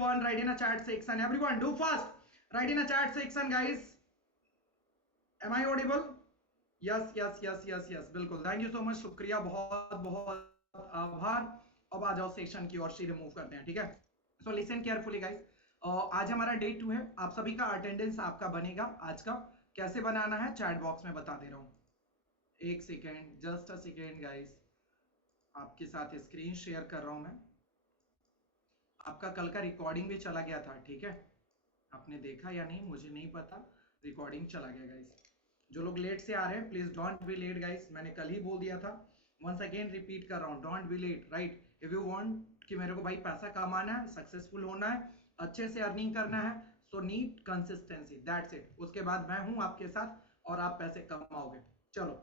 everyone write in a chat section. Everyone do fast, write in a chat section guys. Am I audible? yes बिल्कुल. Thank you so much, शुक्रिया, बहुत बहुत आभार. अब आ जाओ section की ओर, सीधे मूव करते हैं. ठीक है, सो लिसन केयरफुली गाइस. आज हमारा डे 2 है. आप सभी का अटेंडेंस आपका बनेगा आज का. कैसे बनाना है चैट बॉक्स में बता दे रहा हूं. एक second, just a second guys. आपके साथ स्क्रीन शेयर कर रहा हूं मैं. आपका कल का रिकॉर्डिंग भी चला गया था. ठीक है, आपने देखा या नहीं मुझे नहीं पता. रिकॉर्डिंग चला गया गाइस. जो लोग लेट से आ रहे हैं please don't be late guys. मैंने कल ही बोल दिया था, वंस अगेन रिपीट कर रहा हूं, don't be late. Right, if you want कि मेरे को भाई पैसा कमाना है, सक्सेसफुल होना है, अच्छे से अर्निंग करना है, so need consistency, that's it. उसके बाद मैं हूं आपके साथ और आप पैसे कमाओगे. चलो,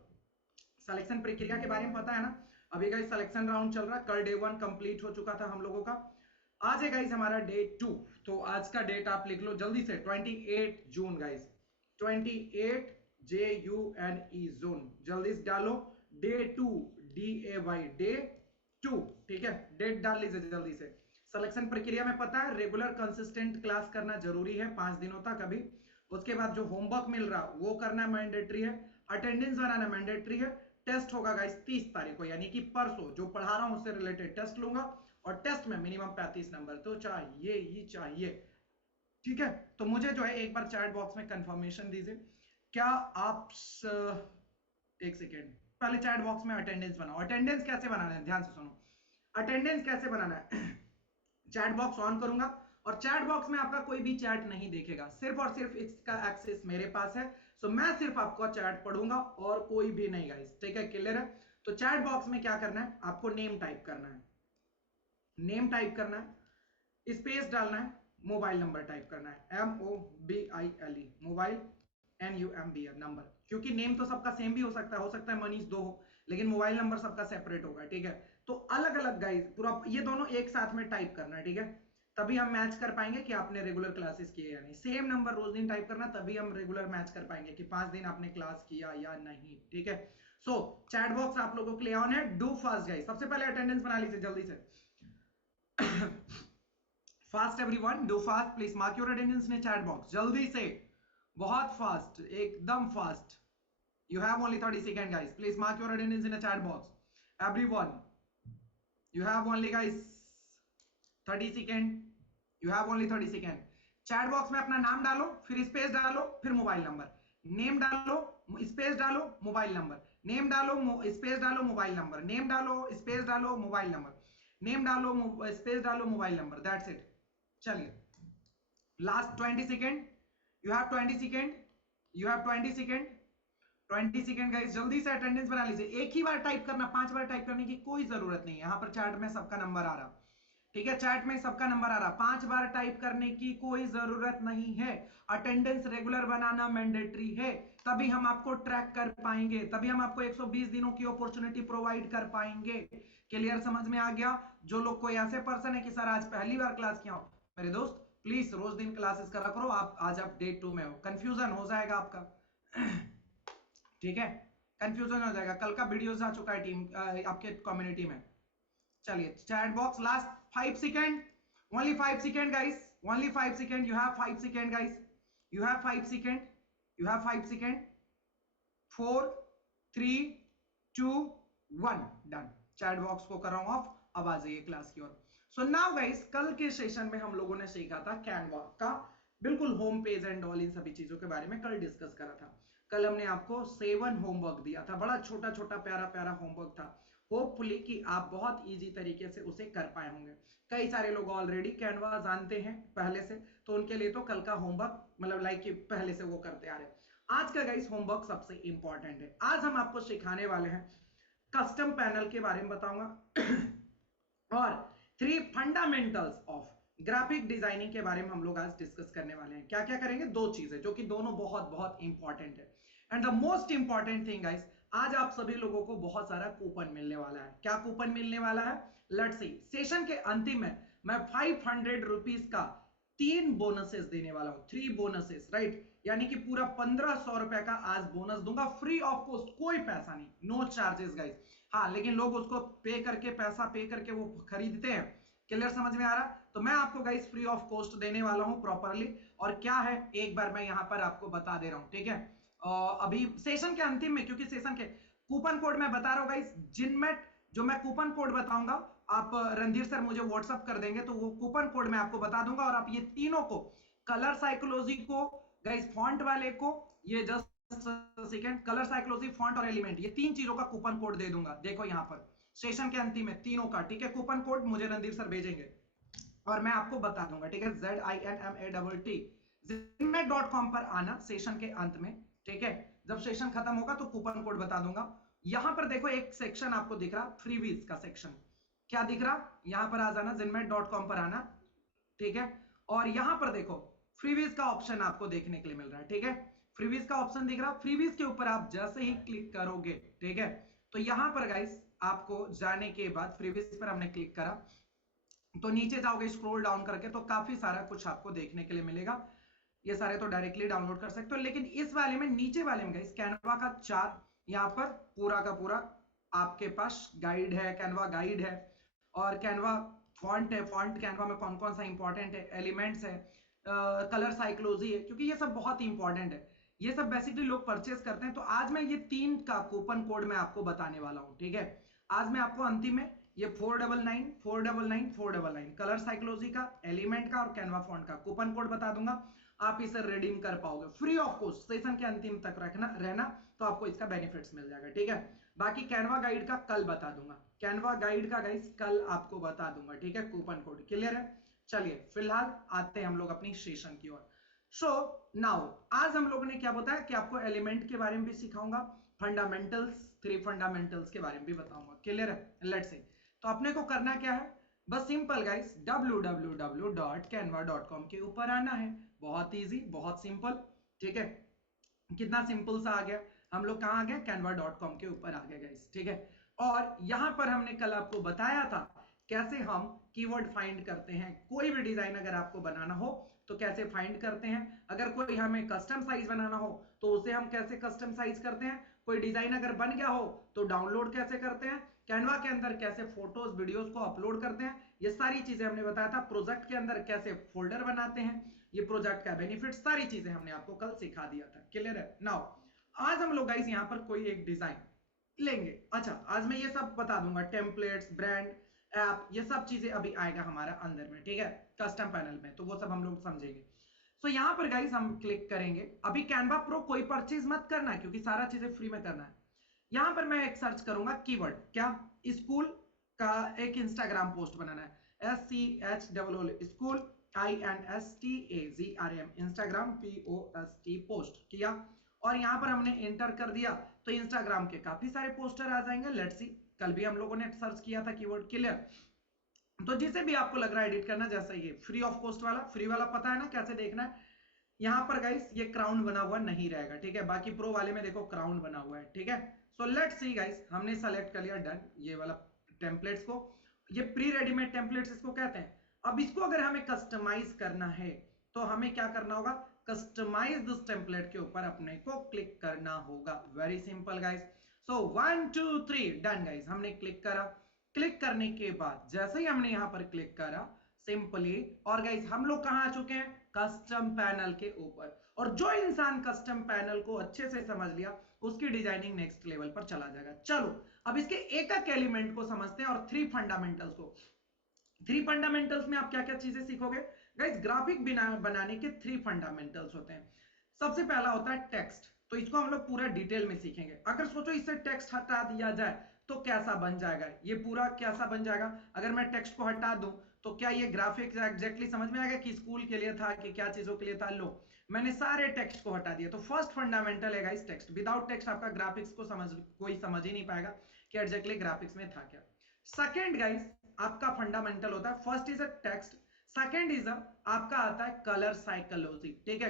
सिलेक्शन प्रक्रिया के बारे में पता है ना. अभी गाइस सिलेक्शन राउंड चल रहा है. कल डे 1 कंप्लीट हो चुका था हम लोगों का. आज है गाइस हमारा डे 2. तो आज का डेट आप लिख लो जल्दी से, 28 जून गाइस. 28 JUNE जून, जल्दी से डालो. Day 2 DAY, day 2. ठीक है, डेट डाल लीजिए जल्दी से. सिलेक्शन प्रक्रिया में पता है रेगुलर कंसिस्टेंट क्लास करना जरूरी है 5 दिनों तक अभी. उसके बाद जो होमवर्क मिल रहा वो करना मैंडेटरी है. अटेंडेंस बनाना मैंडेटरी है. टेस्ट होगा गाइस 30 तारीख को, यानी कि परसों. जो पढ़ा रहा हूं उससे रिलेटेड टेस्ट लूंगा और टेस्ट में मिनिमम 35 नंबर तो चाहिए ही चाहिए. ठीक है, तो मुझे जो है एक बार चैट बॉक्स में कंफर्मेशन दीजिए. क्या आप एक सेकेंड, पहले चैट बॉक्स में अटेंडेंस बनाओ. अटेंडेंस कैसे बनाना है, ध्यान से सुनो. अटेंडेंस कैसे बनाना है. चैट बॉक्स ऑन करूंगा और चैट बॉक्स में आपका कोई भी चैट नहीं देखेगा, सिर्फ और सिर्फ इसका एक्सेस मेरे पास है. सो मैं सिर्फ आपका चैट पढ़ूंगा और कोई भी नहीं गाइस. ठीक है, क्लियर है. तो चैट बॉक्स में क्या करना है, आपको नेम टाइप करना है. नेम टाइप करना है, स्पेस डालना है, मोबाइल नंबर टाइप करना है. MOBILE, mobile, NUMBR, number. क्योंकि नेम तो सबका सेम भी हो सकता है मनीष 2 हो, लेकिन मोबाइल नंबर सबका सेपरेट होगा. ठीक है, तो अलग अलग गाइस पूरा ये दोनों एक साथ में टाइप करना है. ठीक है, तभी हम मैच कर पाएंगे कि आपने रेगुलर क्लासेस किए या नहीं. सेम नंबर रोज दिन टाइप करना, तभी हम रेगुलर मैच कर पाएंगे कि 5 दिन आपने क्लास किया या नहीं. ठीक है, सो चैट बॉक्स आप लोगों के लिए ऑन है. Do fast guys. सबसे पहले अटेंडेंस बना लीजिए जल्दी से. Fast everyone, do fast please. Mark your attendance in chat box जल्दी से, बहुत फास्ट, एकदम fast. You have only 30 seconds guys. Please mark your attendance in a chat box. Everyone, you have only guys 30 seconds. You have only 30 seconds. Chat box में अपना नाम डालो, फिर space डालो, फिर मोबाइल नंबर. नेम डालो, space डालो, mobile number. Name डालो, स्पेस डालो, मोबाइल नंबर. नेम डालो, स्पेस डालो, मोबाइल नंबर. नेम डालो, स्पेस डालो, मोबाइल नंबर. That's it. चलिए, last 20 second. You have 20 second. You have 20 second. 20 second guys, जल्दी से अटेंडेंस बना लीजिए. एक ही बार टाइप करना, 5 बार टाइप करने की कोई जरूरत नहीं है. यहां पर चैट में सबका नंबर आ रहा. ठीक है, चैट में सबका नंबर आ रहा. 5 बार टाइप करने की कोई जरूरत नहीं है. अटेंडेंस रेगुलर बनाना मैंडेटरी है, तभी हम आपको ट्रैक कर पाएंगे, तभी हम आपको 120 दिनों की अपॉर्चुनिटी प्रोवाइड कर पाएंगे. क्लियर, समझ में आ गया. जो लोग कोई ऐसे पर्सन है कि सर आज पहली बार क्लास किया हो, मेरे दोस्त प्लीज रोज दिन क्लासेस करा करो. आज आप डे 2 में हो, कंफ्यूजन हो जाएगा आपका. ठीक है, कंफ्यूजन हो जाएगा. कल का वीडियोस आ चुका है टीम आपके कम्युनिटी में. चलिए, chat box last 5 second. Only 5 second guys, only 5 second. You have 5 second guys. You have 5 second. You have 5 second. 4 3 2 1 done. Chat box को कर रहा हूं ऑफ. अब आ जाइए क्लास की ओर. सो नाउ गाइस, कल के सेशन में हम लोगों ने सीखा था कैनवा का बिल्कुल होम पेज एंड ऑल, इन सभी चीजों के बारे में कल डिस्कस करा था. कल हमने आपको 7 होमवर्क दिया था. बड़ा छोटा छोटा प्यारा प्यारा होमवर्क था. होपफुली कि आप बहुत इजी तरीके से उसे कर पाए होंगे. कई सारे लोग ऑलरेडी कैनवा जानते हैं पहले से, तो उनके लिए तो कल का होमवर्क मतलब लाइक कि पहले से वो करते आ रहे. आज का गाइस होमवर्क सबसे इंपॉर्टेंट है. आज हम आपको सिखाने वाले हैं कस्टम पैनल के बारे में बताऊंगा और 3 फंडामेंटल्स ऑफ ग्राफिक डिजाइनिंग के बारे में हम लोग आज डिस्कस करने वाले हैं. क्या क्या करेंगे, 2 चीजें जो कि दोनों बहुत बहुत इंपॉर्टेंट है. And the most important thing guys, आज आप सभी लोगों को बहुत सारा कूपन मिलने वाला है. क्या कूपन मिलने वाला है, लेट्स सी. सेशन के अंतिम में मैं 500 रुपीज का 3 बोनसेस देने वाला हूं. 3 बोनसेस, राइट, यानी कि पूरा 1500 रुपए का आज बोनस दूंगा फ्री ऑफ कॉस्ट. कोई पैसा नहीं, नो चार्जेस गाइस. हाँ, लेकिन लोग उसको पे करके, पैसा पे करके वो खरीदते हैं, क्लियर, समझ में आ रहा? तो मैं आपको गाइस फ्री ऑफ कॉस्ट देने वाला हूं प्रॉपरली, और क्या है एक बार मैं यहां पर आपको बता दे रहा हूं, ठीक है? अभी सेशन के अंतिम में, क्योंकि सेशन के कूपन कोड मैं बता रहा हूं गाइस, जिनमेट जो मैं कूपन कोड बताऊंगा, आप रणधीर सर मुझे व्हाट्सअप कर देंगे तो वो कूपन कोड मैं आपको बता दूंगा, और आप ये तीनों को, कलर साइकोलॉजी को गाइस, फॉन्ट वाले को, ये just second, colour psychology, font और एलिमेंट, ये तीन चीजों का कूपन कोड दे दूंगा। देखो यहां पर सेशन के अंतिम में तीनों का, ठीक है? कूपन कोड मुझे रणधीर सर भेजेंगे और मैं आपको बता दूंगा, ठीक है? ZINMATT zinmat.com पर आना सेशन के अंत में, ठीक है? जब सेशन खत्म होगा तो कूपन कोड बता दूंगा। यहां पर देखो एक सेक्शन आपको दिख रहा, फ्रीबीज का सेक्शन, क्या दिख रहा? यहां पर आ जाना, zinmat.com पर आना, ठीक है? और यहां पर देखो फ्रीबीज का ऑप्शन आपको देखने के लिए मिल रहा है, ठीक है? फ्रीबीज का ऑप्शन दिख रहा, फ्रीबीज के ऊपर आप जैसे ही क्लिक करोगे, ठीक है, तो यहां पर गाइस आपको जाने के बाद फ्रीबीज पर हमने क्लिक करा तो नीचे जाओगे स्क्रॉल डाउन करके तो काफी सारा कुछ आपको देखने के लिए मिलेगा। ये सारे तो डायरेक्टली डाउनलोड कर सकते हो, लेकिन इस वाले में, नीचे वाले में गाइस, कैनवा का चार्ट, यहाँ पर पूरा का पूरा आपके पास गाइड है, कैनवा गाइड है, और कैनवा फॉन्ट है, फॉन्ट कैनवा में कौन कौन सा इंपॉर्टेंट है, एलिमेंट्स है, कलर साइकोलॉजी है, क्योंकि ये सब बहुत इंपॉर्टेंट है, ये सब बेसिकली लोग परचेस करते हैं। तो आज मैं ये तीन का कूपन कोड मैं आपको बताने वाला हूँ, ठीक है? आज मैं आपको अंतिम में ये 499 499 499 कलर साइकोलॉजी का, एलिमेंट का और कैनवा फॉन्ट का कूपन कोड बता दूंगा, आप इसे रिडीम कर पाओगे फ्री ऑफ कॉस्ट, सेशन के अंतिम तक रहना तो आपको इसका बेनिफिट्स मिल जाएगा, ठीक है? बाकी कैनवा गाइड का कल बता दूंगा, कैनवा गाइड का गाइस कल आपको बता दूंगा, ठीक है? कूपन कोड क्लियर है? चलिए फिलहाल आते हैं हम लोग अपनी सेशन की ओर। सो नाउ आज हम लोगों ने क्या बताया कि आपको एलिमेंट के बारे में भी सिखाऊंगा, फंडामेंटल्स, 3 फंडामेंटल्स के बारे में भी बताऊंगा, क्लियर है? लेट्स सी, तो अपने को करना क्या है, बस सिंपल गाइस, www.canva.com के ऊपर आना है, बहुत इजी, बहुत सिंपल, ठीक है? कितना सिंपल सा आ गया, हम लोग कहां आ गए? canva.com के ऊपर आ गए गाइस, ठीक है? और यहां पर हमने कल आपको बताया था कैसे हम कीवर्ड फाइंड करते हैं, कोई भी डिजाइन अगर आपको बनाना हो तो कैसे फाइंड करते हैं, अगर कोई हमें कस्टम साइज बनाना हो तो उसे हम कैसे कस्टम साइज करते हैं, कोई डिजाइन अगर बन गया हो तो डाउनलोड कैसे करते हैं, कैनवा के अंदर कैसे फोटोज वीडियोस को अपलोड करते हैं, ये सारी चीजें हमने बताया था। प्रोजेक्ट के अंदर कैसे फोल्डर बनाते हैं, ये प्रोजेक्ट का बेनिफिट, सारी चीजें हमने आपको कल सिखा दिया था, क्लियर है? नाउ आज हम लोग गाइस यहाँ पर कोई एक डिजाइन लेंगे। अच्छा, आज मैं ये सब बता दूंगा, टेम्पलेट्स, ब्रांड, ऐप, ये सब चीजें अभी आएगा हमारा अंदर में, ठीक है? कस्टम पैनल में, तो वो सब हम लोग समझेंगे। सो यहाँ पर गाइस हम क्लिक करेंगे, अभी कैनवा प्रो कोई परचेज मत करना है क्योंकि सारा चीजें फ्री में करना है। यहां पर मैं एक सर्च करूंगा कीवर्ड, क्या? स्कूल का एक इंस्टाग्राम पोस्ट बनाना है, SCHOOL school, INSTAGRAM Instagram, POST post किया, और यहां पर हमने एंटर कर दिया तो इंस्टाग्राम के काफी सारे पोस्टर आ जाएंगे। लेट्स सी, कल भी हम लोगों ने सर्च किया था कीवर्ड, क्लियर? तो जिसे भी आपको लग रहा है एडिट करना, जैसा ये फ्री ऑफ कॉस्ट वाला, फ्री वाला पता है ना कैसे देखना है। यहां पर गाइस ये क्राउन बना हुआ नहीं रहेगा, ठीक है? बाकी प्रो वाले में देखो क्राउन बना हुआ है, ठीक है? सो लेट्स सी गाइस, हमने सेलेक्ट कर लिया, डन, ये वाला टेम्पलेट्स को, ये प्री रेडीमेड टेम्पलेट्स इसको कहते हैं। अब इसको अगर हमें कस्टमाइज करना है तो हमें क्या करना होगा? कस्टमाइज दिस टेम्पलेट के ऊपर अपने को क्लिक करना होगा, वेरी सिंपल गाइस। सो 1 2 3 डन गाइस, हमने क्लिक करा। क्लिक करने के बाद जैसे ही हमने यहां पर क्लिक करा सिंपली, और गाइस हम लोग कहां आ चुके हैं? कस्टम पैनल के ऊपर। और जो इंसान कस्टम पैनल को अच्छे से समझ लिया उसकी डिजाइनिंग नेक्स्ट लेवल पर चला जाएगा। चलो अब इसके एक एक एलिमेंट को समझते हैं और 3 फंडामेंटल्स को। 3 फंडामेंटल्स में आप क्या क्या चीजें सीखोगे गाइस? ग्राफिक बनाने के 3 फंडामेंटल्स होते हैं। सबसे पहला होता है टेक्स्ट, तो इसको हम लोग पूरा डिटेल में सीखेंगे। अगर सोचो इससे टेक्स्ट हटा दिया जाए तो कैसा बन जाएगा, ये पूरा कैसा बन जाएगा? अगर मैं टेक्स्ट को हटा दूं तो क्या ये ग्राफिक्स एग्जैक्टली समझ में आएगा कि स्कूल के लिए था कि क्या चीजों के लिए था? लो, मैंने सारे टेक्स्ट को हटा दिया। तो फर्स्ट फंडामेंटल है गाइस टेक्स्ट। विदाउट टेक्स्ट आपका ग्राफिक्स को कोई समझ ही नहीं पाएगा कि एग्जैक्टली ग्राफिक्स में था क्या। सेकंड गाइस आपका फंडामेंटल होता है, first is a text, second is आपका आता है कलर साइकोलॉजी, ठीक है?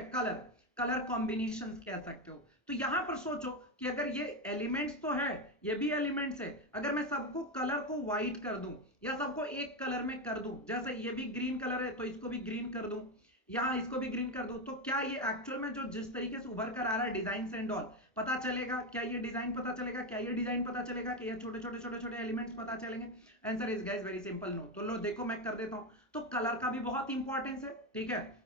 कलर कॉम्बिनेशंस कह सकते हो। तो यहां पर सोचो कि अगर ये एलिमेंट्स तो है, ये भी एलिमेंट्स है, अगर मैं सबको कलर को व्हाइट कर दूं या सबको एक कलर में कर दूं, जैसे ये भी ग्रीन कलर है तो इसको भी ग्रीन कर दूं, यहाँ इसको भी ग्रीन कर दो, तो क्या ये एक्चुअल में जो जिस तरीके से उभर कर आ रहा है डिजाइन एंड ऑल, पता चलेगा क्या ये डिजाइन पता चलेगा, क्या ये डिजाइन पता चलेगा, कि ये छोटे छोटे छोटे छोटे एलिमेंट्स पता चलेंगे? Answer is guys very simple no. तो लो देखो मैं कर देता हूं, तो कलर का भी बहुत इंपॉर्टेंस है, ठीक है।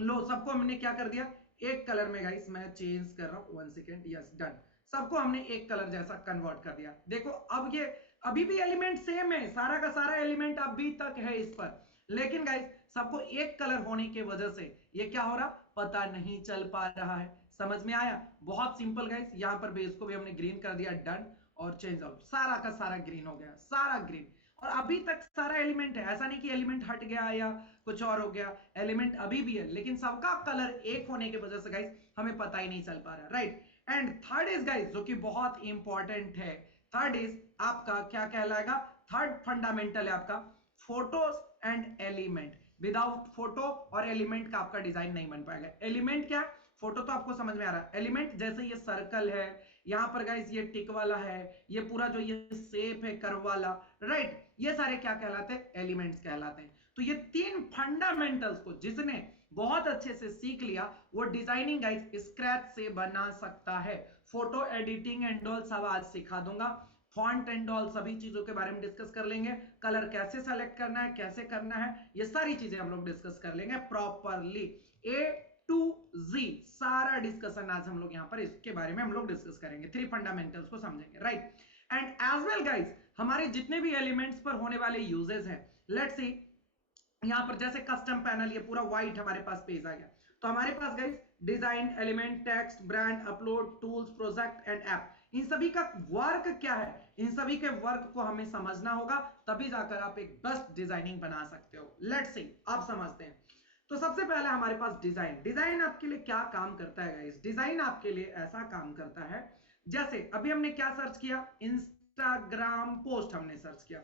लो सबको हमने क्या कर दिया, एक कलर में गाइस, मैं चेंज कर रहा हूं 1 सेकेंड, यस डन, सबको हमने एक कलर जैसा कन्वर्ट कर दिया। देखो अब ये अभी भी एलिमेंट सेम है, सारा का सारा एलिमेंट अभी तक है इस पर, लेकिन गाइस सबको एक कलर होने की वजह से ये क्या हो रहा, पता नहीं चल पा रहा है। समझ में आया? बहुत सिंपल गाइस, यहां पर बेस को भी हमने ग्रीन कर दिया, डन, और चेंज आउट, सारा का सारा ग्रीन हो गया, सारा ग्रीन। और अभी तक सारा एलिमेंट है, ऐसा नहीं कि एलिमेंट हट गया या कुछ और हो गया, एलिमेंट अभी भी है, लेकिन सबका कलर एक होने की वजह से गाइस हमें पता ही नहीं चल पा रहा, right. And third is guys, जो कि बहुत इंपॉर्टेंट है, थर्ड इज आपका क्या कहलाएगा, थर्ड फंडामेंटल है आपका photos and element. Without photo और एलिमेंट का आपका डिजाइन नहीं बन पाएगा। एलिमेंट क्या है, फोटो तो आपको समझ में आ रहा है, एलिमेंट जैसे ये सर्कल है, यहां पर गाइस ये टिक वाला है, ये पूरा जो ये शेप है कर्व वाला, राइट, ये सारे क्या कहलाते हैं, एलिमेंट्स कहलाते हैं। तो ये तीन फंडामेंटल्स को जिसने बहुत अच्छे से सीख लिया, वो डिजाइनिंग गाइस स्क्रैच से बना सकता है। फोटो एडिटिंग एंड ऑल सब आज सिखा दूंगा, फॉन्ट एंड ऑल सभी चीजों के बारे में डिस्कस कर लेंगे, कलर कैसे सेलेक्ट करना है, कैसे करना है, ये सारी चीजें हम लोग डिस्कस कर लेंगे प्रॉपरली, ए टू जी सारा डिस्कशन आज हम लोग यहाँ पर इसके बारे में हम लोग डिस्कस करेंगे, थ्री फंडामेंटल्स को समझेंगे, right. And as well guys हमारे जितने भी एलिमेंट्स पर होने वाले यूजेस हैं, लेट्स सी, यहां पर जैसे कस्टम पैनल, ये पूरा व्हाइट हमारे पास पेज आ गया, तो हमारे पास guys design, element, text, brand, upload, tools, project and app, इन सभी का वर्क क्या है, इन सभी के वर्क को हमें समझना होगा, तभी जाकर आप एक बेस्ट डिजाइनिंग बना सकते हो। लेट्स सी, आप समझते हैं। तो सबसे पहले हमारे पास डिजाइन, डिजाइन आपके लिए क्या काम करता है गाइस, डिजाइन आपके लिए ऐसा काम करता है, जैसे अभी हमने क्या सर्च किया, इंस्टाग्राम पोस्ट हमने सर्च किया,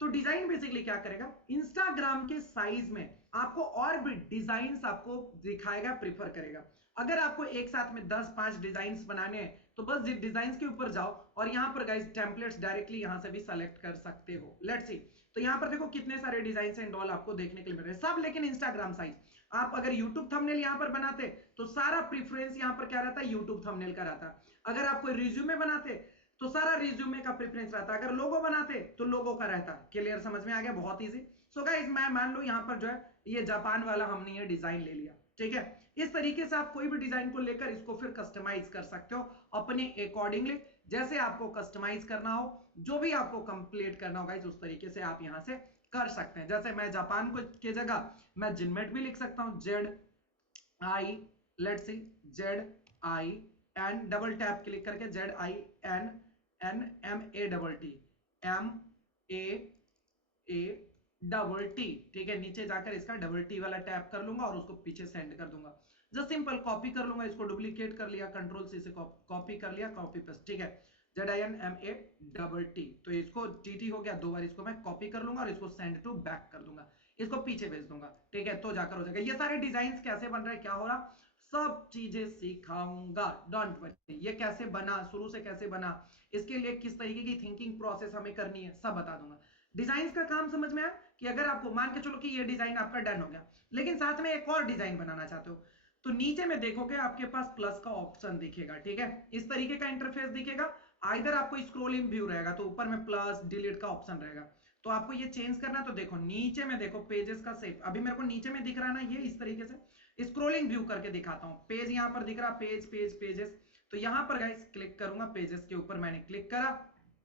तो डिजाइन बेसिकली क्या करेगा, इंस्टाग्राम के साइज में आपको और भी डिजाइन्स आपको दिखाएगा, प्रीफर करेगा। अगर आपको एक साथ में 10-5 डिजाइन्स बनाने हैं, तो बस डिजाइन्स के ऊपर जाओ और यहां पर गाइस टेम्पलेट्स डायरेक्टली यहां से भी सेलेक्ट कर सकते हो। लेट्स सी, तो यहां पर देखो कितने सारे डिजाइन्स एंड ऑल आपको देखने के लिए मिल रहे हैं, सब लेकिन इंस्टाग्राम साइज। आप अगर यूट्यूब थंबनेल यहां पर बनाते तो सारा प्रीफरेंस यहां पर क्या रहता है, यूट्यूब थंबनेल का रहता। अगर आप कोई रिज्यूमे बनाते तो सारा रिज्यूमे का प्रेफरेंस रहता, अगर लोगो बनाते तो लोगो का रहता। क्लियर, समझ में आ गया, बहुत इजी। सो गाइस मैं मान लो यहां पर जो है ये जापान वाला हमने ये डिजाइन ले लिया, ठीक है। इस तरीके से आप कोई भी डिजाइन को लेकर इसको फिर कस्टमाइज कर सकते हो अपने अकॉर्डिंगली, जैसे आपको कस्टमाइज करना हो, जो भी आपको कंप्लीट करना होगा उस तरीके से आप यहां से कर सकते हैं। जैसे मैं जापान को के जगह मैं जिनमेट भी लिख सकता हूं, ZI, let's see, ZIN, double tap click करके ZINNMATT, ठीक है। नीचे जाकर इसका डबल टी वाला टैप कर लूंगा और उसको पीछे सेंड कर दूंगा। जस्ट सिंपल कॉपी कर लूंगा, इसको डुप्लीकेट कर लिया, कंट्रोल सी से कॉपी कर लिया, कॉपी पेस्ट, ठीक है। ZINMATT, तो इसको TT हो गया, 2 बार इसको मैं कॉपी कर लूंगा और इसको सेंड टू बैक कर दूंगा, इसको पीछे भेज दूंगा, ठीक है, तो जाकर हो जाएगा। ये सारे डिजाइन कैसे बन रहे हैं, क्या हो रहा, सब चीजें सिखाऊंगा, डोंट वरी। ये कैसे बना, शुरू से कैसे बना, इसके लिए किस तरीके की थिंकिंग प्रोसेस हमें करनी है, सब बता दूंगा। डिजाइन का काम समझ में आया कि अगर आपको मान के चलो कि ये डिजाइन आपका डन हो गया, लेकिन साथ में एक और डिजाइन बनाना चाहते हो, तो नीचे में देखोगे आपके पास प्लस का ऑप्शन दिखेगा, ठीक है। इस तरीके का इंटरफेस दिखेगा, आइदर आपको स्क्रोलिंग व्यू रहेगा तो ऊपर में प्लस डिलीट का ऑप्शन रहेगा, तो आपको ये चेंज करना है। तो देखो नीचे में देखो पेजेस का शेप, अभी मेरे को नीचे में दिख रहा है ना, ये इस तरीके से स्क्रोलिंग व्यू करके दिखाता हूं। पेज यहां पर दिख रहा, पेज पेज पेजेस, तो यहां पर गाइस क्लिक करूंगा, पेजेस के ऊपर मैंने क्लिक करा,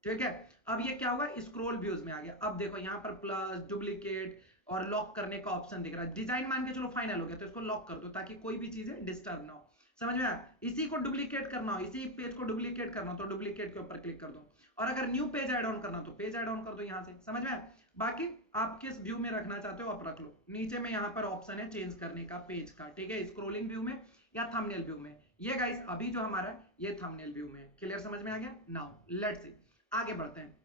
ठीक है। अब ये क्या हुआ, स्क्रॉल व्यूज में आ गया। अब देखो यहाँ पर प्लस, डुप्लीकेट और लॉक करने का ऑप्शन दिख रहा है। डिजाइन मान के चलो फाइनल हो गया, तो इसको लॉक कर दो ताकि कोई भी चीजें डिस्टर्ब ना हो। समझ में आया? इसी को डुप्लीकेट करना हो, इसी पेज को डुप्लीकेट करना हो, तो डुप्लीकेट के ऊपर क्लिक कर दो, और अगर न्यू पेज ऐड ऑन करना हो तो पेज ऐड ऑन कर दो यहां से। समझ में आया? बाकी आप किस व्यू में रखना चाहते हो आप रख लो। नीचे में यहाँ पर ऑप्शन है चेंज करने का पेज का, ठीक है, स्क्रोलिंग व्यू में या थंबनेल व्यू में। ये गाइस अभी जो हमारा ये थंबनेल व्यू में। क्लियर, समझ में आ गया? नाउ लेट्स सी, आगे बढ़ते हैं।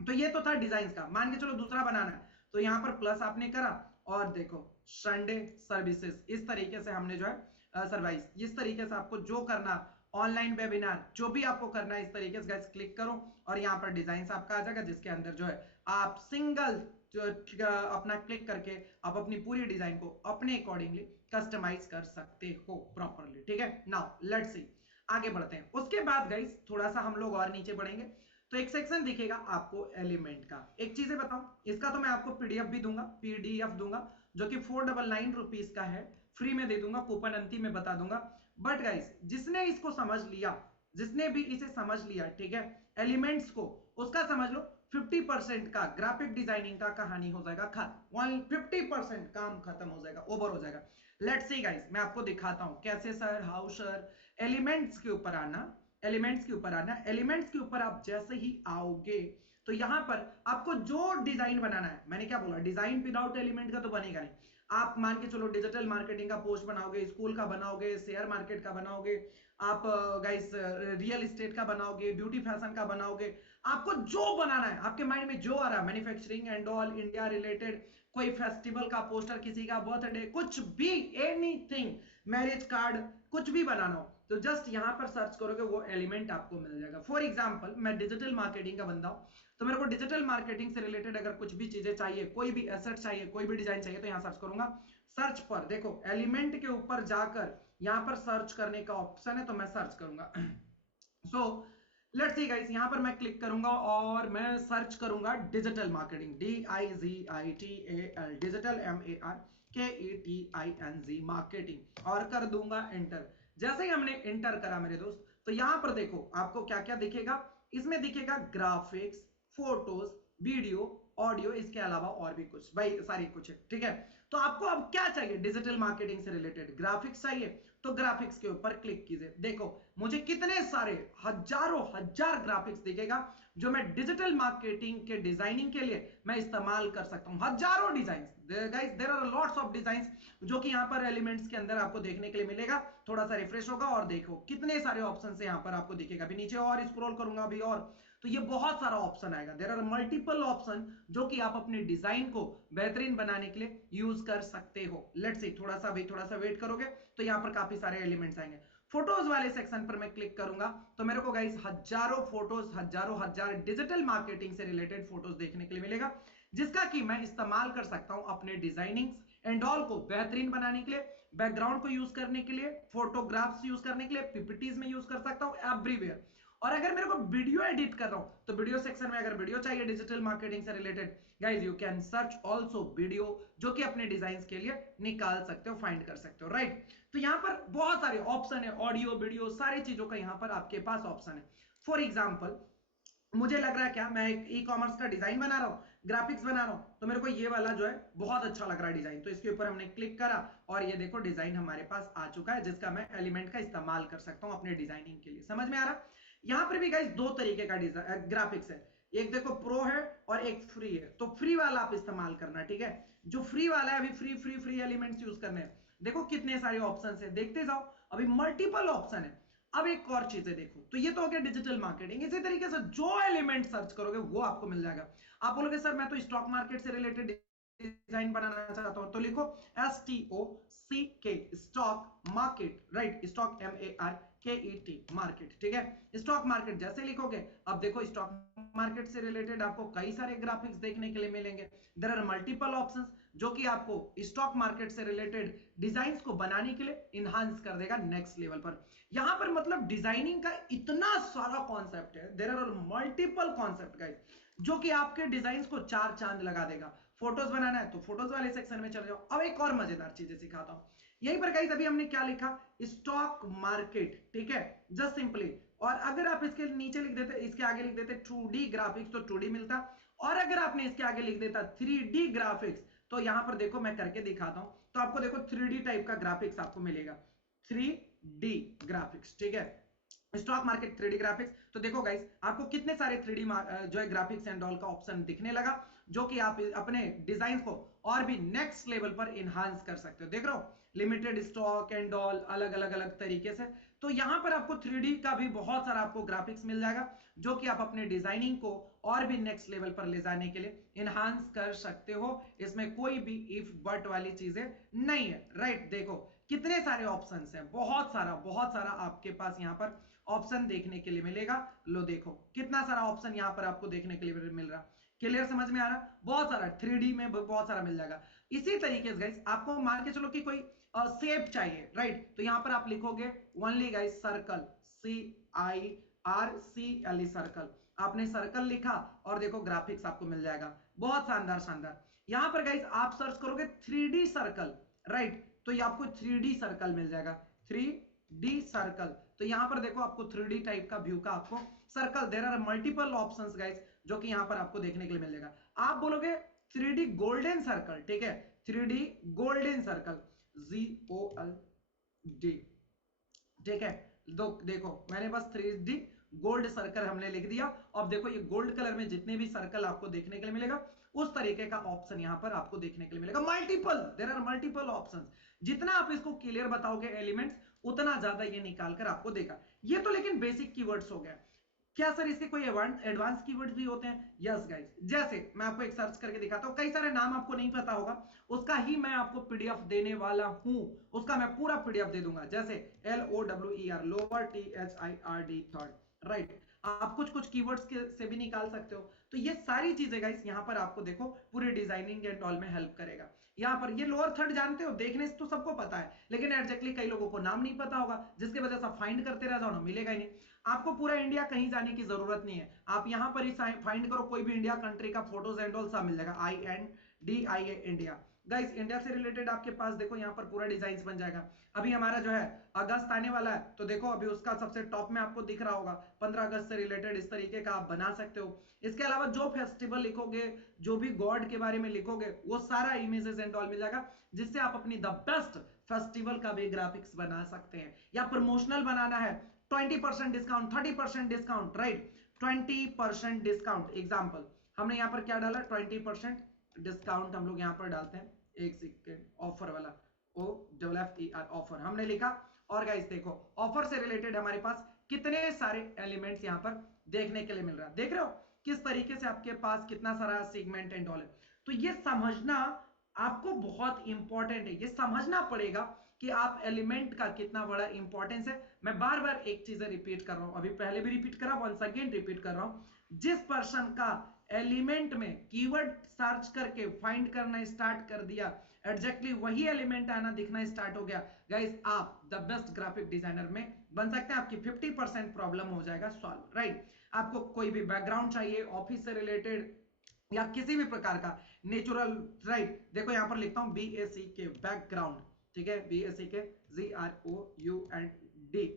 तो ये तो था डिजाइन का। मान के चलो दूसरा बनाना है, तो यहां पर प्लस आपने करा और देखो संडे सर्विसेज, इस तरीके से हमने जो है सर्वाइस, इस तरीके से आपको जो करना, ऑनलाइन वेबिनार जो भी आपको करना है, इस तरीके से गाइस क्लिक करो और यहाँ पर डिजाइन आपका आ जाएगा, जिसके अंदर जो है आप सिंगल अपना क्लिक करके आप अपनी पूरी डिजाइन को अपने अकॉर्डिंगली कस्टमाइज कर सकते हो प्रॉपरली, ठीक है। नाउ लेट्स सी, आगे बढ़ते हैं। उसके बाद गाइस थोड़ा सा हम लोग और नीचे बढ़ेंगे तो एक सेक्शन दिखेगा आपको एलिमेंट का। एक चीज बताऊं, इसका तो मैं आपको पीडीएफ भी दूंगा, पीडीएफ दूंगा जो कि 499 रुपीज का है, फ्री में दे दूंगा, कूपन अंतिम में बता दूंगा। बट गाइस जिसने इसको समझ लिया, जिसने भी इसे समझ लिया, ठीक है, एलिमेंट्स को, उसका समझ लो 50% का ग्राफिक डिजाइनिंग का कहानी हो जाएगा खत्म। 150% काम खत्म हो जाएगा, ओवर हो जाएगा। लेट्स सी गाइस, मैं आपको दिखाता हूं कैसे सर, हाउ सर। एलिमेंट्स के ऊपर आना, एलिमेंट्स के ऊपर आना। एलिमेंट्स के ऊपर आप जैसे ही आओगे तो यहां पर आपको जो डिजाइन बनाना है, मैंने क्या बोला, डिजाइन विदाउट एलिमेंट का तो बनेगा नहीं। आप मान के चलो डिजिटल मार्केटिंग का पोस्ट बनाओगे, स्कूल का बनाओगे, शेयर मार्केट का बनाओगे, आप गाइस रियल एस्टेट का बनाओगे, ब्यूटी फैशन का बनाओगे, आपको जो बनाना है, आपके माइंड में जो आ रहा है, manufacturing and all, India related, कोई फेस्टिवल का पोस्टर, किसी का बर्थडे, कुछ भी, एनीथिंग, मैरिज कार्ड, कुछ भी बनाना हो तो जस्ट यहां पर सर्च करोगे, वो एलिमेंट आपको मिल जाएगा। फॉर एग्जांपल मैं डिजिटल मार्केटिंग का बंदा हूं, तो मेरे को डिजिटल मार्केटिंग से रिलेटेड अगर कुछ भी चीजें चाहिए, कोई भी एसेट चाहिए, कोई भी डिजाइन चाहिए, तो यहां सर्च करूंगा। सर्च पर देखो एलिमेंट के ऊपर जाकर यहां पर सर्च करने का ऑप्शन है, तो मैं सर्च करूंगा। सो लेट्स सी गाइस, यहां पर मैं क्लिक करूंगा और मैं सर्च करूंगा digital marketing, DIGITAL, digital MARKETING marketing, और कर दूंगा एंटर। जैसे ही हमने एंटर करा मेरे दोस्त, तो यहां पर देखो आपको क्या क्या दिखेगा। इसमें दिखेगा ग्राफिक्स, फोटोज, वीडियो, ऑडियो, इसके अलावा और भी कुछ, भाई सारी कुछ है, ठीक है। तो आपको अब क्या चाहिए, डिजिटल मार्केटिंग से रिलेटेड ग्राफिक्स चाहिए, तो ग्राफिक्स के ऊपर क्लिक कीजिए। देखो मुझे कितने सारे हजारों हजार ग्राफिक्स दिखेगा जो मैं डिजिटल मार्केटिंग के डिजाइनिंग के लिए मैं इस्तेमाल कर सकता हूं। हजारों design guys, there are lots of designs जो कि यहां पर एलिमेंट्स के अंदर आपको देखने के लिए मिलेगा। थोड़ा सा रिफ्रेश होगा और देखो कितने सारे ऑप्शन से यहां पर आपको दिखेगा। अभी नीचे और स्क्रॉल करूंगा अभी, और तो ये बहुत सारा ऑप्शन आएगा। देयर आर मल्टीपल ऑप्शन जो कि आप अपने डिजाइन को बेहतरीन बनाने के लिए यूज कर सकते हो। लेट्स सी, थोड़ा सा वेट करोगे तो यहां पर काफी सारे एलिमेंट्स आएंगे। फोटोज वाले सेक्शन पर मैं क्लिक करूंगा तो मेरे को गाइस हजारों फोटोज, हजारों हजार डिजिटल मार्केटिंग से रिलेटेड फोटोज देखने के लिए मिलेगा, जिसका कि मैं इस्तेमाल कर सकता हूं अपने डिजाइनिंग एंड ऑल को बेहतरीन बनाने के लिए, बैकग्राउंड को यूज करने के लिए, फोटोग्राफ्स यूज करने के लिए, पीपीटीज में यूज कर सकता हूं, एवरीवेयर। और अगर मेरे को वीडियो एडिट कर रहा हूं तो वीडियो सेक्शन में अगर वीडियो चाहिए डिजिटल मार्केटिंग से related, guys you can search also video, जो कि अपने डिजाइन के लिए निकाल सकते हो, फाइंड कर सकते हो, राइट। तो यहां पर बहुत सारे ऑप्शन है, ऑडियो, वीडियो, सारी चीजों का यहां पर आपके पास ऑप्शन है। फॉर एग्जाम्पल मुझे लग रहा है क्या, मैं एक ई कॉमर्स का डिजाइन बना रहा हूँ, ग्राफिक्स बना रहा हूँ, तो मेरे को ये वाला जो है बहुत अच्छा लग रहा है डिजाइन, तो इसके ऊपर हमने क्लिक करा और ये देखो डिजाइन हमारे पास आ चुका है, जिसका मैं एलिमेंट का इस्तेमाल कर सकता हूँ अपने डिजाइनिंग के लिए। समझ में आ रहा? यहां पर भी गाइस दो तरीके का ग्राफिक्स है, एक देखो प्रो है और एक फ्री है। तो फ्री वाला आप इस्तेमाल करना, ठीक है। जो फ्री वाला है, अभी फ्री एलिमेंट्स यूज करने हैं। देखो कितने सारे ऑप्शन है, देखते जाओ, अभी मल्टीपल ऑप्शन है। अब एक और चीजें देखो, तो ये तो हो गया डिजिटल मार्केटिंग। इसी तरीके से जो एलिमेंट सर्च करोगे वो आपको मिल जाएगा। आप बोलोगे सर मैं तो स्टॉक मार्केट से रिलेटेड डिजाइन बनाना चाहता हूं, तो लिखो STOCK, stock market, right, stock MARKET market, ठीक है। स्टॉक मार्केट जैसे लिखोगे, अब देखो स्टॉक मार्केट से रिलेटेड आपको कई सारे ग्राफिक्स देखने के लिए मिलेंगे। देयर आर मल्टीपल ऑप्शंस जो कि आपको स्टॉक मार्केट से रिलेटेड डिजाइन्स को बनाने के लिए इनहांस कर देगा नेक्स्ट लेवल पर। यहां पर मतलब डिजाइनिंग का इतना सारा कॉन्सेप्ट है, there are multiple concept guys, जो कि आपके डिजाइन्स को चार चांद लगा देगा। फोटोज बनाना है तो फोटोज वाले सेक्शन में चले जाओ। अब एक और मजेदार चीजें सिखाता हूं। यहीं पर गाइस अभी हमने क्या लिखा, स्टॉक मार्केट, ठीक है, जस्ट सिंपली। और अगर आप इसके नीचे लिख देते, इसके आगे लिख देते 2D ग्राफिक्स, तो 2D मिलता। और अगर आपने इसके आगे लिख देता 3D ग्राफिक्स, तो यहां पर देखो मैं करके दिखाता हूं, तो आपको देखो 3D टाइप का ग्राफिक्स आपको मिलेगा, 3D ग्राफिक्स, ठीक है। स्टॉक मार्केट 3D ग्राफिक्स, तो देखो गाइस आपको कितने सारे 3D जो है ग्राफिक्स एंड ऑल का ऑप्शन दिखने लगा, जो कि आप अपने डिजाइन को और भी नेक्स्ट लेवल पर इनहांस कर सकते हो। देख रहे हो, लिमिटेड स्टॉक एंड ऑल, अलग अलग तरीके से। तो यहां पर आपको 3D का भी बहुत सारा आपको ग्राफिक्स मिल जाएगा, जो कि आप अपने डिजाइनिंग को और भी नेक्स्ट लेवल पर ले जाने के लिए इनहांस कर सकते हो। इसमें कोई भी इफ बट वाली चीजें नहीं है, राइट। देखो कितने सारे ऑप्शंस हैं, बहुत सारा आपके पास यहां पर ऑप्शन देखने के लिए मिलेगा। लो देखो कितना सारा ऑप्शन यहां पर आपको देखने के लिए मिल रहा। क्लियर, समझ में आ रहा? बहुत सारा 3D में बहुत सारा मिल जाएगा। इसी तरीके से गाइस आपको मान के चलो कि कोई शेप चाहिए, राइट? तो यहां पर आप लिखोगे only guys circle, CIRCLE circle. आपने सर्कल लिखा और देखो ग्राफिक्स आपको मिल जाएगा, बहुत शानदार शानदार। यहां पर गाइस आप सर्च करोगे 3D सर्कल, राइट? तो ये आपको 3D सर्कल मिल जाएगा, 3D सर्कल। तो यहां पर देखो आपको 3D टाइप का व्यू का आपको circle, there are multiple options guys जो कि यहां पर आपको देखने के लिए मिल जाएगा। आप बोलोगे 3D गोल्डन सर्कल, ठीक है? 3D गोल्डन सर्कल, GOLD, ठीक है? देखो मैंने बस 3D गोल्ड सर्कल हमने लिख दिया। अब देखो ये गोल्ड कलर में जितने भी सर्कल आपको देखने के लिए मिलेगा उस तरीके का ऑप्शन यहां पर आपको देखने के लिए मिलेगा, multiple, there are multiple options. जितना आप इसको क्लियर बताओगे एलिमेंट्स, उतना ज्यादा ये निकाल कर आपको देगा। ये तो लेकिन बेसिक कीवर्ड्स हो गया। क्या सर इसके कोई एडवांस कीवर्ड्स भी होते हैं? यस गाइस, जैसे मैं आपको एक सर्च करके दिखाता हूं, कई सारे नाम आपको नहीं पता होगा, उसका ही मैं आपको पीडीएफ देने वाला हूं, उसका मैं पूरा पीडीएफ दे दूंगा। जैसे LOWER, lower THIRD, third, right? आप कुछ कुछ कीवर्ड्स से भी निकाल सकते हो। तो ये सारी चीजें गाइस यहाँ पर आपको देखो पूरी डिजाइनिंग एंड ऑल में हेल्प करेगा। यहाँ पर ये लोअर थर्ड जानते हो, देखने से तो सबको पता है, लेकिन एग्जैक्टली कई लोगों को नाम नहीं पता होगा, जिसकी वजह से फाइंड करते रह जाओ ना, मिलेगा ही नहीं। आपको पूरा इंडिया कहीं जाने की जरूरत नहीं है, आप यहाँ पर ही फाइंड करो, कोई भी इंडिया कंट्री का फोटोज एंड ऑल सब मिल जाएगा, INDIA इंडिया। गाइस इंडिया से रिलेटेड आपके पास देखो यहाँ पर पूरा डिजाइन बन जाएगा। अभी हमारा जो है अगस्त आने वाला है, तो देखो अभी उसका सबसे टॉप में आपको दिख रहा होगा 15 अगस्त से रिलेटेड इस तरीके का आप बना सकते हो। इसके अलावा जो फेस्टिवल लिखोगे, जो भी गॉड के बारे में लिखोगे, वो सारा इमेजेस एंड ऑल मिल जाएगा, जिससे आप अपनी द बेस्ट फेस्टिवल का भी ग्राफिक्स बना सकते हैं। या प्रमोशनल बनाना है, 20% discount, 30% discount, right? 20% discount example हमने यहाँ पर क्या डाला, 20% डिस्काउंट हम लोग यहाँ पर डालते हैं, एक सेकेंड, ऑफर वाला, OFFER ऑफर हमने लिखा। और गाइस देखो ऑफर से रिलेटेड हमारे पास कितने सारे एलिमेंट्स यहाँ पर देखने के लिए मिल रहा है, देख रहे हो किस तरीके से आपके पास कितना सारा सेगमेंट एंड ऑल है। तो ये समझना आपको बहुत इंपॉर्टेंट है, ये समझना पड़ेगा कि आप एलिमेंट का कितना बड़ा इंपॉर्टेंस है। मैं बार बार एक चीज रिपीट कर रहा हूं, अभी पहले भी रिपीट करा, वंस अगेन रिपीट कर रहा हूं। जिस पर्सन का एलिमेंट में कीवर्ड सर्च करके फाइंड करना स्टार्ट कर दिया, एग्जैक्टली वही एलिमेंट आना दिखना स्टार्ट हो गया, गाइस आप द बेस्ट ग्राफिक डिजाइनर में बन सकते हैं। आपकी 50% प्रॉब्लम हो जाएगा सॉल्व, राइट? आपको कोई भी बैकग्राउंड चाहिए ऑफिस से रिलेटेड या किसी भी प्रकार का नेचुरल, राइट? देखो यहां पर लिखता हूं BACK बैकग्राउंड, ठीक है? BACK GROUND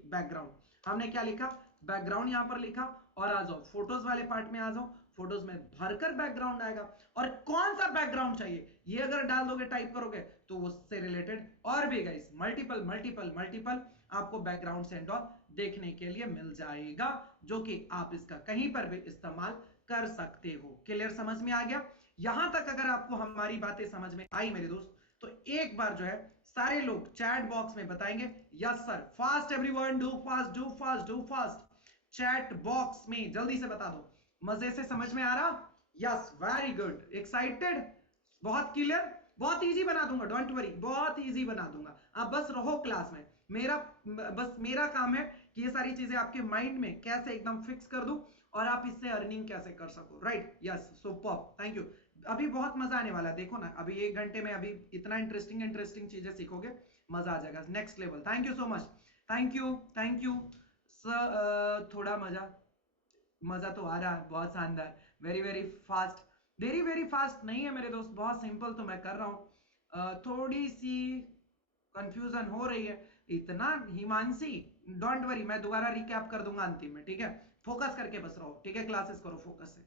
background. हमने क्या लिखा, बैकग्राउंड यहां पर लिखा। और आ जाओ फोटोज वाले पार्ट में, आ जाओ फोटोज में भरकर बैकग्राउंड आएगा। और कौन सा बैकग्राउंड चाहिए ये अगर डाल दोगे, टाइप करोगे, तो उससे रिलेटेड और भी गाइस मल्टीपल मल्टीपल मल्टीपल आपको बैकग्राउंड एंड ऑल देखने के लिए मिल जाएगा, जो कि आप इसका कहीं पर भी इस्तेमाल कर सकते हो। क्लियर, समझ में आ गया? यहां तक अगर आपको हमारी बातें समझ में आई मेरे दोस्त, तो एक बार जो है सारे लोग चैट बॉक्स में बताएंगे yes sir, fast everyone, do fast do fast do fast. Chat box में जल्दी से बता दो, मजे से समझ में आ रहा? यस, वेरी गुड, एक्साइटेड, बहुत क्लियर, बहुत इजी बना दूंगा, डोंट वरी, बहुत इजी बना दूंगा। आप बस रहो क्लास में, मेरा काम है कि ये सारी चीजें आपके माइंड में कैसे एकदम फिक्स कर दूं और आप इससे अर्निंग कैसे कर सको, right? Yes, super, thank you. अभी बहुत मजा आने वाला है, देखो ना अभी 1 घंटे में अभी इतना इंटरेस्टिंग चीजें सीखोगे, मजा आ जाएगा, next level. Thank you so much, thank you sir. थोड़ा मजा तो आ रहा है, बहुत शानदार, very very fast, very fast नहीं है मेरे दोस्त, बहुत सिंपल तो मैं कर रहा हूं। थोड़ी सी कंफ्यूजन हो रही है, इतना हिमांशी, डोंट वरी, मैं दोबारा रिकैप कर दूंगा अंतिम में, ठीक है? फोकस करके बस रहो, ठीक है? क्लासेस करो फोकस से।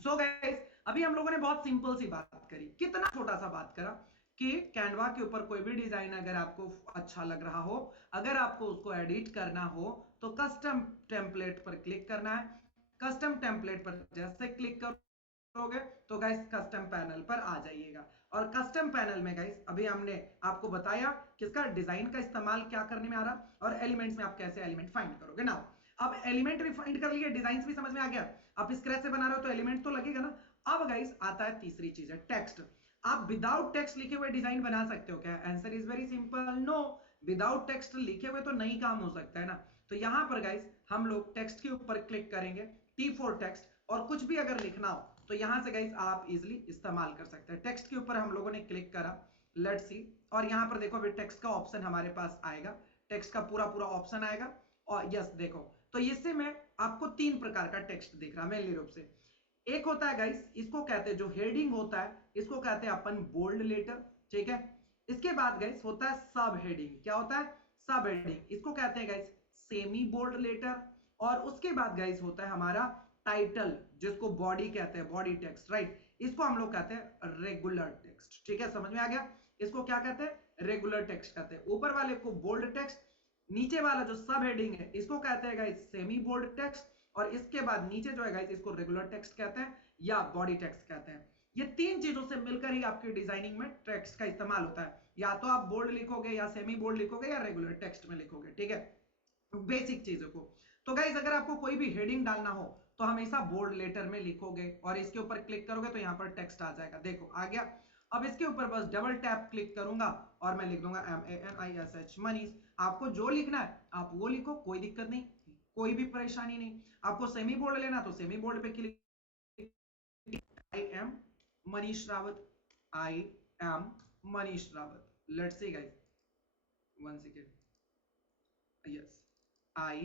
सो गाइस अभी हम लोगों ने बहुत सिंपल सी बात करी, कितना छोटा सा बात करा कि कैनवा के ऊपर कोई भी डिजाइन अगर आपको अच्छा लग रहा हो, अगर आपको उसको एडिट करना हो, तो कस्टम टेम्पलेट पर क्लिक करना है। कस्टम टेम्पलेट पर जैसे क्लिक करोगे तो गाइस कस्टम पैनल पर आ जाइएगा। और कस्टम पैनल में गाइस अभी हमने आपको बताया किसका डिजाइन का इस्तेमाल क्या करने में आ रहा, और एलिमेंट्स में आप कैसे एलिमेंट फाइंड करोगे। नाउ अब एलिमेंट भी फाइंड कर लिए, डिजाइन भी समझ में आ गया, आप स्क्रैच से बना रहे हो तो एलिमेंट तो लगेगा ना। अब गाइस आता है तीसरी चीज है टेक्स्ट। आप विदाउट टेक्स्ट लिखे हुए डिजाइन बना सकते हो क्या? Answer is very simple, no. Without text लिखे हुए तो नहीं काम हो सकता है ना। तो यहां पर गाइस हम लोग टेक्स्ट के ऊपर क्लिक करेंगे, T4 टेक्स्ट, और कुछ भी अगर लिखना हो तो यहां से गाइस आप इजिली इस्तेमाल कर सकते हैं। टेक्स्ट के ऊपर हम लोगों ने क्लिक करा, लेट्स सी, और यहां पर देखो अभी टेक्स्ट का ऑप्शन हमारे पास आएगा, टेक्स्ट का पूरा पूरा ऑप्शन आएगा। और यस देखो, तो इससे मैं आपको 3 प्रकार का टेक्स्ट दिख रहा है मेनली रूप से। एक होता है गाइस, इसको कहते हैं जो हेडिंग होता है, इसको कहते हैं अपन बोल्ड लेटर, ठीक है। इसके बाद गाइस होता है सब हेडिंग, क्या होता है सब हेडिंग, इसको कहते हैं गाइस सेमी बोल्ड लेटर। और उसके बाद गाइस होता है हमारा टाइटल, जिसको बॉडी कहते हैं, बॉडी टेक्स्ट, राइट, इसको हम लोग कहते हैं रेगुलर टेक्स्ट, ठीक है, समझ में आ गया। इसको क्या कहते हैं, रेगुलर टेक्स्ट कहते हैं। ऊपर वाले को बोल्ड टेक्स्ट, नीचे वाला जो सब हेडिंग है इसको कहते हैं गाइस सेमी बोल्ड टेक्स्ट, और इसके बाद नीचे जो है गाइस इसको रेगुलर टेक्स्ट कहते हैं या बॉडी टेक्स्ट कहते हैं। ये 3 चीजों से मिलकर ही आपकी डिजाइनिंग में टेक्स्ट का इस्तेमाल होता है, या तो आप बोल्ड लिखोगे या सेमी बोल्ड लिखोगे या रेगुलर टेक्स्ट में लिखोगे, ठीक है, बेसिक चीजों को। तो गाइस अगर आपको कोई भी हेडिंग डालना हो तो हमेशा बोल्ड लेटर में लिखोगे और इसके ऊपर क्लिक करोगे तो यहाँ पर टेक्स्ट आ जाएगा, देखो आ गया। अब इसके ऊपर बस डबल टैप क्लिक करूंगा और मैं लिख दूंगा MANISH मनीष। आपको जो लिखना है आप वो लिखो, कोई दिक्कत नहीं, कोई भी परेशानी नहीं। आपको सेमी बोल्ड लेना तो सेमी बोल्ड पे click, I am Manish Rawat, I am Manish Rawat. Let's see guys, 1 second, yes, I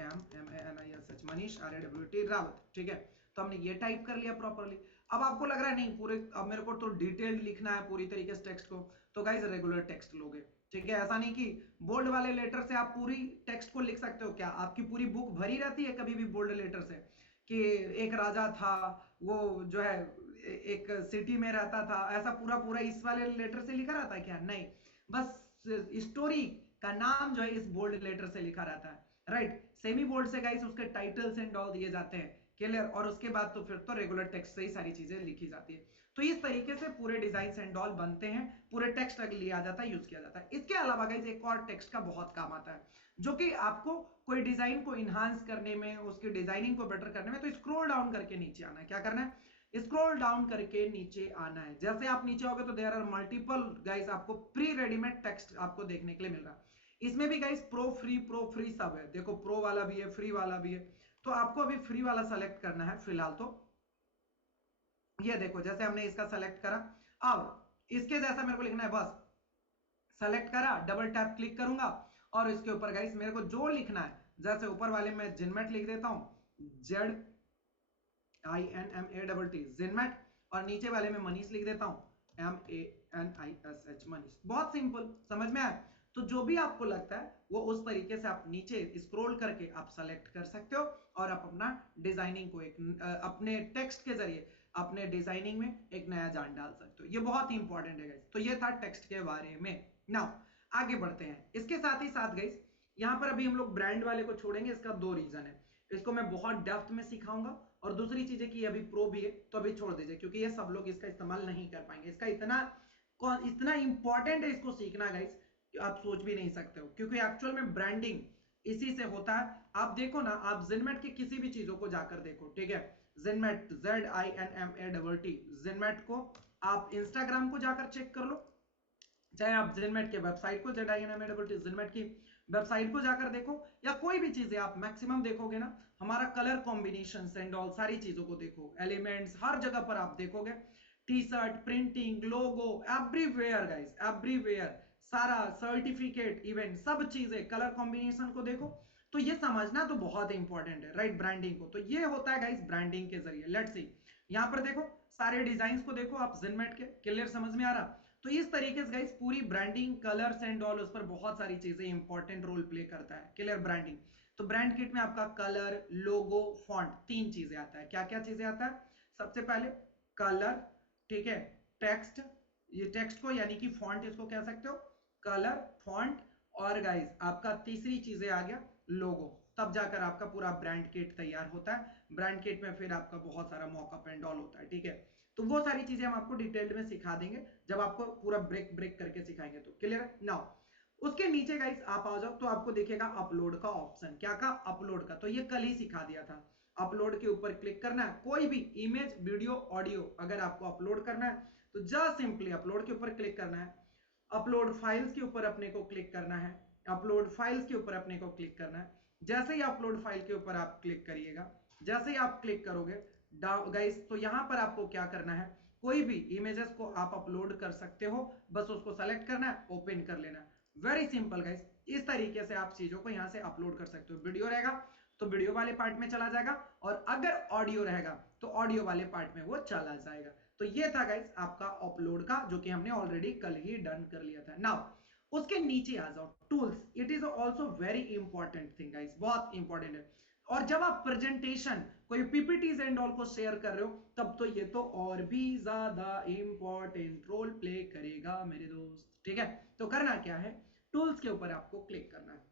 am MANISH Manish RAWT Rawat, ठीक है। तो हमने ये टाइप कर लिया प्रॉपरली। अब आपको लग रहा है नहीं पूरे, अब मेरे को तो डिटेल्ड लिखना है पूरी तरीके से टेक्स्ट को, तो गाइस रेगुलर टेक्स्ट लोगे, ठीक है। ऐसा नहीं कि बोल्ड वाले लेटर से आप पूरी टेक्स्ट को लिख सकते हो, क्या आपकी पूरी बुक भरी रहती है कभी भी बोल्ड लेटर से, कि एक राजा था वो जो है एक सिटी में रहता था, ऐसा पूरा पूरा इस वाले लेटर से लिखा रहता है क्या, नहीं, बस स्टोरी का नाम जो है इस बोल्ड लेटर से लिखा रहता है, राइट। सेमी बोल्ड से गाइस उसके टाइटल्स एंड ऑल दिए जाते हैं, क्लियर, और उसके बाद तो फिर तो रेगुलर टेक्स्ट से ही सारी चीजें लिखी जाती है। तो इस तरीके से पूरे डिजाइन एंड ऑल बनते हैं, पूरे टेक्स्ट लिया जाता है, यूज किया जाता है। इसके अलावा गाइस एक और टेक्स्ट का बहुत काम आता है, जो कि आपको कोई डिजाइन को इनहांस करने में, उसकी डिजाइनिंग को बेटर करने में, तो स्क्रॉल डाउन करके नीचे आना है। क्या करना है, स्क्रॉल डाउन करके नीचे आना है। जैसे आप नीचे आओगे तो देयर आर मल्टीपल गाइस आपको प्री रेडीमेड टेक्स्ट आपको देखने के लिए मिल रहा है। इसमें भी गाइस प्रो फ्री सब है, देखो प्रो वाला भी है, फ्री वाला भी है। तो आपको अभी फ्री वाला सेलेक्ट करना है फिलहाल। तो ये देखो जैसे हमने इसका सेलेक्ट करा, अब इसके जैसा मेरे को लिखना है, बस सेलेक्ट करा, डबल टैप क्लिक करूंगा और इसके ऊपर गाइस मेरे को जो लिखना है, जैसे ऊपर वाले में जिनमेट लिख देता हूं, ZINMATT जिनमेट, और नीचे वाले में मनीष लिख देता हूं MANISH मनीष। बहुत सिंपल, समझ में आया। तो जो भी आपको लगता है वो उस तरीके से आप नीचे स्क्रॉल करके आप सेलेक्ट कर सकते हो और आप अपना डिजाइनिंग को एक अपने टेक्स्ट के जरिए अपने डिजाइनिंग में एक नया जान डाल सकते हो। ये बहुत ही इंपॉर्टेंट है गाइस। तो ये था टेक्स्ट के बारे में। नाउ आगे बढ़ते हैं। इसके साथ ही साथ गाइस यहाँ पर अभी हम लोग ब्रांड वाले को छोड़ेंगे, इसका 2 रीजन है, इसको मैं बहुत डेप्थ में सिखाऊंगा, और दूसरी चीज है कि अभी प्रो भी है तो अभी छोड़ दीजिए, क्योंकि ये सब लोग इसका इस्तेमाल नहीं कर पाएंगे। इसका इतना इंपॉर्टेंट है इसको सीखना गाइस, आप सोच भी नहीं सकते हो, क्योंकि एक्चुअल में ब्रांडिंग इसी से होता है। आप देखो ना, आप जिनमेट की किसी भी चीजों को जाकर देखो, ठीक है, जिनमेट ZINMATT जिनमेट को आप इंस्टाग्राम को जाकर चेक कर लो, चाहे आप जिनमेट के वेबसाइट को ZINMATT जिनमेट की वेबसाइट को जाकर देखो, या कोई भी चीजें आप मैक्सिमम देखोगे ना, हमारा कलर कॉम्बिनेशन एंड ऑल सारी चीजों को देखो, एलिमेंट्स हर जगह पर आप देखोगे, टी शर्ट, प्रिंटिंग, लोगो, एवरीवेयर गाइस, एवरीवेयर, सारा सर्टिफिकेट, इवेंट, सब चीजें कलर कॉम्बिनेशन को देखो। तो ये समझना तो बहुत इंपॉर्टेंट है, राइट, ब्रांडिंग को। तो ये होता है गाइस ब्रांडिंग के जरिए। लेट्स सी, यहाँ पर देखो सारे डिजाइन को देखो आप जिनमेट के, क्लियर, समझ में आ रहा। तो इस तरीके से गाइस पूरी ब्रांडिंग, कलर्स एंड ऑल, उस पर बहुत सारी चीजें इंपॉर्टेंट रोल प्ले करता है, क्लियर, ब्रांडिंग। तो ब्रांड किट में आपका कलर, लोगो, फॉन्ट, 3 चीजें आता है। क्या क्या चीजें आता है, सबसे पहले कलर, ठीक है, टेक्स्ट, ये टेक्स्ट को यानी कि फॉन्ट इसको कह सकते हो, कलर, फॉन्ट, और गाइस आपका तीसरी चीजें आ गया लोगो, तब जाकर आपका पूरा ब्रांड किट तैयार होता है। ब्रांड किट में फिर आपका बहुत सारा मॉकअप एंड ऑल होता है, ठीक है। तो वो सारी चीजें हम आपको डिटेल्ड में सिखा देंगे जब आपको पूरा ब्रेक ब्रेक करके सिखाएंगे, तो क्लियर है। नाउ उसके नीचे गाइस आप आ जाओ तो आपको दिखेगा अपलोड का ऑप्शन। क्या का, अपलोड का, तो ये कल ही सिखा दिया था। अपलोड के ऊपर क्लिक करना है, कोई भी इमेज, वीडियो, ऑडियो अगर आपको अपलोड करना है तो जस्ट सिंपली अपलोड के ऊपर क्लिक करना है। अपलोड फाइल्स के ऊपर अपने को क्लिक करना है, अपलोड फाइल्स के ऊपर अपने को क्लिक करना है। जैसे ही अपलोड फाइल के ऊपर आप क्लिक करिएगा, जैसे ही आप क्लिक करोगे गाइस, तो यहां पर आपको क्या करना है, कोई भी इमेजेस को आप अपलोड कर सकते हो, बस उसको सेलेक्ट करना है, ओपन कर लेना है। वेरी सिंपल गाइस, इस तरीके से आप चीजों को यहां से अपलोड कर सकते हो। वीडियो रहेगा तो वीडियो वाले पार्ट में चला जाएगा, और अगर ऑडियो रहेगा तो ऑडियो वाले पार्ट में वो चला जाएगा। तो ये था गाइस आपका अपलोड का, जो कि हमने ऑलरेडी कल ही डन कर लिया था। नाउ उसके नीचे आ जाओ, tools. It is also very important thing guys, बहुत इंपॉर्टेंट है। और जब आप प्रेजेंटेशन, कोई पीपीटीज एंड ऑल को शेयर कर रहे हो, तब तो ये तो और भी ज्यादा इंपॉर्टेंट रोल प्ले करेगा मेरे दोस्त। ठीक है, तो करना क्या है, टूल्स के ऊपर आपको क्लिक करना है।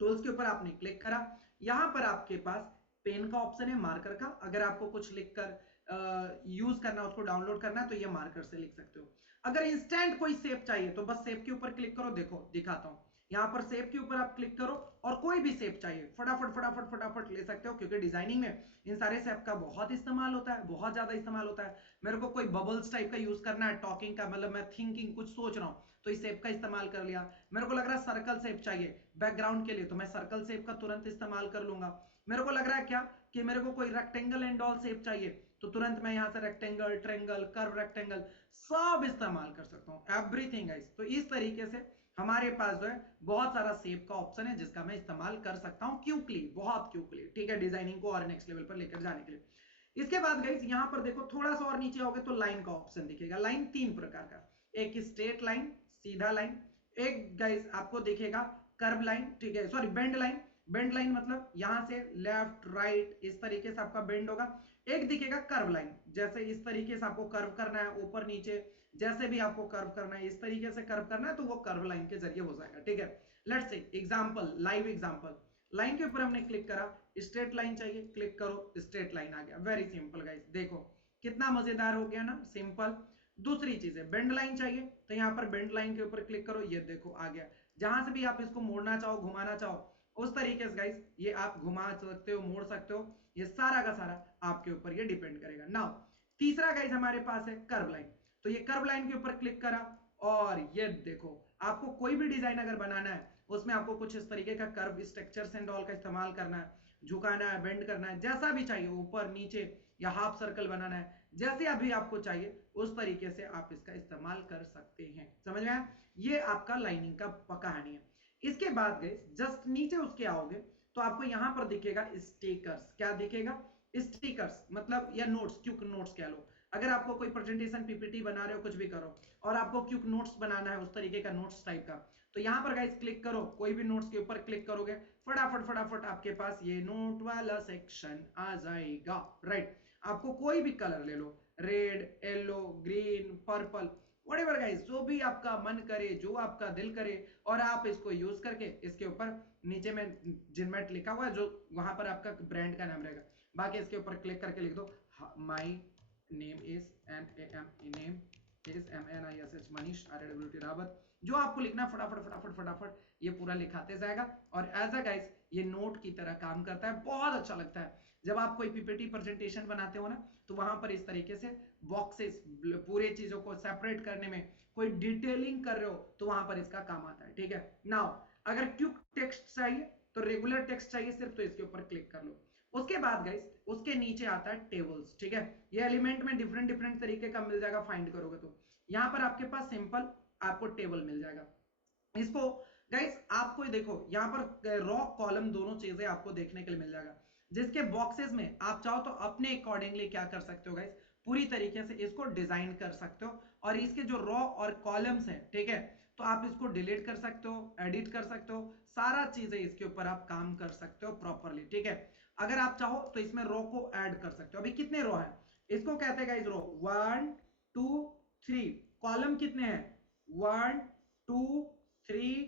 टूल्स के ऊपर आपने क्लिक करा, यहां पर आपके पास पेन का ऑप्शन है, मार्कर का। अगर आपको कुछ लिखकर यूज करना है, उसको डाउनलोड करना है, तो ये मार्कर से लिख सकते हो। अगर इंस्टेंट कोई शेप चाहिए तो बस शेप के ऊपर क्लिक करो। देखो दिखाता हूं, यहां पर शेप के ऊपर आप क्लिक करो, और कोई भी शेप चाहिए फटाफट फटाफट फटाफट ले सकते हो, क्योंकि डिजाइनिंग में इन सारे शेप का बहुत इस्तेमाल होता है, बहुत ज्यादा इस्तेमाल होता है। मेरे को कोई बबल्स टाइप का यूज करना है, टॉकिंग का, मतलब मैं थिंकिंग कुछ सोच रहा हूं, तो इस शेप का इस्तेमाल कर लिया। मेरे को लग रहा है सर्कल शेप चाहिए बैकग्राउंड के लिए, तो मैं सर्कल शेप का तुरंत इस्तेमाल कर लूंगा। मेरे को लग रहा है क्या कि मेरे को कोई रेक्टेंगल एंड ऑल शेप चाहिए, तो तुरंत मैं यहां से रेक्टेंगल, ट्रायंगल, कर्व रेक्टेंगल सब इस्तेमाल कर सकता हूं, एवरीथिंग गाइस। तो इस तरीके से हमारे पास जो है बहुत सारा शेप का ऑप्शन है, जिसका मैं इस्तेमाल कर सकता हूं क्विकली, बहुत क्विकली। ठीक है, डिजाइनिंग को और नेक्स्ट लेवल पर लेकर जाने के लिए। इसके बाद गाइस यहां पर देखो, थोड़ा सा और नीचे आओगे तो लाइन का ऑप्शन दिखेगा। लाइन तीन प्रकार का, एक स्ट्रेट लाइन, सीधा लाइन, एक गाइस आपको दिखेगा कर्व लाइन। ठीक है, sorry bend line. Bend line मतलब यहां से लेफ्ट राइट इस तरीके से आपका बेंड होगा। एक दिखेगा कर्व लाइन, जैसे इस तरीके से आपको कर्व करना है, ऊपर नीचे जैसे भी आपको कर्व करना है, इस तरीके से कर्व करना है, तो वो कर्व लाइन के जरिए हो जाएगा। ठीक है, let's say example, live example. Line के ऊपर हमने क्लिक करा, स्ट्रेट लाइन चाहिए, क्लिक करो, स्ट्रेट लाइन आ गया। वेरी सिंपल गाइस, देखो कितना मजेदार हो गया ना, सिंपल। दूसरी चीज है बेंड लाइन चाहिए, तो यहाँ पर बेंड लाइन के ऊपर क्लिक करो, ये देखो आ गया। जहां से भी आप इसको मोड़ना चाहो, घुमाना चाहो, उस तरीके से गाइस ये आप घुमा सकते हो, मोड़ सकते हो। ये सारा का सारा आपके ऊपर ये डिपेंड करेगा। नाउ तीसरा गाइस हमारे पास है कर्व लाइन। तो ये कर्व लाइन के ऊपर क्लिक करा, और ये देखो आपको कोई भी डिजाइन अगर बनाना है, उसमें आपको कुछ इस तरीके का कर्व स्ट्रक्चर्स एंड ऑल का इस्तेमाल करना है, झुकाना है, बेंड करना है, जैसा भी चाहिए, ऊपर नीचे या हाफ सर्कल बनाना है, जैसे अभी आपको चाहिए उस तरीके से आप इसका इस्तेमाल कर सकते हैं। समझ में आया? ये आपका लाइनिंग का कहानी है। इसके बाद गए जस्ट नीचे उसके आओगे तो आपको यहां पर दिखेगा स्टिकर्स। क्या दिखेगा? स्टिकर्स मतलब या नोट्स, क्विक नोट्स कह लो। अगर आपको कोई प्रेजेंटेशन पीपीटी बना रहे हो, कुछ भी करो, और आपको क्विक नोट्स बनाना है, उस तरीके का नोट्स टाइप का, तो यहां पर गाइस क्लिक करो, कोई भी नोट्स के ऊपर क्लिक करोगे, फटाफट फटाफट आपके पास ये नोट वाला सेक्शन आ जाएगा। राइट, आपको कोई भी कलर ले लो, red, yellow, green, purple, whatever guys, जो भी आपका मन करे, जो आपका दिल करे, और आप इसको यूज करके इसके ऊपर नीचे में जिनमेट लिखा हुआ है, जो वहां पर आपका ब्रांड का नाम रहेगा, बाकी इसके ऊपर क्लिक करके लिख दो my name is name is MNISH Manish RWT Rawat. जो आपको लिखना फटाफट फटाफट फटाफट ये पूरा लिखाते जाएगा, और एज अ गाइस ये नोट की तरह काम करता है। बहुत अच्छा लगता है जब आप कोई पीपीटी प्रेजेंटेशन बनाते हो ना, तो वहां पर इस तरीके से बॉक्सेस, पूरे चीजों को सेपरेट करने में, कोई डिटेलिंग कर रहे हो तो वहां पर इसका काम आता है। ठीक है, नाउ अगर क्विक टेक्स्ट चाहिए, तो रेगुलर टेक्स्ट चाहिए सिर्फ, तो इसके ऊपर क्लिक कर लो। उसके बाद गाइस उसके नीचे आता है टेबल्स। ठीक है, ये एलिमेंट में डिफरेंट डिफरेंट तरीके का मिल जाएगा, फाइंड करोगे तो यहां पर आपके पास सिंपल आपको टेबल मिल जाएगा। इसको गाइस आपको देखो यहां पर रॉ कॉलम दोनों चीजें आपको देखने के लिए मिल जाएगा, जिसके बॉक्सेस में आप चाहो तो अपने अकॉर्डिंगली क्या कर सकते हो गाइस, पूरी तरीके से इसको डिजाइन कर सकते हो। और इसके जो रॉ और कॉलम्स हैं, ठीक है, तो आप इसको डिलीट कर सकते हो, एडिट कर सकते हो, सारा चीजें इसके ऊपर आप काम कर सकते हो प्रॉपरली। ठीक है, अगर आप चाहो तो इसमें रो को ऐड कर सकते हो। अभी कितने रो हैं, इसको कहते हैं गाइस रो, 1 2 3। कॉलम कितने हैं, 1 2 3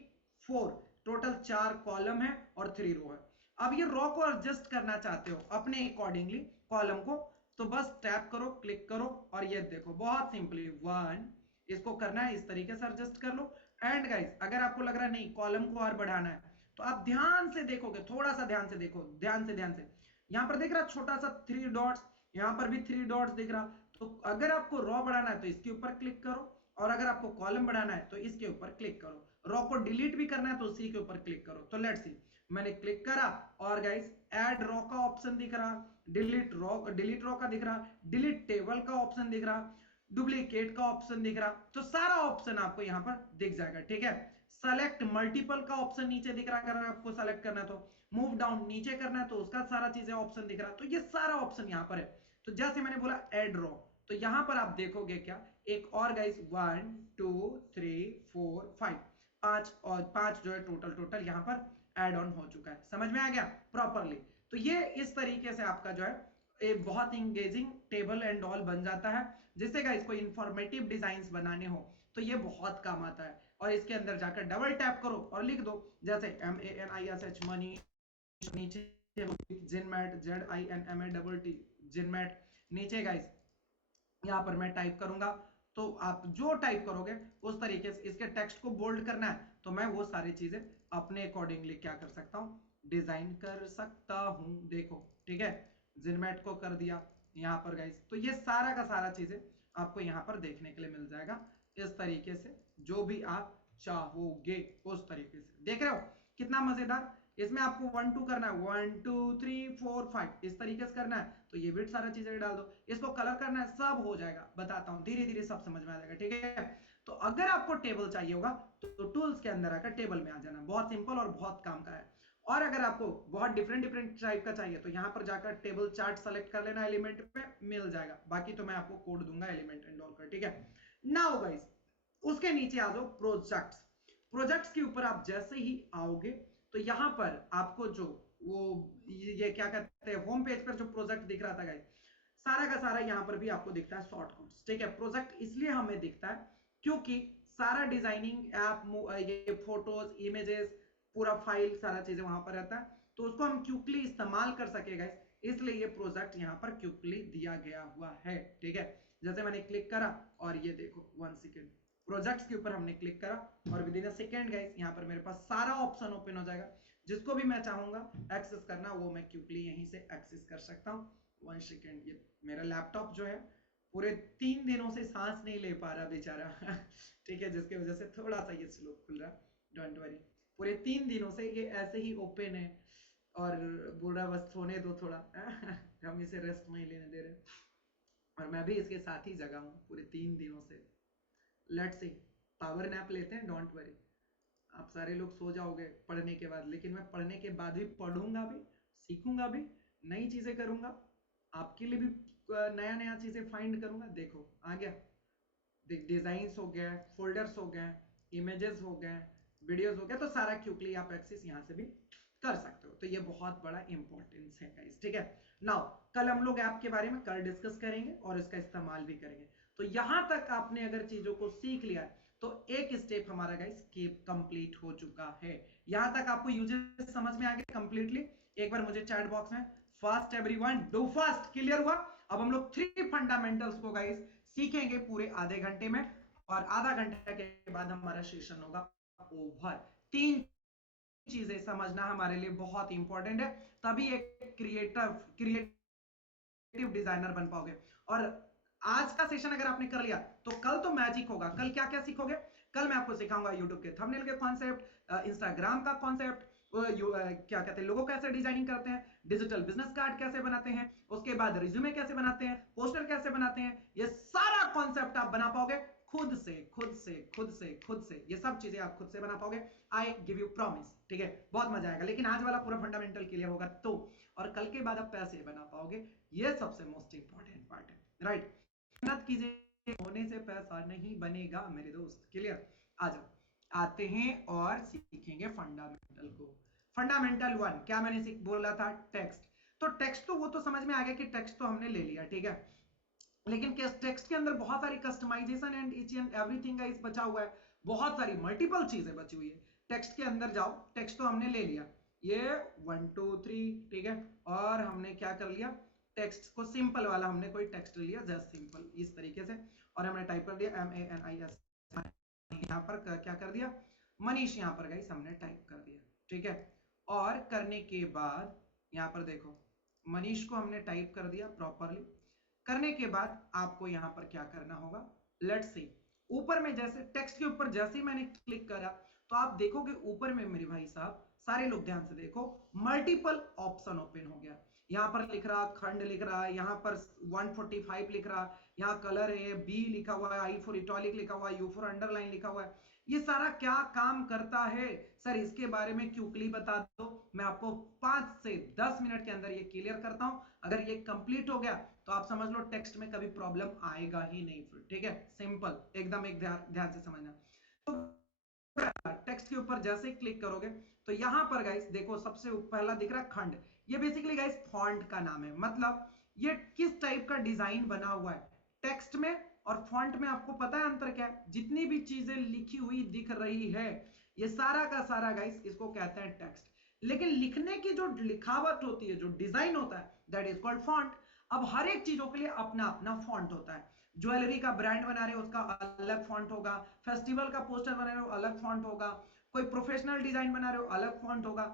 4, टोटल 4 कॉलम है और 3 रो है। अब ये रो को एडजस्ट करना चाहते हो अपने अकॉर्डिंगली कॉलम को, तो बस टैप करो, क्लिक करो, और ये देखो बहुत सिंपली 1, इसको करना है इस तरीके से एडजस्ट कर लो। एंड गाइस अगर आपको लग रहा है नहीं कॉलम को और बढ़ाना है, तो आप ध्यान से देखोगे, थोड़ा सा ध्यान से देखो, ध्यान से यहां पर देख रहा छोटा सा 3 डॉट्स, यहां पर भी 3 डॉट्स दिख रहा। तो अगर आपको रॉ बढ़ाना है तो इसके ऊपर क्लिक करो, और अगर आपको कॉलम बढ़ाना है तो इसके ऊपर क्लिक करो। रॉ को डिलीट भी करना है तो उसी के ऊपर क्लिक करो। तो लेट्स सी, मैंने क्लिक करा और गाइस ऐड रॉ का ऑप्शन दिख रहा, डिलीट रॉ का दिख रहा, डिलीट टेबल का ऑप्शन दिख रहा, डुप्लीकेट का ऑप्शन दिख रहा, तो सारा ऑप्शन आपको यहाँ पर दिख जाएगा। ठीक है, सेलेक्ट मल्टीपल का ऑप्शन नीचे दिख रहा, अगर आपको सेलेक्ट करना है तो मूव डाउन नीचे करना है तो उसका सारा चीजें ऑप्शन दिख रहा, तो ये सारा ऑप्शन यहाँ पर है। तो जैसे मैंने बोला ऐड रॉ, तो यहां पर आप देखोगे क्या, एक और गाइस 1 2 3 4 5, पांच और पांच जो है टोटल यहां पर एड ऑन हो चुका है। समझ में आ गया प्रॉपरली? तो ये इस तरीके से आपका जो है एक बहुत इंगेजिंग टेबल एंड ऑल बन जाता है, जिससे गाइस कोई इंफॉर्मेटिव डिजाइन्स बनाने हो तो ये बहुत काम आता है। और इसके अंदर जाकर डबल टैप करो और लिख दो, जैसे MANISH मनी, नीचे जिनमैट ZINMATT जिनमैट, नीचे गाइस यहाँ पर मैं टाइप करूंगा, तो आप जो टाइप करोगे उस तरीके से इसके टेक्स्ट को बोल्ड करना है, तो मैं वो सारी चीजें अपने अकॉर्डिंगली क्या कर सकता हूँ, डिजाइन कर सकता हूँ। देखो ठीक है, जिनमैट को कर दिया यहाँ पर गाइस, तो ये सारा का सारा चीजें आपको यहाँ पर देखने के लिए मिल जाएगा इस तरीके से, जो भी आप चाहोगे उस तरीके से। देख रहे हो कितना मजेदार? इसमें आपको 1 2 करना है, 1 2 3 4 5 इस तरीके से करना है, तो ये भी सारा चीजें डाल दो। इसको कलर करना है, सब हो जाएगा, बताता हूँ धीरे धीरे सब समझ में आ जाएगा। ठीक है, तो अगर आपको टेबल चाहिए होगा तो टूल्स के अंदर आकर टेबल में आ जाना, बहुत सिंपल और बहुत काम का है। और अगर आपको बहुत डिफरेंट टाइप का चाहिए तो यहाँ पर जाकर टेबल चार्ट सेलेक्ट कर लेना, एलिमेंट पे मिल जाएगा, बाकी तो मैं आपको कोड दूंगा एलिमेंट एंड ऑल का। ठीक है, नाउ गाइस उसके नीचे आ जाओ प्रोजेक्ट्स। प्रोजेक्ट्स के ऊपर आप जैसे ही आओगे तो यहाँ पर आपको जो वो ये क्या कहते हैं, होम पेज पर जो प्रोजेक्ट दिख रहा था गाइस, सारा का सारा यहाँ पर भी आपको दिखता है शॉर्टकट्स। ठीक है, प्रोजेक्ट इसलिए हमें दिखता है क्योंकि सारा डिजाइनिंग ऐप, ये फोटोज इमेजेस पूरा फाइल सारा चीजें वहां पर रहता है, तो उसको हम क्विकली इस्तेमाल कर सकेगा, इसलिए ये प्रोजेक्ट यहाँ पर क्विकली दिया गया हुआ है। ठीक है, जैसे मैंने क्लिक करा और ये देखो 1 सेकेंड, प्रोजेक्ट्स के ऊपर हमने क्लिक करा और with in a second guys यहाँ पर मेरे पास सारा ऑप्शन ओपन हो जाएगा, जिसको भी मैं चाहूंगा एक्सेस करना वो मैं क्विकली यहीं से एक्सेस कर सकता हूँ। 1 सेकेंड, ये मेरा लैपटॉप जो है पूरे 3 दिनों से सांस नहीं ले पा रहा बेचारा ठीक है, जिसकी वजह से थोड़ा सा ये स्लो खुल रहा, डोंट वरी, पूरे 3 दिनों से ये ऐसे ही ओपन है और बोल रहा बस सोने दो थोड़ा हम इसे रेस्ट नहीं लेने दे रहे, और मैं भी इसके साथ ही जगा हूँ पूरे 3 दिनों से। लेट्स सी, पावर नैप लेते हैं, डोंट वरी, आप सारे लोग सो जाओगे पढ़ने के बाद, लेकिन मैं पढ़ने के बाद भी पढ़ूंगा भी, सीखूंगा भी, नई चीजें करूंगा, आपके लिए भी नया नया चीजें फाइंड करूंगा। देखो आ गया, डिजाइन्स हो गए, फोल्डर्स हो गए, इमेजेस हो गए, वीडियोस हो गए, तो सारा क्विकली आप एक्सेस यहाँ से भी कर सकते हो, तो ये बहुत बड़ा इंपॉर्टेंस है गाइस। ठीक है, नाउ कल हम लोग ऐप के बारे में कल डिस्कस करेंगे और इसका इस्तेमाल भी करेंगे। तो यहां तक आपने अगर चीजों को सीख लिया तो एक स्टेप हमारा गाइस कंप्लीट हो चुका है। यहां तक आपको यूजेस समझ में आ गए कंप्लीटली? एक बार मुझे चैट बॉक्स में fast everyone, do fast, clear हुआ? अब हम लोग 3 फंडामेंटल्स को गाइस सीखेंगे पूरे आधे घंटे में, और आधा घंटे के बाद हमारा सेशन होगा ओवर। 3 चीजें समझना हमारे लिए बहुत इंपॉर्टेंट है, तभी एक क्रिएटिव डिजाइनर बन पाओगे। और आज का सेशन अगर आपने कर लिया तो कल तो मैजिक होगा। कल क्या क्या सीखोगे? कल मैं आपको सिखाऊंगा यूट्यूब के थंबनेल के कॉन्सेप्ट, इंस्टाग्राम का कॉन्सेप्ट, क्या कहते हैं लोगो कैसे डिजाइनिंग करते हैं, डिजिटल बिजनेस कार्ड कैसे बनाते हैं, उसके बाद रिज्यूमे कैसे बनाते हैं, पोस्टर कैसे बनाते हैं, ये सारा कॉन्सेप्ट आप बना पाओगे खुद से खुद से खुद से खुद से, ये सब चीजें आप खुद से बना पाओगे, आई गिव यू प्रॉमिस। ठीक है, बहुत मजा आएगा, लेकिन आज वाला पूरा फंडामेंटल क्लियर होगा तो, और कल के बाद आप पैसे बना पाओगे, ये सबसे मोस्ट इंपॉर्टेंट पार्ट है, राइट? मेहनत कीजिए, होने से पैसा नहीं बनेगा मेरे दोस्त, क्लियर? आ जाओ, आते हैं और सीखेंगे फंडामेंटल को। फंडामेंटल 1 क्या मैंने बोला था? टेक्स्ट। तो टेक्स्ट तो वो तो समझ में आ गया कि टेक्स्ट तो हमने ले लिया, ठीक है, लेकिन टेक्स्ट के अंदर बहुत सारी customization and each and everything guys बचा हुआ है, बहुत सारी मल्टीपल चीजें बची हुई है। टेक्स्ट के अंदर जाओ, टेक्स्ट तो हमने ले लिया, ये 1 2 3, ठीक है, और हमने क्या कर लिया, टेक्स्ट को सिंपल वाला हमने कोई टेक्स्ट लिया, जस्ट सिंपल इस तरीके से, और हमने टाइप कर दिया MANIS, यहाँ पर क्या कर दिया, मनीष, यहाँ पर गाइस हमने टाइप कर दिया, ठीक है, और करने के बाद यहाँ पर देखो मनीष को हमने टाइप कर दिया प्रॉपरली। करने के बाद आपको यहां पर क्या करना होगा, लेट्स सी, ऊपर में जैसे टेक्स्ट के ऊपर जैसे ही मैंने क्लिक करा तो आप देखोगे ऊपर में मेरे भाई साहब, सारे लोग ध्यान से देखो, मल्टीपल ऑप्शन ओपन हो गया। यहाँ पर लिख रहा खंड लिख रहा है, यहाँ पर 145 लिख रहा, यहाँ कलर है, बी लिखा हुआ है, आई फॉर इटॉलिक लिखा हुआ है, यू फॉर अंडरलाइन लिखा हुआ है। ये सारा क्या काम करता है सर, इसके बारे में क्विकली बता दो। मैं आपको 5 से 10 मिनट के अंदर ये क्लियर करता हूं। अगर ये कंप्लीट हो गया तो आप समझ लो टेक्स्ट में कभी प्रॉब्लम आएगा ही नहीं फिर, ठीक है। सिंपल एकदम, एक ध्यान से समझना। तो टेक्स्ट के ऊपर जैसे ही क्लिक करोगे तो यहां पर गाइस देखो, सबसे पहला दिख रहा है खंड। ये बेसिकली गाइस फॉन्ट का नाम है, मतलब ये किस टाइप का डिजाइन बना हुआ है। टेक्स्ट में और फॉन्ट में आपको पता है अंतर क्या है? जितनी भी चीजें लिखी हुई दिख रही है ये सारा का सारा गाइस इसको कहते हैं टेक्स्ट। लेकिन लिखने की जो लिखावट होती है, जो डिजाइन होता है, दैट इज कॉल्ड फॉन्ट। अब हर एक चीजों के लिए अपना अपना फॉन्ट होता है। ज्वेलरी का ब्रांड बना रहे हो उसका अलग फॉन्ट होगा, फेस्टिवल का पोस्टर बना रहे हो अलग फॉन्ट होगा, कोई प्रोफेशनल डिजाइन बना रहे हो अलग फॉन्ट होगा,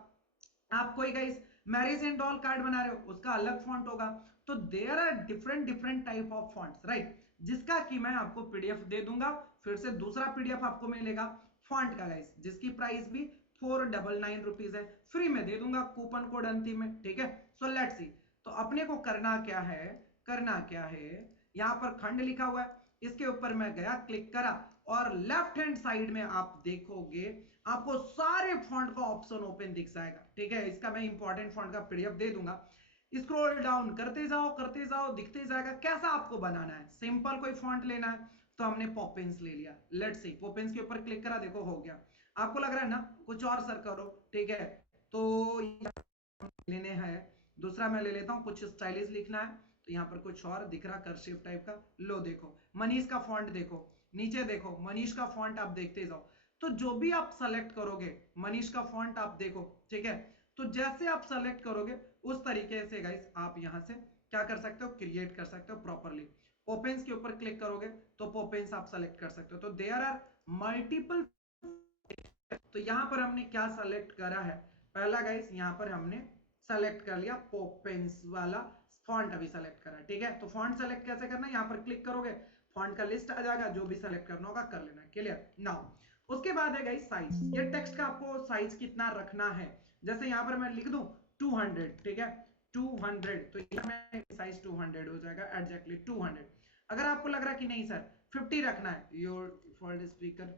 आप कोई guys marriage and all card बना रहे हो उसका अलग फॉन्ट होगा। तो there are different different type of fonts, right, जिसका कि मैं आपको पीडीएफ दे दूंगा। फिर से दूसरा पीडीएफ आपको मिलेगा फॉन्ट का गाइस, जिसकी प्राइस भी 499 रुपीज है, फ्री में दे दूंगा, कूपन कोड अंतिम में, ठीक है। सो लेट्स सी, तो अपने को करना क्या है, करना क्या है, यहां पर खंड लिखा हुआ है, इसके ऊपर मैं गया, क्लिक करा, और लेफ्ट हैंड साइड में आप देखोगे आपको सारे फॉन्ट का ऑप्शन ओपन दिख जाएगा, ठीक है। इसका मैं इंपॉर्टेंट फॉन्ट का पीडीएफ दे दूंगा। स्क्रॉल डाउन करते जाओ, दिखते जाएगा। कैसा आपको बनाना है, सिंपल कोई फॉन्ट लेना है तो हमने पॉपिंस ले लिया। लेट्स सी, पॉपिंस के ऊपर क्लिक करा, देखो हो गया। आपको लग रहा है ना कुछ और सर करो, ठीक है, तो लेने हैं। दूसरा मैं ले लेता हूं, कुछ स्टाइलिश लिखना है तो यहाँ पर कुछ और दिख रहा कर्सिव टाइप का, लो देखो मनीष का फॉन्ट देखो, नीचे देखो मनीष का फॉन्ट, आप देखते जाओ। तो जो भी आप सेलेक्ट करोगे मनीष का फॉन्ट आप देखो, ठीक है। तो जैसे आप सेलेक्ट करोगे उस तरीके से गाइस आप यहां से क्या कर सकते हो, क्रिएट कर सकते हो प्रॉपरली। पोपेंस के ऊपर क्लिक करोगे तो पोपेंस आप सेलेक्ट कर सकते हो। तो देयर आर मल्टीपल। तो यहां पर हमने क्या सेलेक्ट करा है, पहला गाइस यहां पर हमने सेलेक्ट कर लिया पोपेंस वाला फॉन्ट, अभी सेलेक्ट करा, ठीक है। तो फॉन्ट सेलेक्ट कैसे करना है, यहां पर क्लिक करोगे फॉन्ट का लिस्ट आ जाएगा, जो भी सेलेक्ट करना होगा कर लेना, क्लियर। नाउ उसके बाद है गाइस साइज, ये टेक्स्ट का आपको साइज कितना रखना है। जैसे यहां पर मैं लिख दूं 200, ठीक है, 200, तो यहां साइज 200 हो जाएगा, एग्जैक्टली 200। अगर आपको लग रहा है कि नहीं सर 50 रखना है, योर फॉल्ट स्पीकर,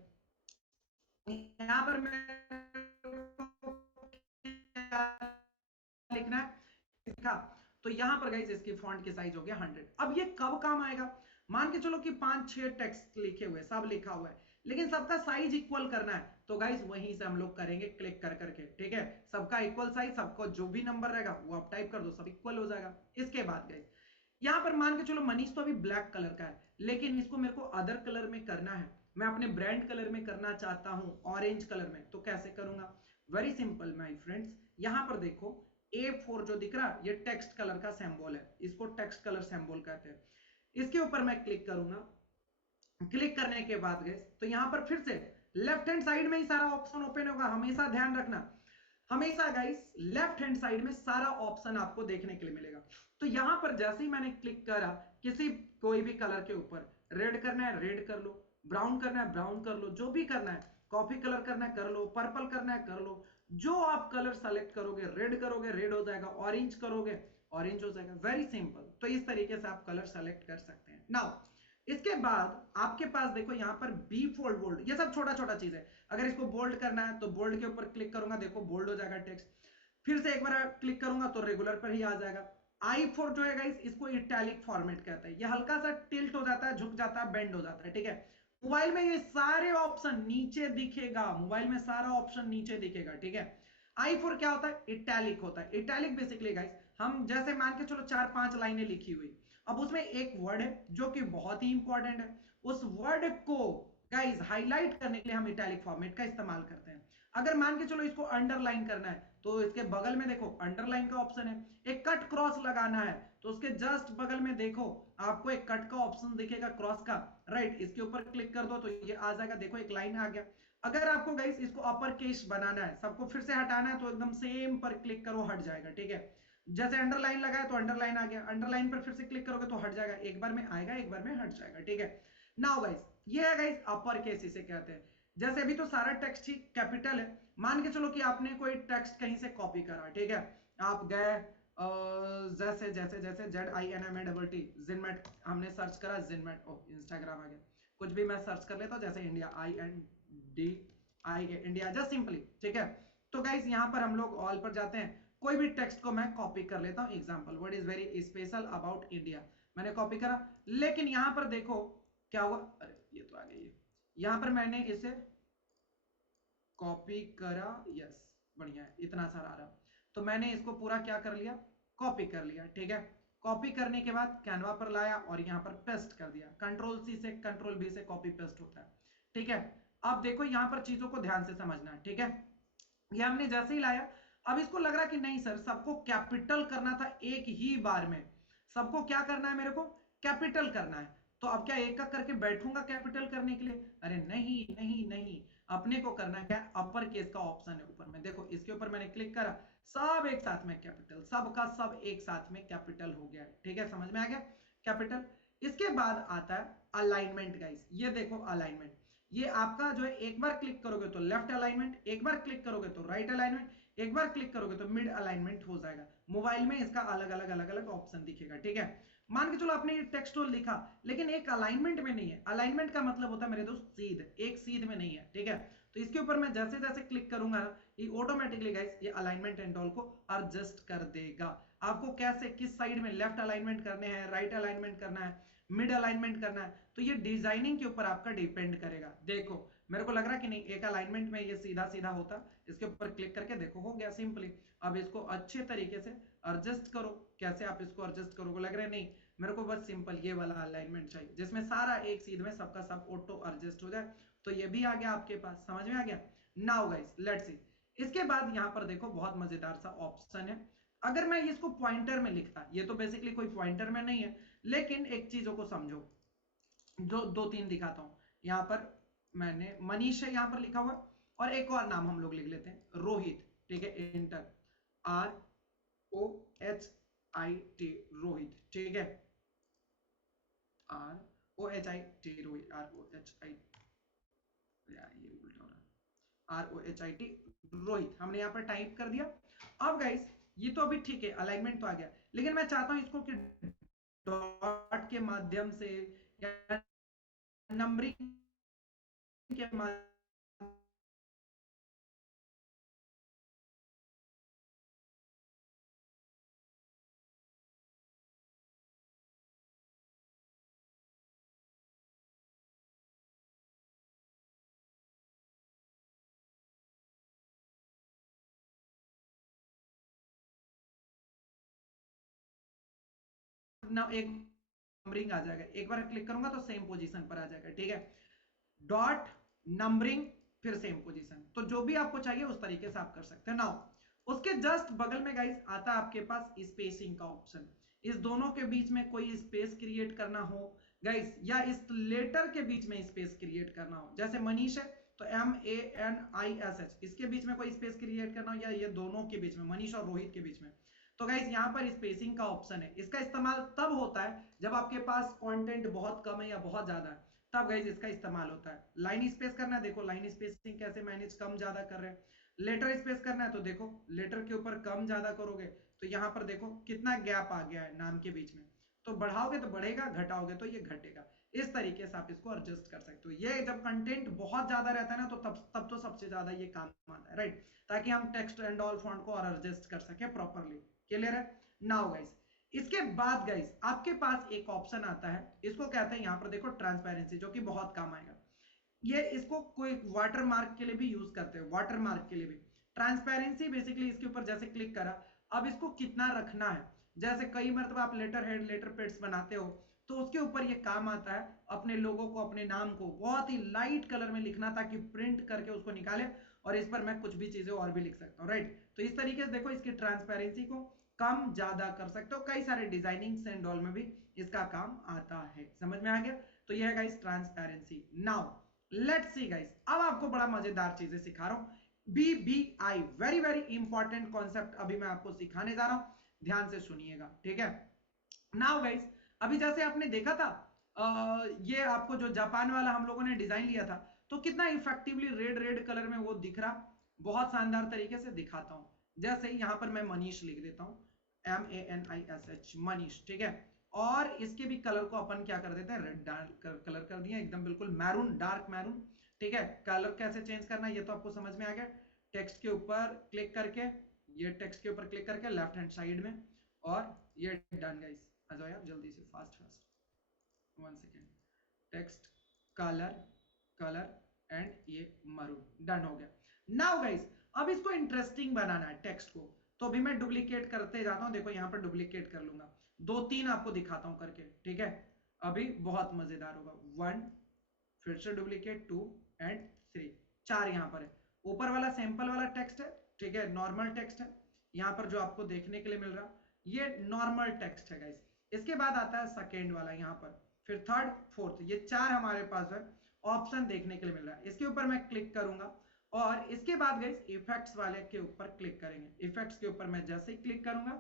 यहां पर मैं लिखना है लिखा, तो यहां पर गाइस इसकी फॉन्ट की साइज हो गया 100। अब ये कब काम आएगा, मान के चलो कि 5-6 टेक्स्ट लिखे हुए, सब लिखा हुआ है, लेकिन सबका साइज इक्वल करना है, तो गाइस वहीं से हम लोग करेंगे क्लिक कर करके, ठीक है। सबका इक्वल साइज, सबको जो भी नंबर रहेगा वो आप टाइप कर दो, सब इक्वल हो जाएगा। इसके बाद गाइस यहां पर मान के चलो मनीष तो अभी ब्लैक कलर का है, लेकिन इसको मेरे को अदर कलर में करना है, मैं अपने ब्रांड कलर में करना चाहता हूं, ऑरेंज कलर में, तो कैसे करूंगा, वेरी सिंपल माय फ्रेंड्स। यहां पर देखो A4 जो दिख रहा है ये टेक्स्ट कलर का सिंबल है, इसको टेक्स्ट कलर सिंबल कहते हैं। इसके ऊपर मैं क्लिक करूंगा, क्लिक करने के बाद गए तो यहां पर फिर से लेफ्ट हैंड साइड में ही सारा ऑप्शन ओपन होगा, हमेशा ध्यान रखना, हमेशा गाइस लेफ्ट हैंड साइड में सारा ऑप्शन आपको देखने के लिए मिलेगा। तो यहां पर जैसे ही मैंने क्लिक करा किसी कोई भी कलर के ऊपर, रेड करना है रेड कर लो, ब्राउन करना है ब्राउन कर लो, जो भी करना है, कॉफी कलर करना है कर लो, पर्पल करना है कर लो, जो आप कलर सेलेक्ट करोगे, रेड करोगे रेड हो जाएगा, ऑरेंज करोगे ऑरेंज हो जाएगा, वेरी सिंपल। तो इस तरीके से आप कलर सेलेक्ट कर सकते हैं। नाउ इसके बाद आपके पास देखो यहां पर बी फोल्ड बोल्ड, ये सब छोटा छोटा चीज है। अगर इसको बोल्ड करना है तो बोल्ड के ऊपर क्लिक करूंगा, देखो बोल्ड हो जाएगा टेक्स्ट। फिर से एक बार क्लिक करूंगा तो रेगुलर पर ही आ जाएगा। I4 जो है गाइस इसको इटैलिक फॉर्मेट कहते हैं, ये हल्का सा टिल्ट हो जाता है, झुक जाता है, बेंड हो जाता है, ठीक है। मोबाइल में ये सारे ऑप्शन नीचे दिखेगा, मोबाइल में सारा ऑप्शन नीचे दिखेगा, ठीक है। I4 क्या होता है, इटैलिक होता है। इटैलिक बेसिकली गाइस हम जैसे मान के चलो 4-5 लाइनें लिखी हुई, अब उसमें एक वर्ड है जो कि बहुत ही इंपॉर्टेंट है, उस वर्ड को गाइस हाईलाइट करने के लिए हम इटैलिक फॉर्मेट का इस्तेमाल करते हैं। अगर मान के चलो इसको अंडरलाइन करना है तो इसके बगल में देखो अंडरलाइन का ऑप्शन है। एक कट क्रॉस लगाना है तो उसके जस्ट बगल में देखो आपको एक कट का ऑप्शन दिखेगा क्रॉस का, राइट, इसके ऊपर क्लिक कर दो तो ये आ जाएगा, देखो एक लाइन आ गया। अगर आपको गाइस इसको अपर केस बनाना है, सबको फिर से हटाना है, तो एकदम सेम पर क्लिक करो, हट जाएगा, ठीक है। जैसे अंडरलाइन लगा है तो अंडरलाइन आ गया, अंडरलाइन पर फिर से क्लिक करोगे तो हट जाएगा, एक बार में आएगा एक बार में हट जाएगा, ठीक है। नाउ गाइस ये है गाइस अपर केस इसे कहते हैं। जैसे अभी तो सारा टेक्स्ट ही कैपिटल है, मान के चलो कि आपने कोई टेक्स्ट कहीं से कॉपी करा, ठीक है, आप गए जैसे जैसे जैसे ZINMATT जिनमेट, हमने सर्च करा जिनमेट, ओ इंस्टाग्राम आ गया, कुछ भी मैं सर्च कर लेता हूँ जैसे India, INDIA India, just simply, ठीक है। तो गाइस यहाँ पर हम लोग ऑल पर जाते हैं, कोई भी टेक्स्ट को मैं कॉपी कर लेता हूँ, example what is very special about India, मैंने कॉपी करा, लेकिन यहाँ पर देखो क्या हुआ, अरे ये तो आ गई है, यहाँ पर मैंने इसे कॉपी करा, यस बढ़िया है, इतना सारा आ रहा, तो मैंने इसको पूरा क्या कर लिया, कॉपी कर लिया, ठीक है। कॉपी करने के बाद कैनवा पर लाया और यहाँ पर पेस्ट कर दिया, कंट्रोल सी से कंट्रोल बी से कॉपी पेस्ट होता है, ठीक है। अब देखो यहाँ पर चीजों को ध्यान से समझना है, ठीक है। ये हमने जैसे ही लाया, अब इसको लग रहा कि नहीं सर सबको कैपिटल करना था एक ही बार में, सबको क्या करना है, मेरे को कैपिटल करना है, तो अब क्या एक का करके बैठूंगा कैपिटल करने के लिए, अरे नहीं नहीं नहीं, अपने को करना क्या, अपर केस का ऑप्शन है ऊपर में, देखो इसके ऊपर मैंने क्लिक करा, सब एक साथ में कैपिटल, सब का सब एक साथ में कैपिटल हो गया, ठीक है, समझ में आ गया कैपिटल। इसके बाद आता है अलाइनमेंट गाइस, ये देखो अलाइनमेंट, ये आपका जो है एक बार क्लिक करोगे तो लेफ्ट अलाइनमेंट, एक बार क्लिक करोगे तो राइट अलाइनमेंट, एक बार क्लिक करोगे तो मिड अलाइनमेंट हो जाएगा, मोबाइल में इसका अलग अलग ऑप्शन दिखेगा, ठीक है। मान के चलो आपने ये टेक्स्ट लिखा लेकिन एक अलाइनमेंट में नहीं है, अलाइनमेंट का मतलब होता है मेरे दोस्त सीध, एक सीध में नहीं है, ठीक है। तो इसके ऊपर मैं जैसे जैसे क्लिक करूंगा ना, ये ऑटोमेटिकली गाइस ये अलाइनमेंट एंड ऑल को एडजस्ट कर देगा, आपको कैसे किस साइड में लेफ्ट अलाइनमेंट करने हैं, राइट अलाइनमेंट करना है, मिड अलाइनमेंट करना है, तो ये डिजाइनिंग के ऊपर आपका डिपेंड करेगा। देखो मेरे को लग रहा है कि नहीं एक अलाइनमेंट में ये सीधा सीधा होता, इसके ऊपर क्लिक करके देखो हो गया सिंपली। अब इसको अच्छे तरीके से एडजस्ट करो, कैसे आप इसको एडजस्ट करोगे, लग रहा है नहीं मेरे को बस सिंपल ये वाला अलाइनमेंट चाहिए जिसमें सारा एक सीध में सबका सब ऑटो एडजस्ट हो जाए, तो ये भी आ गया आपके पास, समझ में आ गया। नाउ गाइस लेट्स सी, इसके बाद यहाँ पर देखो बहुत मजेदार सा ऑप्शन है, अगर मैं इसको पॉइंटर में लिखता, ये तो बेसिकली कोई पॉइंटर में नहीं है, लेकिन एक चीजों को समझो, जो दो तीन दिखाता हूं, यहाँ पर मैंने मनीष है यहाँ पर लिखा हुआ, और एक और नाम हम लोग लिख लेते हैं रोहित, ठीक है, इंटर ROHIT रोहित, ठीक है, ROHIT रोहित, ROHIT, यार ये उल्टा हो रहा है, ROHIT रोहित हमने यहाँ पर टाइप कर दिया। अब गाइस ये तो अभी ठीक है अलाइनमेंट तो आ गया, लेकिन मैं चाहता हूं इसको कि डॉट के माध्यम से या नंबरिंग के माध्यम ना एक नंबरिंग आ जाएगा, एक बार क्लिक करूंगा तो सेम पोजीशन पर आ जाएगा, ठीक है, डॉट नंबरिंग फिर सेम पोजीशन, तो जो भी आपको चाहिए उस तरीके से आप कर सकते हैं। नाउ उसके जस्ट बगल में गाइस आता है आपके पास स्पेसिंग का ऑप्शन, इस दोनों के बीच में कोई स्पेस क्रिएट करना हो गाइस, या इस लेटर के बीच में स्पेस क्रिएट करना हो, जैसे मनीष है तो MANISH, इसके बीच में कोई स्पेस क्रिएट करना हो, या ये दोनों के बीच में मनीष और रोहित के बीच में, तो गाइस यहाँ पर स्पेसिंग का ऑप्शन है, इसका इस्तेमाल तब होता है जब आपके पास कंटेंट बहुत कम है या बहुत ज्यादा है, तब गाइस इसका इस्तेमाल होता है। लाइन स्पेस करना है, देखो लाइन स्पेसिंग कैसे मैनेज कम ज्यादा कर रहे हैं, लेटर स्पेस करना है तो देखो लेटर के ऊपर कम ज्यादा करोगे तो यहाँ पर देखो कितना गैप आ गया है नाम के बीच में, तो बढ़ाओगे तो बढ़ेगा, घटाओगे तो ये घटेगा, इस तरीके से आप इसको एडजस्ट कर सकते हो। ये जब कंटेंट बहुत ज्यादा रहता है ना तो तब तो सबसे ज्यादा ये काम आता है, राइट, ताकि हम टेक्स्ट एंड ऑल फॉन्ट को और एडजस्ट कर सके प्रॉपरली, क्लियर है। नाउ गाइस इसके बाद गाइस आपके पास एक ऑप्शन आता है, इसको कहते हैं यहाँ पर देखो ट्रांसपेरेंसी, जो कि बहुत काम आएगा, ये इसको कोई वाटर मार्क के लिए भी यूज करते हैं, वाटर मार्क के लिए भी ट्रांसपेरेंसी, बेसिकली इसके ऊपर जैसे क्लिक करा, अब इसको कितना रखना है, जैसे कई मरतबा आप लेटर हेड लेटर पेड्स बनाते हो तो उसके ऊपर ये काम आता है, अपने लोगों को अपने नाम को बहुत ही लाइट कलर में लिखना ताकि प्रिंट करके उसको निकाले और इस पर मैं कुछ भी चीजें और भी लिख सकता हूँ, राइट। तो इस तरीके से देखो इसकी ट्रांसपेरेंसी को कम ज्यादा कर सकते हो, कई सारे डिजाइनिंग एंड ऑल में भी इसका काम आता है, समझ में आ गया। तो यह है guys transparency. Now let's see guys, अब आपको बड़ा मजेदार चीजें सिखा रहा हूं, BBI very very important concept अभी मैं आपको सिखाने जा रहा हूं, ध्यान से सुनिएगा, ठीक है। नाउ गाइस अभी जैसे आपने देखा था ये आपको जो जापान वाला हम लोगों ने डिजाइन लिया था, तो कितना इफेक्टिवली रेड रेड कलर में वो दिख रहा, बहुत शानदार तरीके से दिखाता हूं। जैसे यहां पर मैं मनीष लिख देता हूं, MANISH, मनीष, ठीक है। और इसके भी कलर को अपन क्या कर देते हैं, रेड डार्क कलर कर दिया, एकदम बिल्कुल मैरून, डार्क मैरून, ठीक है। कलर कैसे चेंज करना ये तो आपको समझ में आ गया। टेक्स्ट के ऊपर क्लिक करके, ये टेक्स्ट के ऊपर क्लिक करके लेफ्ट हैंड साइड में, और ये डन गाइस। आ जाओ यार जल्दी से, fast fast, 1 second. Text, colour, colour and ये मरून, डन हो गया। नाउ गाइस अब इसको इंटरेस्टिंग बनाना है टेक्स्ट को, तो अभी मैं डुप्लीकेट करते जाता हूं, देखो यहां पर डुप्लीकेट कर लूंगा, 2-3 आपको दिखाता हूं करके, ठीक है। अभी बहुत मजेदार होगा। 1, फिर से डुप्लीकेट, 2 एंड 3, 4 यहां पर है। ऊपर वाला सैंपल वाला टेक्स्ट है, ठीक है, नॉर्मल टेक्स्ट है। यहां पर जो आपको देखने के लिए मिल रहा ये नॉर्मल टेक्स्ट है गाइस। इसके बाद आता है सेकेंड वाला यहां पर, फिर थर्ड, फोर्थ, ये 4 हमारे पास है ऑप्शन देखने के लिए मिल रहा है। इसके ऊपर मैं क्लिक करूंगा और इसके बाद गाइस इफेक्ट्स वाले के ऊपर क्लिक करेंगे। इफेक्ट्स के ऊपर मैं जैसे ही क्लिक करूंगा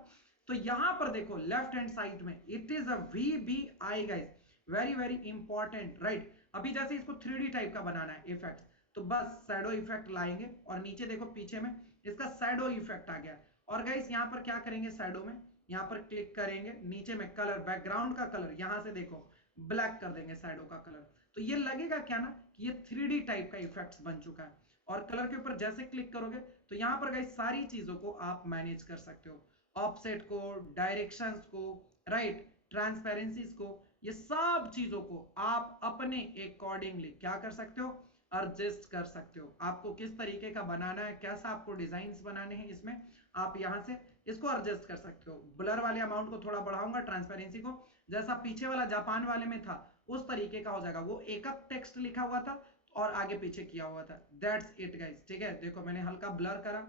तो यहां पर देखो लेफ्ट हैंड साइड में it is a VBI guys, very very important, right. अभी जैसे इसको 3D टाइप का बनाना है इफेक्ट, तो बस शैडो इफेक्ट लाएंगे और नीचे देखो पीछे में इसका शैडो इफेक्ट आ गया। और गाइस यहां पर क्या करेंगे, शैडो में यहां पर क्लिक करेंगे, नीचे में कलर, बैकग्राउंड का कलर यहां से देखो ब्लैक कर देंगे शैडो का कलर, तो ये लगेगा क्या ना कि ये 3D टाइप का इफेक्ट्स बन चुका है। और कलर के ऊपर जैसे क्लिक करोगे तो यहां पर गाइस सारी चीजों को आप मैनेज कर सकते हो, ऑफसेट को, डायरेक्शंस को, राइट, ट्रांसपेरेंसीज को, ये सब चीजों को आप अपने अकॉर्डिंगली क्या कर सकते हो, एडजस्ट कर सकते हो। आपको किस तरीके का बनाना है, कैसा आपको डिजाइन्स बनाने हैं, इसमें आप यहां से इसको एडजस्ट कर सकते हो। ब्लर वाले अमाउंट को थोड़ा बढ़ाऊंगा, ट्रांसपेरेंसी को, जैसा पीछे वाला जापान वाले में था उस तरीके का हो जाएगा। वो एक टेक्स्ट लिखा हुआ था और आगे पीछे किया हुआ था, दैट्स इट गाइस, ठीक है। देखो मैंने हल्का ब्लर करा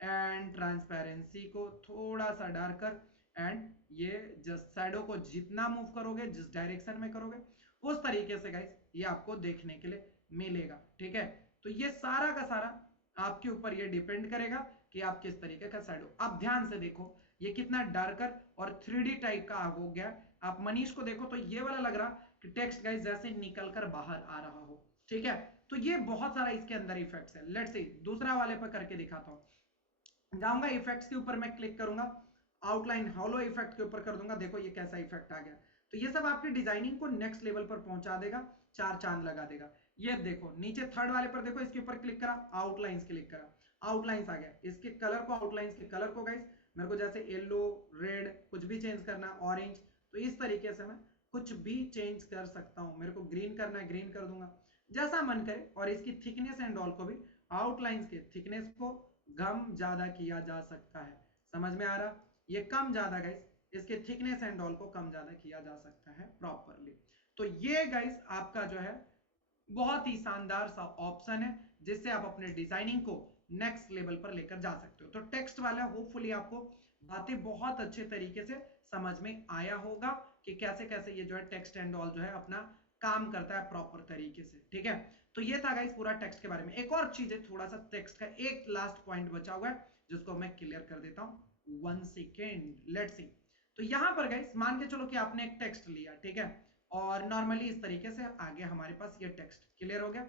एंड ट्रांसपेरेंसी को थोड़ा सा डार्कर, एंड ये जस्ट शैडो को जितना मूव करोगे, जिस डायरेक्शन में करोगे उस तरीके से गाइस ये आपको देखने के लिए मिलेगा, ठीक है। तो ये सारा का सारा आपके ऊपर ये डिपेंड करेगा कि आप किस तरीके का शैडो। अब ध्यान से देखो ये कितना डार्कर और 3D टाइप का हो गया। आप मनीष को देखो तो ये वाला लग रहा कि टेक्स्ट गाइस जैसे निकल कर बाहर आ रहा हो, ठीक है। तो ये बहुत सारा इसके अंदर इफेक्ट्स है। लेट्स सी दूसरा वाले पर करके दिखाता हूं। जाऊंगा इफेक्ट्स के ऊपर, मैं क्लिक करूंगा, आउटलाइन हॉलो इफेक्ट के ऊपर कर दूंगा, देखो ये कैसा इफेक्ट आ गया। तो ये सब आपकी डिजाइनिंग को नेक्स्ट लेवल पर पहुंचा देगा, 4 चांद लगा देगा। ये देखो नीचे थर्ड वाले पर देखो, इसके ऊपर क्लिक करा, आउटलाइंस क्लिक करा, आउटलाइंस आ गया। इसके कलर को, आउटलाइंस के कलर को गाइस मेरे को जैसे येलो, रेड कुछ भी चेंज करना, ऑरेंज, तो इस तरीके से मैं कुछ भी चेंज कर सकता हूं। मेरे को ग्रीन करना है, ग्रीन कर दूंगा, जैसा मन करे। और इसकी थिकनेस एंड ऑल को भी, आउटलाइंस के थिकनेस को कम ज्यादा किया जा सकता है। समझ में आ रहा, ये कम ज्यादा गाइस, इसके थिकनेस एंड ऑल को कम ज्यादा किया जा सकता है प्रॉपरली। तो ये गाइस आपका जो है बहुत ही शानदार सा ऑप्शन है जिससे आप अपने डिजाइनिंग को नेक्स्ट लेवल पर लेकर जा सकते हो। तो टेक्स्ट वाला होपफुली आपको बातें बहुत अच्छे तरीके से समझ में आया होगा कि कैसे कैसे ये जो है टेक्स्ट एंड ऑल जो है अपना काम करता है प्रॉपर तरीके से, ठीक है। तो ये था गाइस पूरा टेक्स्ट के बारे में। एक और चीज है, थोड़ा सा टेक्स्ट का एक लास्ट पॉइंट बचा हुआ है जिसको मैं क्लियर कर देता हूं, 1 सेकेंड, लेट्स सी। तो यहां पर गाइस मान के चलो कि आपने एक टेक्स्ट लिया, ठीक है, और नॉर्मली इस तरीके से आगे हमारे पास ये टेक्स्ट क्लियर हो गया।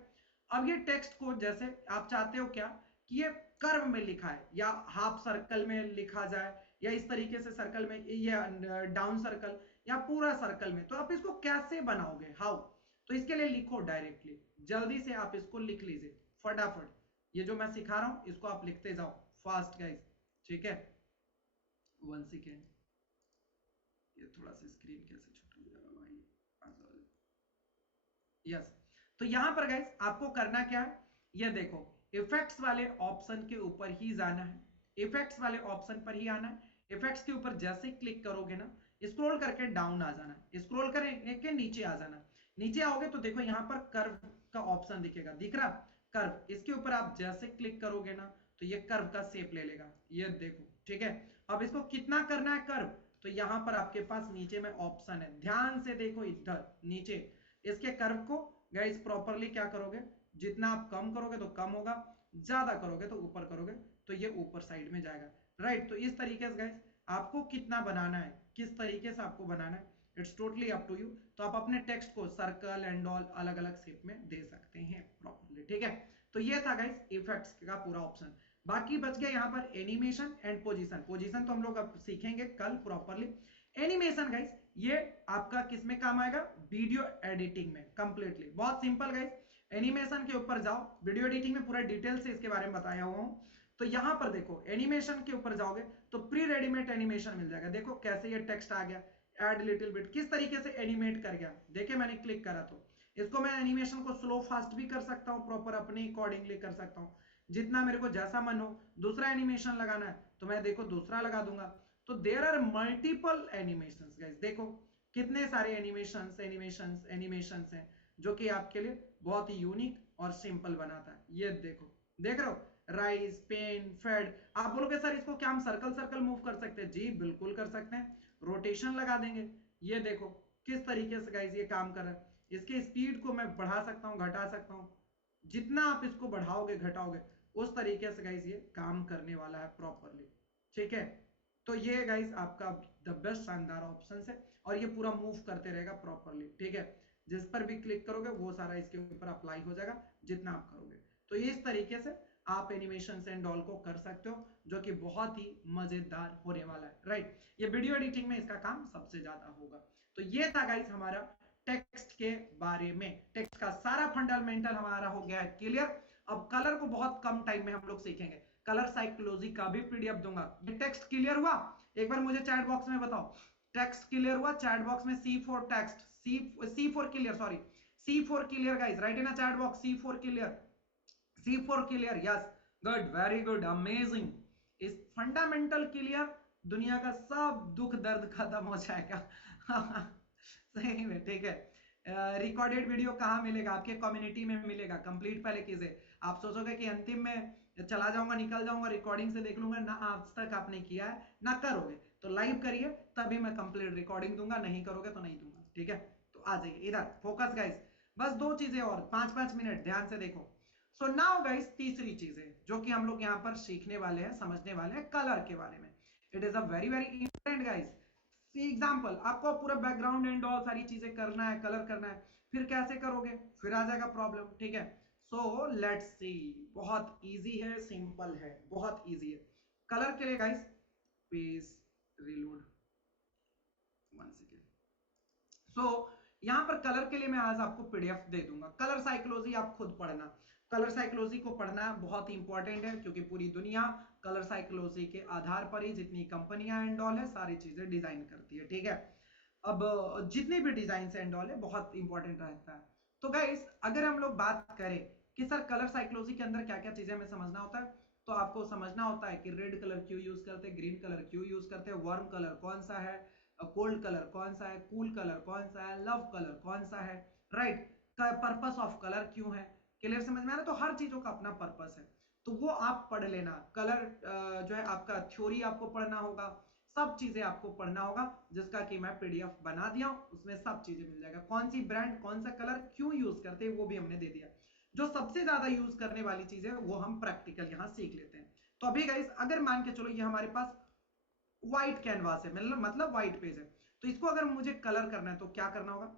अब ये टेक्स्ट को जैसे आप चाहते हो क्या कि ये कर्व में लिखा है, या हाफ सर्कल में लिखा जाए, या इस तरीके से सर्कल में, या डाउन सर्कल, या पूरा सर्कल में, तो आप इसको कैसे बनाओगे, हाउ। तो इसके लिए लिखो डायरेक्टली, जल्दी से आप इसको लिख लीजिए फटाफट। ये जो मैं सिखा रहा हूं इसको आप लिखते जाओ फास्ट गाइस, ठीक है। 1 सेकेंड, ये थोड़ा सा स्क्रीन कैसे छोटा हो जाएगा भाई, यस। तो यहां पर गाइस आपको करना क्या है, ये देखो इफेक्ट्स वाले ऑप्शन के ऊपर ही जाना है, इफेक्ट्स वाले ऑप्शन पर ही आना है। इफेक्ट्स के ऊपर जैसे क्लिक करोगे ना, स्क्रॉल करके डाउन आ जाना, स्क्रॉल करके नीचे आ जाना। नीचे आओगे तो देखो यहां पर कर्व का ऑप्शन दिखेगा, दिख रहा कर्व, इसके ऊपर आप जैसे क्लिक करोगे ना तो ये कर्व का शेप ले लेगा, ये देखो, ठीक है। अब इसको कितना करना है कर्व, तो यहां पर आपके पास नीचे में ऑप्शन है, ध्यान से देखो इधर नीचे, इसके कर्व को गाइस प्रॉपरली क्या करोगे, जितना आप कम करोगे तो कम होगा, ज्यादा करोगे तो ऊपर करोगे तो ये ऊपर साइड में जाएगा, राइट। तो इस तरीके से गाइस आपको कितना बनाना है, किस तरीके से आपको बनाना है, it's totally up to you. तो आप अपने टेक्स्ट को सर्कल एंड ऑल अलग अलग शेप में दे सकते हैं प्रॉपरली, ठीक है। तो ये था गाइस इफेक्ट्स का पूरा ऑप्शन। बाकी बच गया यहाँ पर एनिमेशन एंड पोजीशन। पोजीशन तो हम लोग अब सीखेंगे कल प्रॉपरली। एनिमेशन गाइस ये आपका किस में काम आएगा, वीडियो एडिटिंग में कंप्लीटली। बहुत सिंपल गाइस, एनिमेशन के ऊपर जाओ, वीडियो एडिटिंग में पूरा डिटेल से इसके बारे में बताया हुआ हूं। तो यहां पर देखो एनिमेशन के ऊपर जाओगे तो प्री रेडीमेड एनिमेशन मिल जाएगा। देखो कैसे ये टेक्स्ट आ गया, एड लिटिल बिट, किस तरीके से एनिमेट कर गया। देखिए मैंने क्लिक करा तो इसको मैं एनिमेशन को स्लो फास्ट भी कर सकता हूं, प्रॉपर अपने अकॉर्डिंगली कर सकता हूं, जितना मेरे को जैसा मन हो। दूसरा एनिमेशन लगाना है तो मैं देखो दूसरा लगा दूंगा। तो there are multiple animations guys, देखो कितने सारे एनिमेशंस हैं जो कि आपके लिए बहुत ही यूनिक और सिंपल बनाता है। ये देखो, देख रहे हो, राइज, पेन, फेड। आप बोलोगे सर इसको क्या हम सर्कल सर्कल मूव कर सकते हैं? जी बिल्कुल कर सकते हैं, रोटेशन लगा देंगे। ये देखो किस तरीके से गाइस ये काम कर रहा है। इसके स्पीड को मैं बढ़ा सकता हूं, घटा सकता हूं, जितना आप इसको बढ़ाओगे घटाओगे उस तरीके से गाइस ये काम करने वाला है प्रॉपरली, ठीक है। तो ये गाइस आपका द बेस्ट शानदार ऑप्शन है और ये पूरा मूव करते रहेगा प्रॉपरली, ठीक है। जिस पर भी क्लिक करोगे वो सारा इसके ऊपर अप्लाई हो जाएगा जितना आप करोगे। तो इस तरीके से आप एनिमेशन एंड ऑल को कर सकते हो, जो कि बहुत ही मजेदार होने वाला है, राइट। ये वीडियो एडिटिंग में इसका काम सबसे ज्यादा होगा। तो ये था गाइस हमारा टेक्स्ट के बारे में। टेक्स्ट का सारा फंडामेंटल हमारा हो गया है क्लियर। अब कलर को बहुत कम टाइम में हम लोग सीखेंगे। कलर साइकोलॉजी का भी पीडीएफ दूंगा। ये टेक्स्ट क्लियर हुआ? एक बार मुझे चैट बॉक्स में बताओ, टेक्स्ट क्लियर हुआ? चैट बॉक्स में C4 text, C4 clear, sorry C4 clear guys, right in a chat box C4 clear, C4 clear, yes, good, very good, amazing. इस फंडामेंटल क्लियर, दुनिया का सब दुख दर्द खत्म हो जाएगा। सही में, ठीक है। रिकॉर्डेड वीडियो कहाँ मिलेगा? आपके कम्युनिटी में मिलेगा। कंप्लीट पहले कीजिए। आप सोचोगे कि अंतिम में चला जाऊंगा, निकल जाऊंगा, रिकॉर्डिंग से देख लूंगा, ना आज तक आपने किया है ना करोगे। तो लाइव करिए तभी मैं कंप्लीट रिकॉर्डिंग दूंगा, नहीं करोगे तो नहीं दूंगा, ठीक है। तो आ जाइए इधर, फोकस गाइस। बस दो चीजें और, 5-5 मिनट ध्यान से देखो। सो नाउ गाइस तीसरी चीज है जो कि हम लोग यहाँ पर सीखने वाले हैं, समझने वाले हैं, कलर के बारे में। It is a very very important guys. Example, आपको पूरा बैकग्राउंड एंड ऑल सारी चीजें करना है, कलर करना है, फिर कैसे करोगे? फिर आ जाएगा प्रॉब्लम, ठीक है। सो लेट्स सी, बहुत इजी है, सिंपल है, बहुत इजी है। कलर के लिए गाइस, पेज रीलोड, 1 सेकेंड। सो यहां पर कलर के लिए मैं आज आपको पीडीएफ दे दूंगा। कलर साइकोलॉजी आप खुद पढ़ना। कलर साइकोलॉजी को पढ़ना बहुत इंपॉर्टेंट है, क्योंकि पूरी दुनिया कलर साइकोलॉजी के आधार पर ही जितनी कंपनियां एंड ऑल है सारी चीजें डिजाइन करती है, ठीक है। अब जितने भी डिजाइन एंड ऑल है बहुत इंपॉर्टेंट रहता है। तो गाइस अगर हम लोग बात करें कि सर कलर साइकोलॉजी के अंदर क्या क्या चीजें हमें समझना होता है, तो आपको समझना होता है कि रेड कलर क्यों यूज करते हैं, ग्रीन कलर क्यों यूज करते हैं, वार्म कलर कौन सा है, कोल्ड कलर कौन सा है, कूल कलर कौन सा है, लव कलर कौन सा है, राइट। पर्पस ऑफ कलर क्यों है, क्लियर समझ में आ रहा है? तो हर चीजों का अपना पर्पस है, तो वो आप पढ़ लेना। कलर जो है आपका थ्योरी आपको पढ़ना होगा, सब चीजें आपको पढ़ना होगा, जिसका कि मैं पीडीएफ बना दिया हूं, उसमें सब चीजें मिल जाएगा। कौन सी ब्रांड कौन सा कलर क्यों यूज करते हैं वो भी हमने दे दिया। जो सबसे ज्यादा यूज करने वाली चीजें वो हम प्रैक्टिकल यहां सीख लेते हैं। तो अभी गाइस अगर मान के चलो ये हमारे पास व्हाइट कैनवास है, मतलब व्हाइट पेज है, तो इसको अगर मुझे कलर करना है तो क्या करना होगा?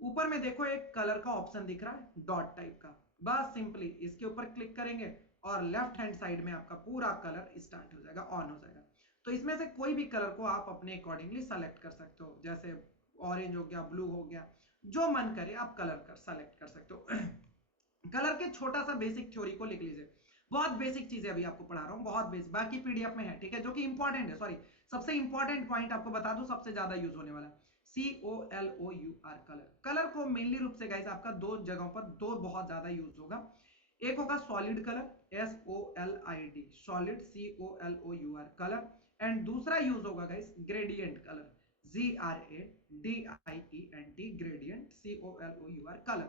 ऊपर में देखो एक कलर का ऑप्शन दिख रहा है डॉट टाइप का, बस सिंपली इसके ऊपर क्लिक करेंगे और लेफ्ट हैंड साइड में आपका पूरा कलर स्टार्ट हो जाएगा, ऑन हो जाएगा। तो इसमें से कोई भी कलर को आप अपने अकॉर्डिंगली सेलेक्ट कर सकते हो, जैसे ऑरेंज हो गया, ब्लू हो गया, जो मन करे आप कलर कर सेलेक्ट कर सकते हो। कलर के छोटा सा बेसिक थ्योरी को लिख लीजिए। बहुत बेसिक चीजें अभी आपको पढ़ा रहा हूं, बहुत बेसिक, बाकी पीडीएफ में है, ठीक है, जो कि इंपॉर्टेंट है। सॉरी, सबसे इंपॉर्टेंट पॉइंट आपको बता दूं, सबसे ज्यादा यूज होने वाला COLOUR, कलर। कलर को मेनली रूप से गाइस आपका दो जगहों पर दो बहुत ज्यादा यूज होगा। एक होगा solid colour, SOLID, solid, COLOUR colour, and दूसरा यूज होगा guys gradient colour, GRADIENT, gradient, COLOUR colour.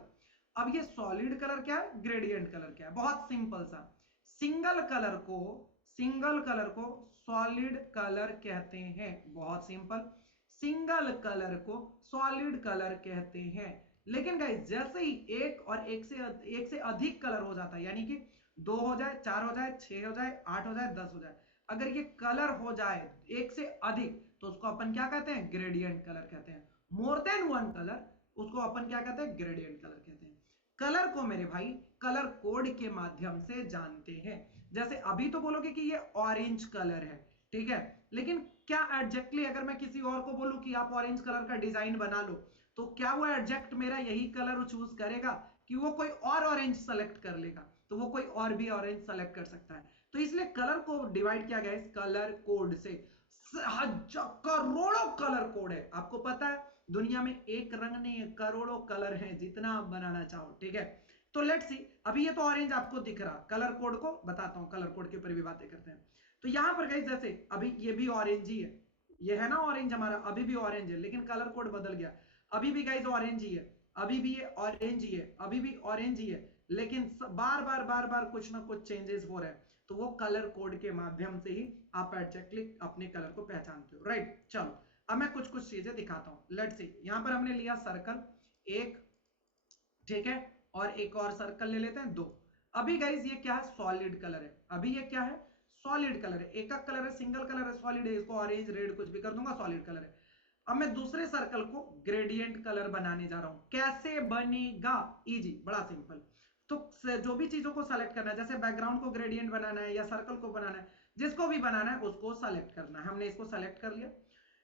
अब ये सॉलिड कलर क्या है, ग्रेडियंट कलर क्या है? बहुत सिंपल सा, सिंगल कलर को सॉलिड कलर कहते हैं, बहुत सिंपल, सिंगल कलर को सॉलिड कलर कहते हैं। लेकिन गाइस जैसे ही एक से अधिक कलर हो जाता है, यानी कि 2 हो जाए, 4 हो जाए, 6 हो जाए, 8 हो जाए, 10 हो जाए, अगर ये कलर हो जाए एक से अधिक तो उसको अपन क्या कहते हैं? ग्रेडियंट कलर कहते हैं। मोर देन वन कलर, उसको अपन क्या कहते हैं, ग्रेडियंट कलर कहते हैं। कलर को मेरे भाई कलर कोड के माध्यम से जानते हैं। जैसे अभी तो बोलोगे कि ये ऑरेंज कलर है, ठीक है, लेकिन क्या एडजेक्टली अगर मैं किसी और को बोलूं कि आप ऑरेंज कलर का डिजाइन बना लो, तो क्या वो एडजेक्ट मेरा यही कलर चूज करेगा कि वो कोई और ऑरेंज सेलेक्ट कर लेगा? तो वो कोई और भी ऑरेंज सेलेक्ट कर सकता है। तो इसलिए कलर को डिवाइड किया गया इस कलर कोड से। करोड़ों कलर कोड है, आपको पता है दुनिया में एक रंग नहीं, करोड़ों कलर हैं, जितना आप बनाना चाहो, ठीक है। तो लेट्स सी, अभी ये तो ऑरेंज आपको दिख रहा, कलर कोड को बताता हूं, कलर कोड के ऊपर भी बातें करते हैं। तो यहां पर गाइस जैसे अभी ये भी ऑरेंज ही है, ये है ना ऑरेंज हमारा, अभी भी ऑरेंज है, लेकिन कलर कोड बदल गया। अभी भी गाइस ऑरेंज ही है, अभी भी ये ऑरेंज ही है, अभी भी ऑरेंज ही है, लेकिन बार बार कुछ ना कुछ चेंजेस हो रहे हैं। तो वो कलर कोड के माध्यम से ही आप एग्जैक्टली अपने कलर को पहचानते हो, राइट। चलो अब मैं कुछ कुछ चीजें दिखाता हूं। लेट्स सी, यहां पर हमने लिया सर्कल एक, ठीक है, और एक और सर्कल ले लेते हैं दो। अभी गाइज ये क्या है, सॉलिड कलर है। अभी ये क्या है, सॉलिड कलर है, एक कलर है, सिंगल कलर है, सॉलिड है, इसको ऑरेंज रेड कुछ भी कर दूंगा, सॉलिड कलर है। अब मैं दूसरे सर्कल को ग्रेडियंट कलर बनाने जा रहा हूं। कैसे बनेगा, इजी, बड़ा सिंपल। तो जो भी चीजों को सेलेक्ट करना है, जैसे बैकग्राउंड को ग्रेडियंट बनाना है या सर्कल को बनाना है, जिसको भी बनाना है उसको सेलेक्ट करना है। हमने इसको सेलेक्ट कर लिया।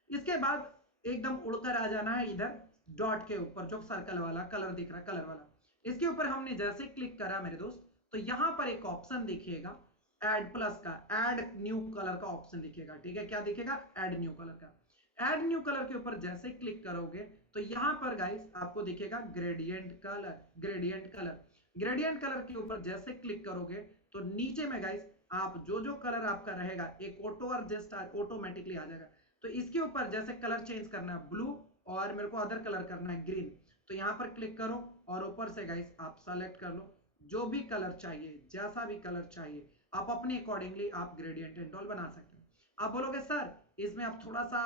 इसके बाद एकदम उड़कर आ जाना है इधर डॉट के ऊपर, जो सर्कल वाला कलर दिख रहा है, कलर वाला, इसके ऊपर हमने जैसे क्लिक करा मेरे दोस्त, तो यहां पर एक ऑप्शन दिखेगा ऐड प्लस का, ऐड न्यू कलर का ऑप्शन दिखेगा, ठीक है। क्या दिखेगा, ऐड न्यू कलर का। ऐड न्यू कलर के ऊपर जैसे क्लिक करोगे तो यहां पर गाइस आपको दिखेगा gradient colour, gradient colour. Gradient colour के ऊपर जैसे क्लिक करोगे तो नीचे में गाइस आप जो कलर आपका रहेगा एक ऑटो एडजस्ट ऑटोमेटिकली आ जाएगा। तो इसके ऊपर जैसे कलर चेंज करना है ब्लू, और मेरे को अदर कलर करना है ग्रीन, तो यहां पर क्लिक करो और ऊपर से गाइस आप सेलेक्ट कर लो जो भी कलर चाहिए, जैसा भी कलर चाहिए आप अपने अकॉर्डिंगली आप ग्रेडियंट एंड ऑल बना सकते हो। आप बोलोगे सर इसमें आप थोड़ा सा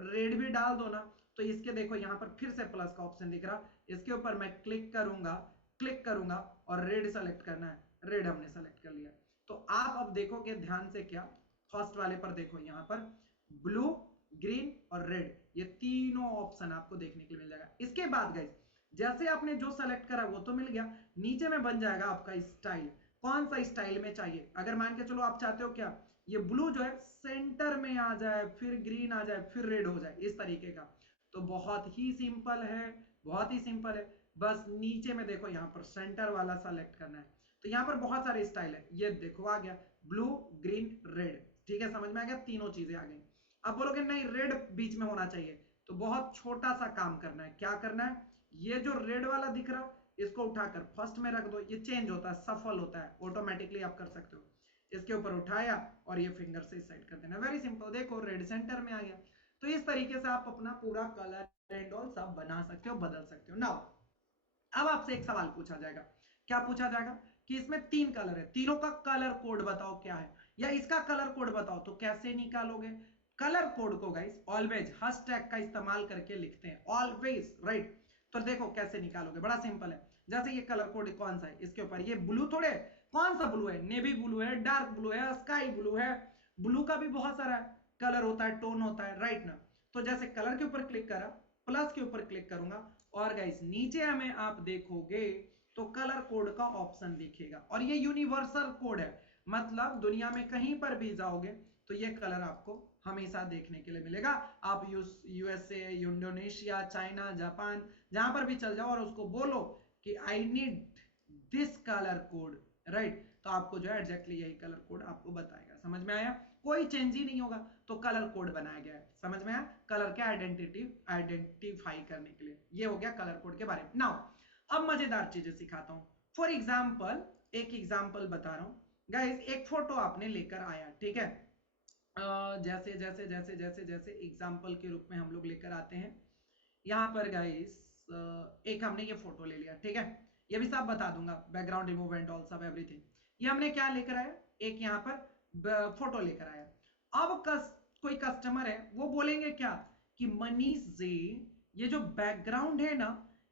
रेड भी डाल दो ना, तो इसके देखो यहां पर फिर से प्लस का ऑप्शन दिख रहा, इसके ऊपर मैं क्लिक करूंगा और रेड सेलेक्ट करना है, रेड हमने सेलेक्ट कर लिया। तो आप अब देखोगे ध्यान से, क्या फर्स्ट वाले पर देखो, यहां पर ब्लू, ग्रीन और रेड, ये तीनों ऑप्शन आपको देखने के लिए मिल जाएगा। इसके बाद गाइस जैसे आपने जो सेलेक्ट करा वो तो मिल गया, नीचे में बन जाएगा आपका स्टाइल, कौन सा स्टाइल में चाहिए। अगर मान के चलो आप चाहते हो क्या ये ब्लू जो है सेंटर में आ जाए, फिर ग्रीन आ जाए, फिर रेड हो जाए, इस तरीके का, तो बहुत ही सिंपल है, बहुत ही सिंपल है। बस नीचे में देखो यहाँ पर सेंटर वाला सेलेक्ट करना है। तो यहाँ पर बहुत सारे स्टाइल है, ये देखो आ गया ब्लू, ग्रीन, रेड, ठीक है, समझ में आ गया, तीनों चीजें आ गई। अब बोलोगे नहीं रेड बीच में होना चाहिए, तो बहुत छोटा सा काम करना है। क्या करना है, ये जो रेड वाला दिख रहा इसको उठाकर फर्स्ट में रख दो, ये चेंज होता है, सफल होता है, ऑटोमेटिकली आप कर सकते हो। इसके ऊपर उठाया और ये फिंगर से इस साइड कर देना, वेरी सिंपल, देखो रेड सेंटर में आ गया। तो इस तरीके से आप अपना पूरा कलर एंड ऑल सब बना सकते हो, बदल सकते हो। नाउ अब आपसे एक सवाल पूछा जाएगा, क्या पूछा जाएगा कि इसमें तीन कलर है, तीनों का कलर कोड बताओ क्या है, या इसका कलर कोड बताओ, तो कैसे निकालोगे। कलर कोड को गाइस ऑलवेज हैशटैग का इस्तेमाल करके लिखते हैं, ऑलवेज, राइट। तो देखो कैसे निकालोगे, बड़ा सिंपल है। जैसे ये कलर कोड कौन सा है, इसके ऊपर ये ब्लू थोड़े, कौन सा ब्लू है, नेवी ब्लू है, डार्क ब्लू है, स्काई ब्लू है, ब्लू का भी बहुत सारा कलर होता है, टोन होता है, राइट ना। तो जैसे कलर के ऊपर क्लिक करा, प्लस के ऊपर क्लिक करूंगा, और गाइस नीचे हमें आप देखोगे तो कलर कोड का ऑप्शन दिखेगा, और ये यूनिवर्सल कोड है, मतलब दुनिया में कहीं पर भी जाओगे तो ये कलर आपको हमेशा देखने के लिए मिलेगा। आप यूएसए, इंडोनेशिया, चाइना, जापान, जहां पर भी चल जाओ और उसको बोलो कि I need this colour code, right, तो आपको जो है एग्जैक्टली यही कलर कोड आपको बताएगा। समझ में आया, कोई चेंज ही नहीं होगा, तो कलर कोड बनाया गया है। समझ में आया, कलर के आइडेंटिफाई करने के लिए। ये हो गया कलर कोड के बारे में। नाउ अब मजेदार चीजें सिखाता हूं। फॉर एग्जाम्पल, एक एग्जाम्पल बता रहा हूं गाइस, एक फोटो आपने लेकर आया, ठीक है, जैसे जैसे जैसे जैसे जैसे एग्जाम्पल के रूप में हम लोग लेकर आते हैं, यहाँ पर गाइस एक हमने ये फोटो ले लिया, ठीक है, ये भी सब बता दूंगा, बैकग्राउंड रिमूव एंड ऑल सब एवरीथिंग। ये हमने क्या लेकर आया, एक यहाँ पर फोटो लेकर आया। अब कोई कस्टमर है, वो बोलेंगे क्या कि मनीष जी ये जो बैकग्राउंड है ना,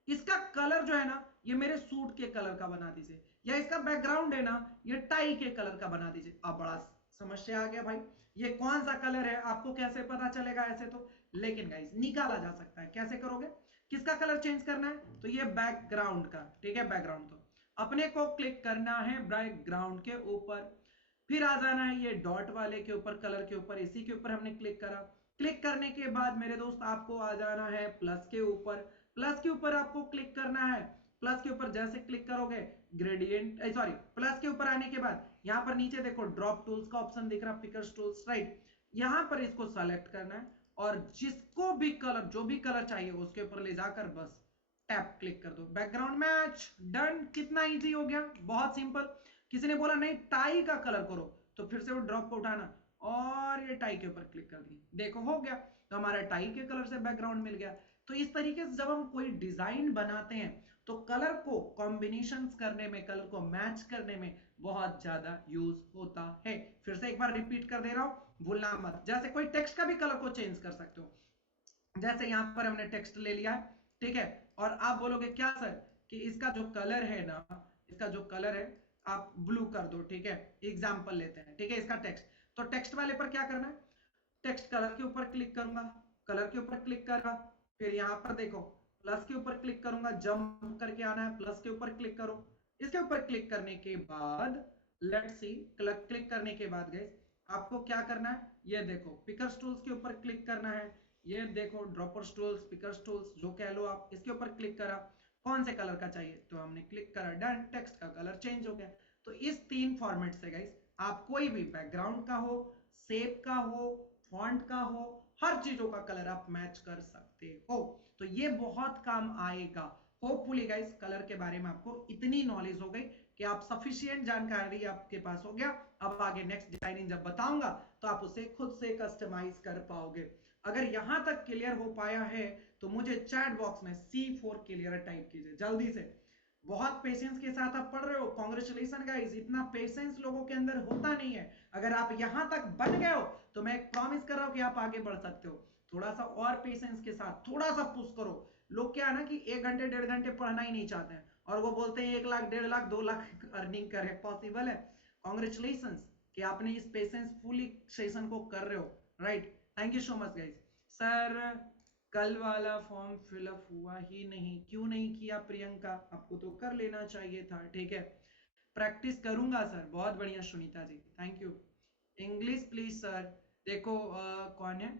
इसका कलर जो है ना ये मेरे सूट के कलर का बना दीजिए, या इसका बैकग्राउंड है ना ये टाई के कलर का बना दीजिए। अब बड़ा समस्या आ गया भाई, ये कौन सा कलर है आपको कैसे पता चलेगा ऐसे तो, लेकिन गाइस निकाला जा सकता है। कैसे करोगे, किसका कलर चेंज करना है, तो ये बैकग्राउंड का, ठीक है, बैकग्राउंड तो अपने को क्लिक करना है बैकग्राउंड के ऊपर, फिर आ जाना है ये डॉट वाले के ऊपर, कलर के ऊपर, इसी के ऊपर हमने क्लिक करा। क्लिक करने के बाद मेरे दोस्त आपको आ जाना है प्लस के ऊपर, प्लस के ऊपर आपको क्लिक करना है। प्लस के ऊपर जैसे क्लिक करोगे ग्रेडियंट, सॉरी, प्लस के ऊपर आने के बाद यहाँ पर नीचे देखो ड्रॉप टूल्स का ऑप्शन दिख रहा, पिकर्स टूल्स, राइट, यहाँ पर इसको सेलेक्ट करना है और जिसको भी कलर, जो भी कलर चाहिए उसके ऊपर ले जाकर बस टैप क्लिक कर दो, बैकग्राउंड मैच, डन। कितना इजी हो गया, बहुत सिंपल। किसी ने बोला नहीं टाई का कलर करो, तो फिर से वो ड्रॉप को उठाना और ये टाई के ऊपर क्लिक कर दिए, देखो हो गया, तो हमारा टाई के कलर से बैकग्राउंड मिल गया। तो इस तरीके से जब हम कोई डिजाइन बनाते हैं तो कलर को कॉम्बिनेशंस करने में, कलर को मैच करने में बहुत ज्यादा यूज होता है। फिर से एक बार रिपीट कर दे रहा हूं, भूलना मत। जैसे कोई टेक्स्ट का भी कलर को चेंज कर सकते हो, जैसे यहां पर हमने टेक्स्ट ले लिया है, ठीक है, और आप बोलोगे क्या सर कि इसका जो कलर है ना, इसका जो कलर है आप ब्लू कर दो, ठीक है, एग्जाम्पल लेते हैं, ठीक है, इसका टेक्स्ट, तो टेक्स्ट वाले पर क्या करना है, टेक्स्ट कलर के ऊपर क्लिक करूंगा, कलर के ऊपर क्लिक करा, फिर यहां पर देखो प्लस के ऊपर क्लिक करूंगा, जंप करके आना है, प्लस के ऊपर क्लिक करो। इसके ऊपर क्लिक करने के बाद लेट्स सी, क्लिक करने के बाद गाइस आपको क्या करना है, ये देखो पिकर्स टूल्स के ऊपर क्लिक करना है, ये देखो ड्रॉपर्स टूल्स, पिकर्स टूल्स जो कह लो आप, इसके ऊपर क्लिक करा, कौन से कलर का चाहिए तो हमने क्लिक करा, डन, टेक्स्ट का कलर चेंज हो गया। तो इस 3 फॉर्मेट से गाइस आप कोई भी बैकग्राउंड का हो, शेप का हो, फॉन्ट का हो, हर चीजों का कलर आप मैच कर सकते हो। तो ये बहुत काम आएगा। होपफुली गाइस कलर के बारे में आपको इतनी नॉलेज हो गई कि आप सफिशिएंट जानकारी आपके पास हो गया। अब आगे नेक्स्ट डिजाइनिंग जब बताऊंगा तो आप उसे खुद से कस्टमाइज कर पाओगे। अगर यहां तक क्लियर हो पाया है तो मुझे चैट बॉक्स में C4 क्लियर टाइप कीजिए जल्दी से। बहुत पेशेंस के साथ आप पढ़ रहे हो, कांग्रेचुलेशन गाइस, इतना पेशेंस लोगों के अंदर होता नहीं है। अगर आप यहां तक बन गए हो तो मैं एक प्रॉमिस कर रहा हूं कि आप आगे बढ़ सकते हो। थोड़ा सा और पेशेंस के साथ थोड़ा सा पुश करो। लोग क्या है ना कि 1 घंटे 1.5 घंटे पढ़ना ही नहीं चाहते हैं और वो बोलते हैं 1 लाख 1.5 लाख 2 लाख अर्निंग करे। पॉसिबल है? कांग्रेचुलेशन कि आपने इस पेशेंस फुली सेशन को कर रहे हो, right. Thank you so much guys. Sir कल वाला फॉर्म फिलअप हुआ ही नहीं, क्यों नहीं किया प्रियंका? आपको तो कर लेना चाहिए था। ठीक है, प्रैक्टिस करूंगा सर। बहुत बढ़िया Sunita ji, thank you. English please sir. देखो कौन है?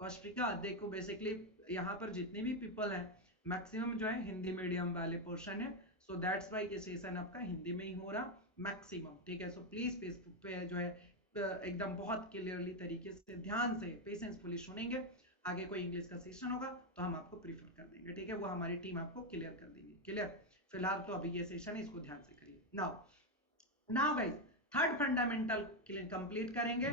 कौशिका। देखो बेसिकली यहाँ पर जितने भी पीपल हैं मैक्सिमम जो है हिंदी मीडियम वाले पोर्शन है, सो दैट्स वाई ये सेशन आपका हिंदी में ही हो रहा मैक्सिमम। ठीक है, सो प्लीज पे जो है एकदम बहुत क्लियरली तरीके से ध्यान से पेशेंसफुली सुनेंगे। आगे कोई इंग्लिश का सेशन होगा तो हम आपको प्रीफर कर देंगे, ठीक है, वो हमारी टीम आपको क्लियर कर देंगे। क्लियर? फिलहाल तो अभी ये सेशन है, इसको ध्यान से करिए। Now guys third fundamental complete करेंगे।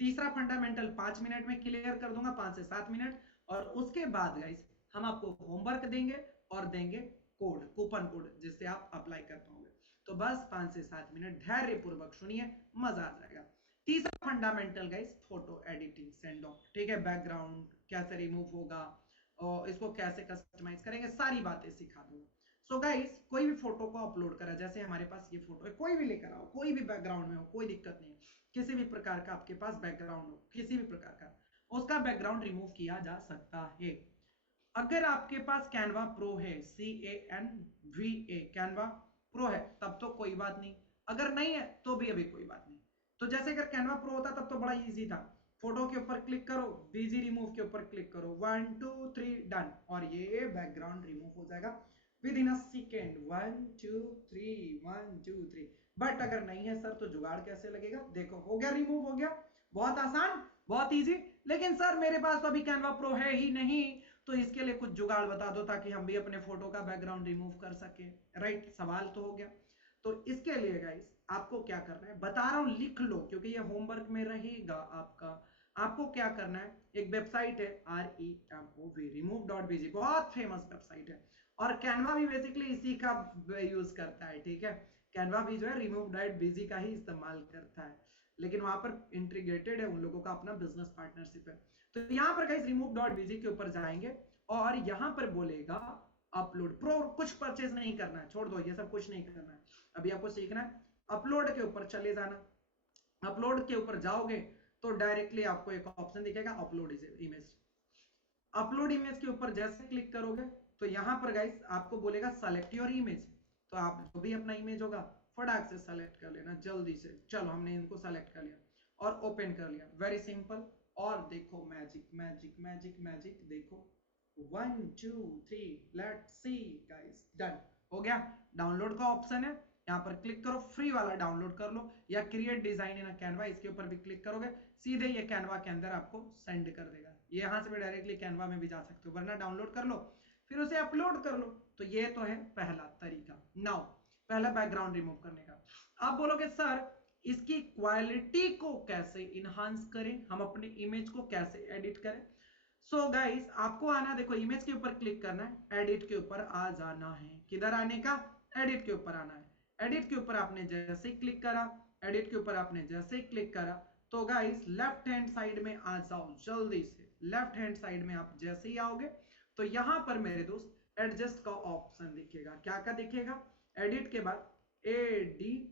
तीसरा फंडामेंटल 5 मिनट में क्लियर कर दूंगा, 5 से 7 मिनट। और उसके बाद गाइस हम आपको होमवर्क देंगे और देंगे कोड, कूपन कोड, जिससे आप अप्लाई कर पाओगे। तो बस 5 से 7 मिनट धैर्य पूर्वक सुनिए, मजा आ जाएगा। तीसरा fundamental guys photo editing send off. ठीक है, बैकग्राउंड कैसे रिमूव होगा और इसको कैसे कस्टमाइज करेंगे, सारी बातें सिखा दूंगा। सो गाइस कोई भी फोटो को अपलोड करा, जैसे हमारे पास ये फोटो है, कोई भी लेकर आओ, कोई भी बैकग्राउंड में हो, कोई दिक्कत नहीं है। किसी भी प्रकार का आपके पास बैकग्राउंड हो, किसी भी प्रकार का, उसका बैकग्राउंड रिमूव किया जा सकता है। अगर आपके पास कैनवा प्रो है, CANVA कैनवा प्रो है, तब तो कोई बात नहीं। अगर नहीं है तो भी अभी कोई बात नहीं। तो जैसे अगर कैनवा प्रो होता तब तो बड़ा इजी था। फोटो के ऊपर क्लिक करो, बीजी रिमूव के ऊपर क्लिक करो, 1 2 3 डन, और ये बैकग्राउंड रिमूव हो जाएगा with in a second. 1 2 3 1 2 3। But अगर नहीं है सर तो जुगाड़ कैसे लगेगा? देखो हो गया, रिमूव हो गया। बहुत आसान, बहुत इजी। लेकिन सर मेरे पास तो अभी कैनवा प्रो है ही नहीं, तो इसके लिए कुछ जुगाड़ बता दो ताकि हम भी अपने फोटो का बैकग्राउंड रिमूव कर सके। राइट, सवाल तो हो गया। तो इसके लिए गाइस आपको क्या करना है बता रहा हूं, लिख लो क्योंकि ये होमवर्क में रहेगा आपका। आपको क्या करना है, एक वेबसाइट है REMOV, remove.bg, बहुत फेमस वेबसाइट है। और कैनवा भी बेसिकली इसी का यूज करता है। ठीक है, कैनवा भी जो है remove.bg का ही इस्तेमाल करता है, लेकिन वहां पर इंटीग्रेटेड है, उन लोगों का अपना बिजनेस पार्टनरशिप है। तो यहाँ पर गाइस remove.bg के ऊपर जाएंगे और यहाँ पर बोलेगा अपलोड प्रो। कुछ परचेज नहीं करना है, छोड़ दो ये सब, कुछ नहीं करना है। अभी आपको सीखना है, अपलोड के ऊपर चले जाना। अपलोड के ऊपर जाओगे तो डायरेक्टली आपको एक ऑप्शन दिखेगा अपलोड इमेज। अपलोड इमेज के ऊपर जैसे क्लिक करोगे तो यहाँ पर गाइस आपको बोलेगा सेलेक्ट योर इमेज। तो आप जो भी अपना इमेज होगा फटाक से सेलेक्ट कर लेना जल्दी से। चलो हमने इनको सेलेक्ट कर लिया और ओपन कर लिया, वेरी सिंपल। और देखो मैजिक मैजिक मैजिक मैजिक, देखो 1 2 3 लेट्स सी गाइस, डन हो गया। डाउनलोड का ऑप्शन है, यहाँ पर क्लिक करो, फ्री वाला डाउनलोड कर लो, या क्रिएट डिजाइन इन कैनवा इसके ऊपर भी क्लिक करोगे सीधे ये कैनवा के अंदर आपको सेंड कर देगा। ये यहाँ से भी डायरेक्टली कैनवा में भी जा सकते हो, वरना डाउनलोड कर लो फिर उसे अपलोड कर लो। तो ये तो है पहला तरीका। नाउ पहला बैकग्राउंड रिमूव करने का। आप बोलोगे सर इसकी क्वालिटी को कैसे इनहांस करें, हम अपने इमेज को कैसे एडिट करें। सो गाइस आपको आना, देखो इमेज के ऊपर क्लिक करना है, एडिट के ऊपर आ जाना है। किधर आने का, एडिट के ऊपर आना है। एडिट के ऊपर आपने जैसे ही क्लिक करा, एडिट के ऊपर आपने जैसे ही क्लिक करा तो गाइस लेफ्ट हैंड साइड में आ जाओ जल्दी से। लेफ्ट हैंड साइड में आप जैसे ही आओगे तो यहां पर मेरे दोस्त एडजस्ट का ऑप्शन दिखेगा। क्या का दिखेगा, एडिट के बाद ADJUST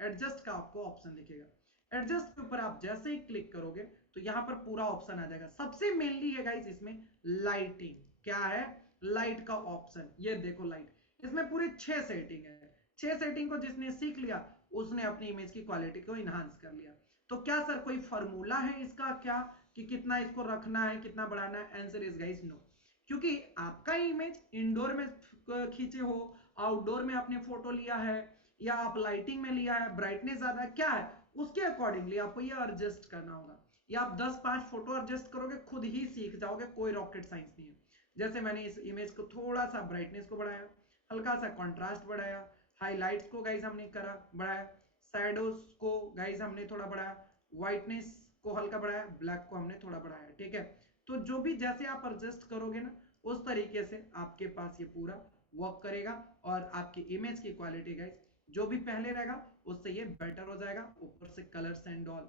एडजस्ट का आपको ऑप्शन दिखेगा। एडजस्ट के ऊपर आप जैसे ही क्लिक करोगे तो यहां पर पूरा ऑप्शन आ जाएगा। सबसे मेनली है गाइस इसमें लाइटिंग, क्या है, लाइट का ऑप्शन। ये देखो लाइट, इसमें पूरी 6 सेटिंग है। 6 सेटिंग को जिसने सीख लिया उसने अपनी इमेज की क्वालिटी को इनहांस कर लिया। तो क्या सर कोई फॉर्मूला है इसका क्या, कि कितना इसको रखना है कितना बढ़ाना है, आंसर इज गाइस नो। क्योंकि आपका इमेज इंडोर में खींचे हो, आउटडोर में आपने फोटो लिया है, या आप लाइटिंग में लिया है, ब्राइटनेस ज्यादा क्या है उसके अकॉर्डिंगली आपको ये एडजस्ट करना होगा। या आप 10-5 फोटो एडजस्ट करोगे खुद ही सीख जाओगे, कोई रॉकेट साइंस नहीं है। जैसे मैंने इस इमेज को थोड़ा सा ब्राइटनेस को बढ़ाया, हल्का सा कॉन्ट्रास्ट बढ़ाया, हाईलाइट्स को गाइस हमने करा बढ़ाया, शैडोज को गाइस हमने थोड़ा बढ़ाया, व्हाइटनेस को हल्का बढ़ाया, ब्लैक को हमने थोड़ा बढ़ाया, ठीक है। तो जो भी जैसे आप एडजस्ट करोगे ना उस तरीके से आपके पास ये पूरा वर्क करेगा और आपकी इमेज की क्वालिटी गाइस जो भी पहले रहेगा उससे ये बेटर हो जाएगा। ऊपर से कलर्स एंड ऑल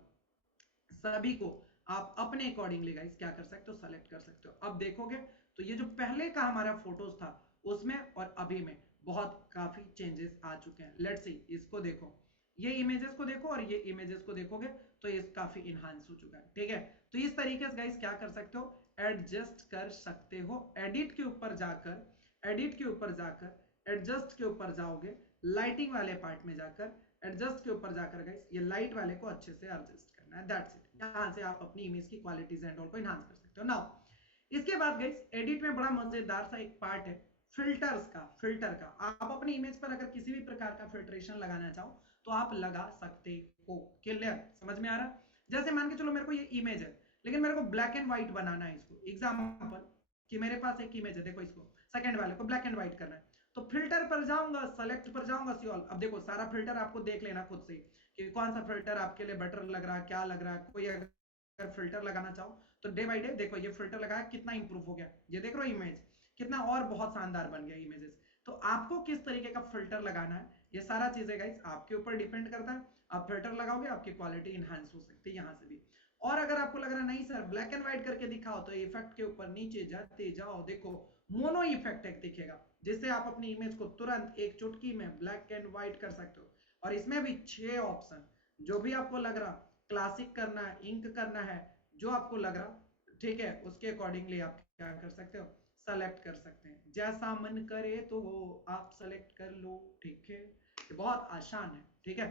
सभी को आप अपने अकॉर्डिंगली गाइस क्या कर सकते हो, सेलेक्ट कर सकते हो। अब देखोगे तो ये जो पहले का हमारा फोटोज था उसमें और अभी में बहुत काफी चेंजेस आ चुके हैं। लेट्स सी इसको देखो, ये इमेजेस को देखो और ये इमेजेस को देखोगे तो ये काफी इनहांस हो चुका है, ठीक है। तो इस तरीके से गाइस क्या कर सकते हो, एडजस्ट कर सकते हो। एडिट के ऊपर जाकर, एडिट के ऊपर जाकर एडजस्ट के ऊपर जाओगे, लाइटिंग वाले पार्ट में जाकर एडजस्ट के ऊपर जाकर गाइस ये लाइट वाले को अच्छे से एडजस्ट करना है, दैट्स इट। यहां से आप अपनी इमेज की क्वालिटीज एंड ऑल को एनहांस कर सकते हो। नाउ इसके बाद गाइस एडिट में बड़ा मजेदार सा एक पार्ट है फिल्टर्स का। फिल्टर का आप अपनी इमेज पर अगर किसी भी प्रकार का फिल्ट्रेशन लगाना चाहो तो आप लगा सकते हो। क्लियर, समझ में आ रहा। जैसे मान के चलो मेरे को ये इमेज है लेकिन मेरे को ब्लैक एंड व्हाइट बनाना है इसको, एग्जांपल कि मेरे पास एक इमेज है, देखो इसको सेकंड वाले को ब्लैक एंड व्हाइट करना है तो फिल्टर पर जाऊंगा, सेलेक्ट पर जाऊंगा, सी ऑल। अब देखो सारा फिल्टर आपको देख लेना खुद से कि कौन सा फिल्टर आपके लिए बेटर लग रहा है, क्या लग रहा है। कोई अगर फिल्टर लगाना चाहो तो डे बाय डे देखो ये फिल्टर लगाया कितना इंप्रूव हो गया, ये देख रहे हो इमेज कितना और बहुत शानदार बन गया इमेजेस। तो आपको किस तरीके का फिल्टर लगाना है ये सारा चीजें गाइस आपके ऊपर डिपेंड करता है। आप फिल्टर लगाओगे आपकी क्वालिटी इनहांस हो सकती है यहाँ से भी। और अगर आपको लग रहा नहीं सर ब्लैक एंड व्हाइट करके दिखाओ तो इफेक्ट के ऊपर नीचे जाते जाओ, देखो मोनो इफेक्ट एक दिखेगा जिससे आप अपनी इमेज को तुरंत एक चुटकी में ब्लैक एंड व्हाइट कर सकते हो। और इसमें भी 6 ऑप्शन, जो भी आपको लग रहा क्लासिक करना है, इंक करना है, जो आपको लग रहा ठीक है उसके अकॉर्डिंगली आप क्या कर सकते हो, सेलेक्ट कर सकते हैं। जैसा मन करे तो वो आप सेलेक्ट कर लो, ठीक है। ये बहुत आसान है, ठीक है।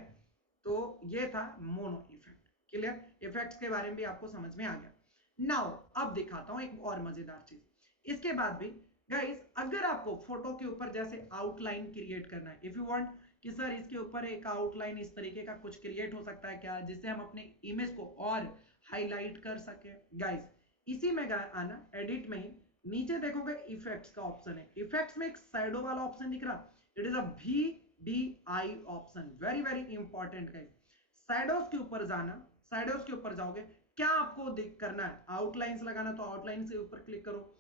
तो ये था मोनो इफेक्ट। क्लियर, इफेक्ट्स के बारे में भी आपको समझ में आ गया। नाउ अब दिखाता हूं एक और मजेदार चीज। इसके बाद भी गाइस अगर आपको फोटो के ऊपर जैसे आउटलाइन क्रिएट करना है, इफ यू वांट कि सर इसके ऊपर एक आउटलाइन इस तरीके का कुछ क्रिएट हो सकता है क्या जिससे हम अपने इमेज को और हाईलाइट कर सके, गाइस इसी में आना, एडिट में ही नीचे देखोगे इफेक्ट्स का ऑप्शन है। इफेक्ट्स में एक शैडो वाला ऑप्शन दिख रहा, it is a VDI option, very very important guys. Shadows के ऊपर जाना, शैडोज के ऊपर जाओगे, क्या आपको करना है, आउटलाइंस लगाना तो आउटलाइन से ऊपर क्लिक करो,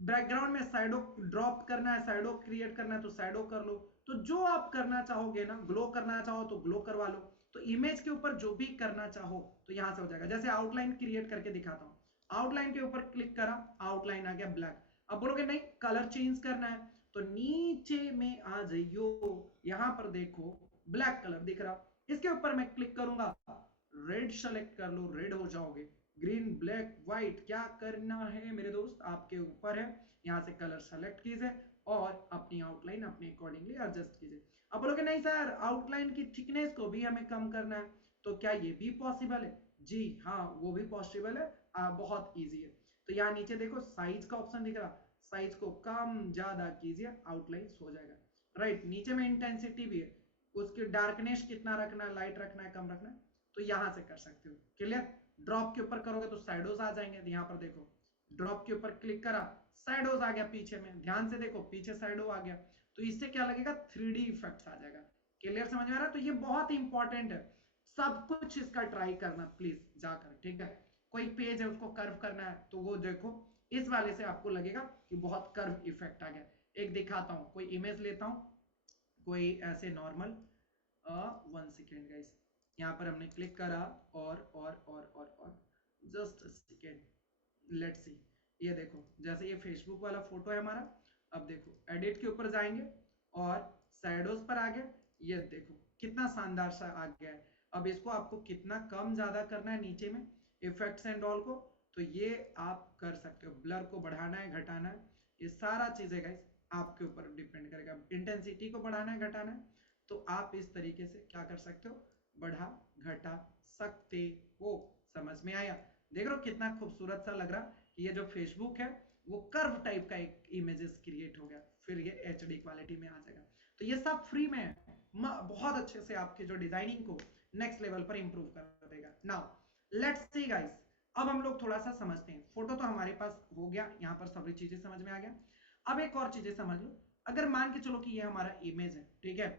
बैकग्राउंड में शैडो ड्रॉप करना है, शैडो क्रिएट करना है तो शैडो कर लो। तो जो आप करना चाहोगे ना, ग्लो करना चाहो तो ग्लो करवा लो। तो इमेज के ऊपर जो भी करना चाहो तो यहां से हो जाएगा। जैसे आउटलाइन क्रिएट करके दिखाता हूं, आउटलाइन के ऊपर क्लिक करा, आउटलाइन आ गया ब्लैक। अब बोलोगे नहीं कलर चेंज करना है तो नीचे में आ जाइयो, यहां पर देखो ब्लैक कलर दिख रहा, इसके ऊपर मैं क्लिक करूंगा, रेड सेलेक्ट कर लो, रेड हो जाओगे। ग्रीन, ब्लैक, व्हाइट, क्या करना है मेरे दोस्त आपके ऊपर है। यहाँ से कलर सेलेक्ट कीजिए और अपनी आउटलाइन अपने अकॉर्डिंगली एडजस्ट कीजिए। अब बोलोगे नहीं सर आउटलाइन की थिकनेस को भी हमें कम करना है, तो क्या ये भी पॉसिबल है? जी हाँ, वो भी पॉसिबल है, बहुत ईजी है। तो यहाँ नीचे देखो साइज का ऑप्शन दिख रहा, साइज को कम ज्यादा कीजिए, आउटलाइन हो जाएगा। राइट, नीचे में इंटेंसिटी भी है, उसकी डार्कनेस कितना रखना है, लाइट रखना है, कम रखना है, तो यहां से कर सकते हो। क्लियर? ड्रॉप के ऊपर करोगे तो शैडोज आ जाएंगे, यहाँ पर देखो ड्रॉप के ऊपर क्लिक करा, शैडोज आ गया पीछे में, ध्यान से देखो पीछे शैडो आ गया, तो इससे क्या लगेगा 3D इफेक्ट आ जाएगा। क्लियर समझ में आ रहा है? तो ये बहुत इंपॉर्टेंट है, सब कुछ इसका ट्राई करना प्लीज जाकर, ठीक है? कोई पेज है उसको कर्व करना है तो वो देखो इस वाले से आपको लगेगा कि बहुत कर्व इफेक्ट आ गया। एक दिखाता हूं, कोई इमेज लेता हूं, कोई ऐसे नॉर्मल, 1 सेकेंड गाइस, यहाँ पर हमने क्लिक करा और जस्ट सेकेंड, लेट्स सी। ये देखो जैसे ये फेसबुक वाला फोटो है हमारा, अब देखो एडिट के ऊपर जाएंगे और शैडोज पर आ गया, ये देखो कितना शानदार सा आ गया है। अब इसको आपको कितना कम ज्यादा करना है नीचे में इफेक्ट्स एंड ऑल को, तो ये आप कर सकते हो। ब्लर को बढ़ाना है घटाना है, ये सारा चीजें गाइस आपके ऊपर डिपेंड करेगा। इंटेंसिटी को बढ़ाना है घटाना है, तो आप इस तरीके से क्या कर सकते हो, बढ़ा घटा सकते हो। समझ में आया? देख रहे हो कितना खूबसूरत सा लग रहा कि ये जो फेसबुक है वो कर्व टाइप का एक इमेजेस क्रिएट हो गया, फिर ये एचडी क्वालिटी में आ जाएगा। तो ये सब फ्री में है, बहुत अच्छे से आपके जो डिजाइनिंग को नेक्स्ट लेवल पर इंप्रूव कर देगा। नाउ लेट्स सी गाइस, अब हम लोग थोड़ा सा समझते हैं। फोटो तो हमारे पास हो गया, यहाँ पर सभी चीजें समझ में आ गया। अब एक और चीजें समझ लो, अगर मान के चलो कि ये हमारा इमेज है, ठीक है,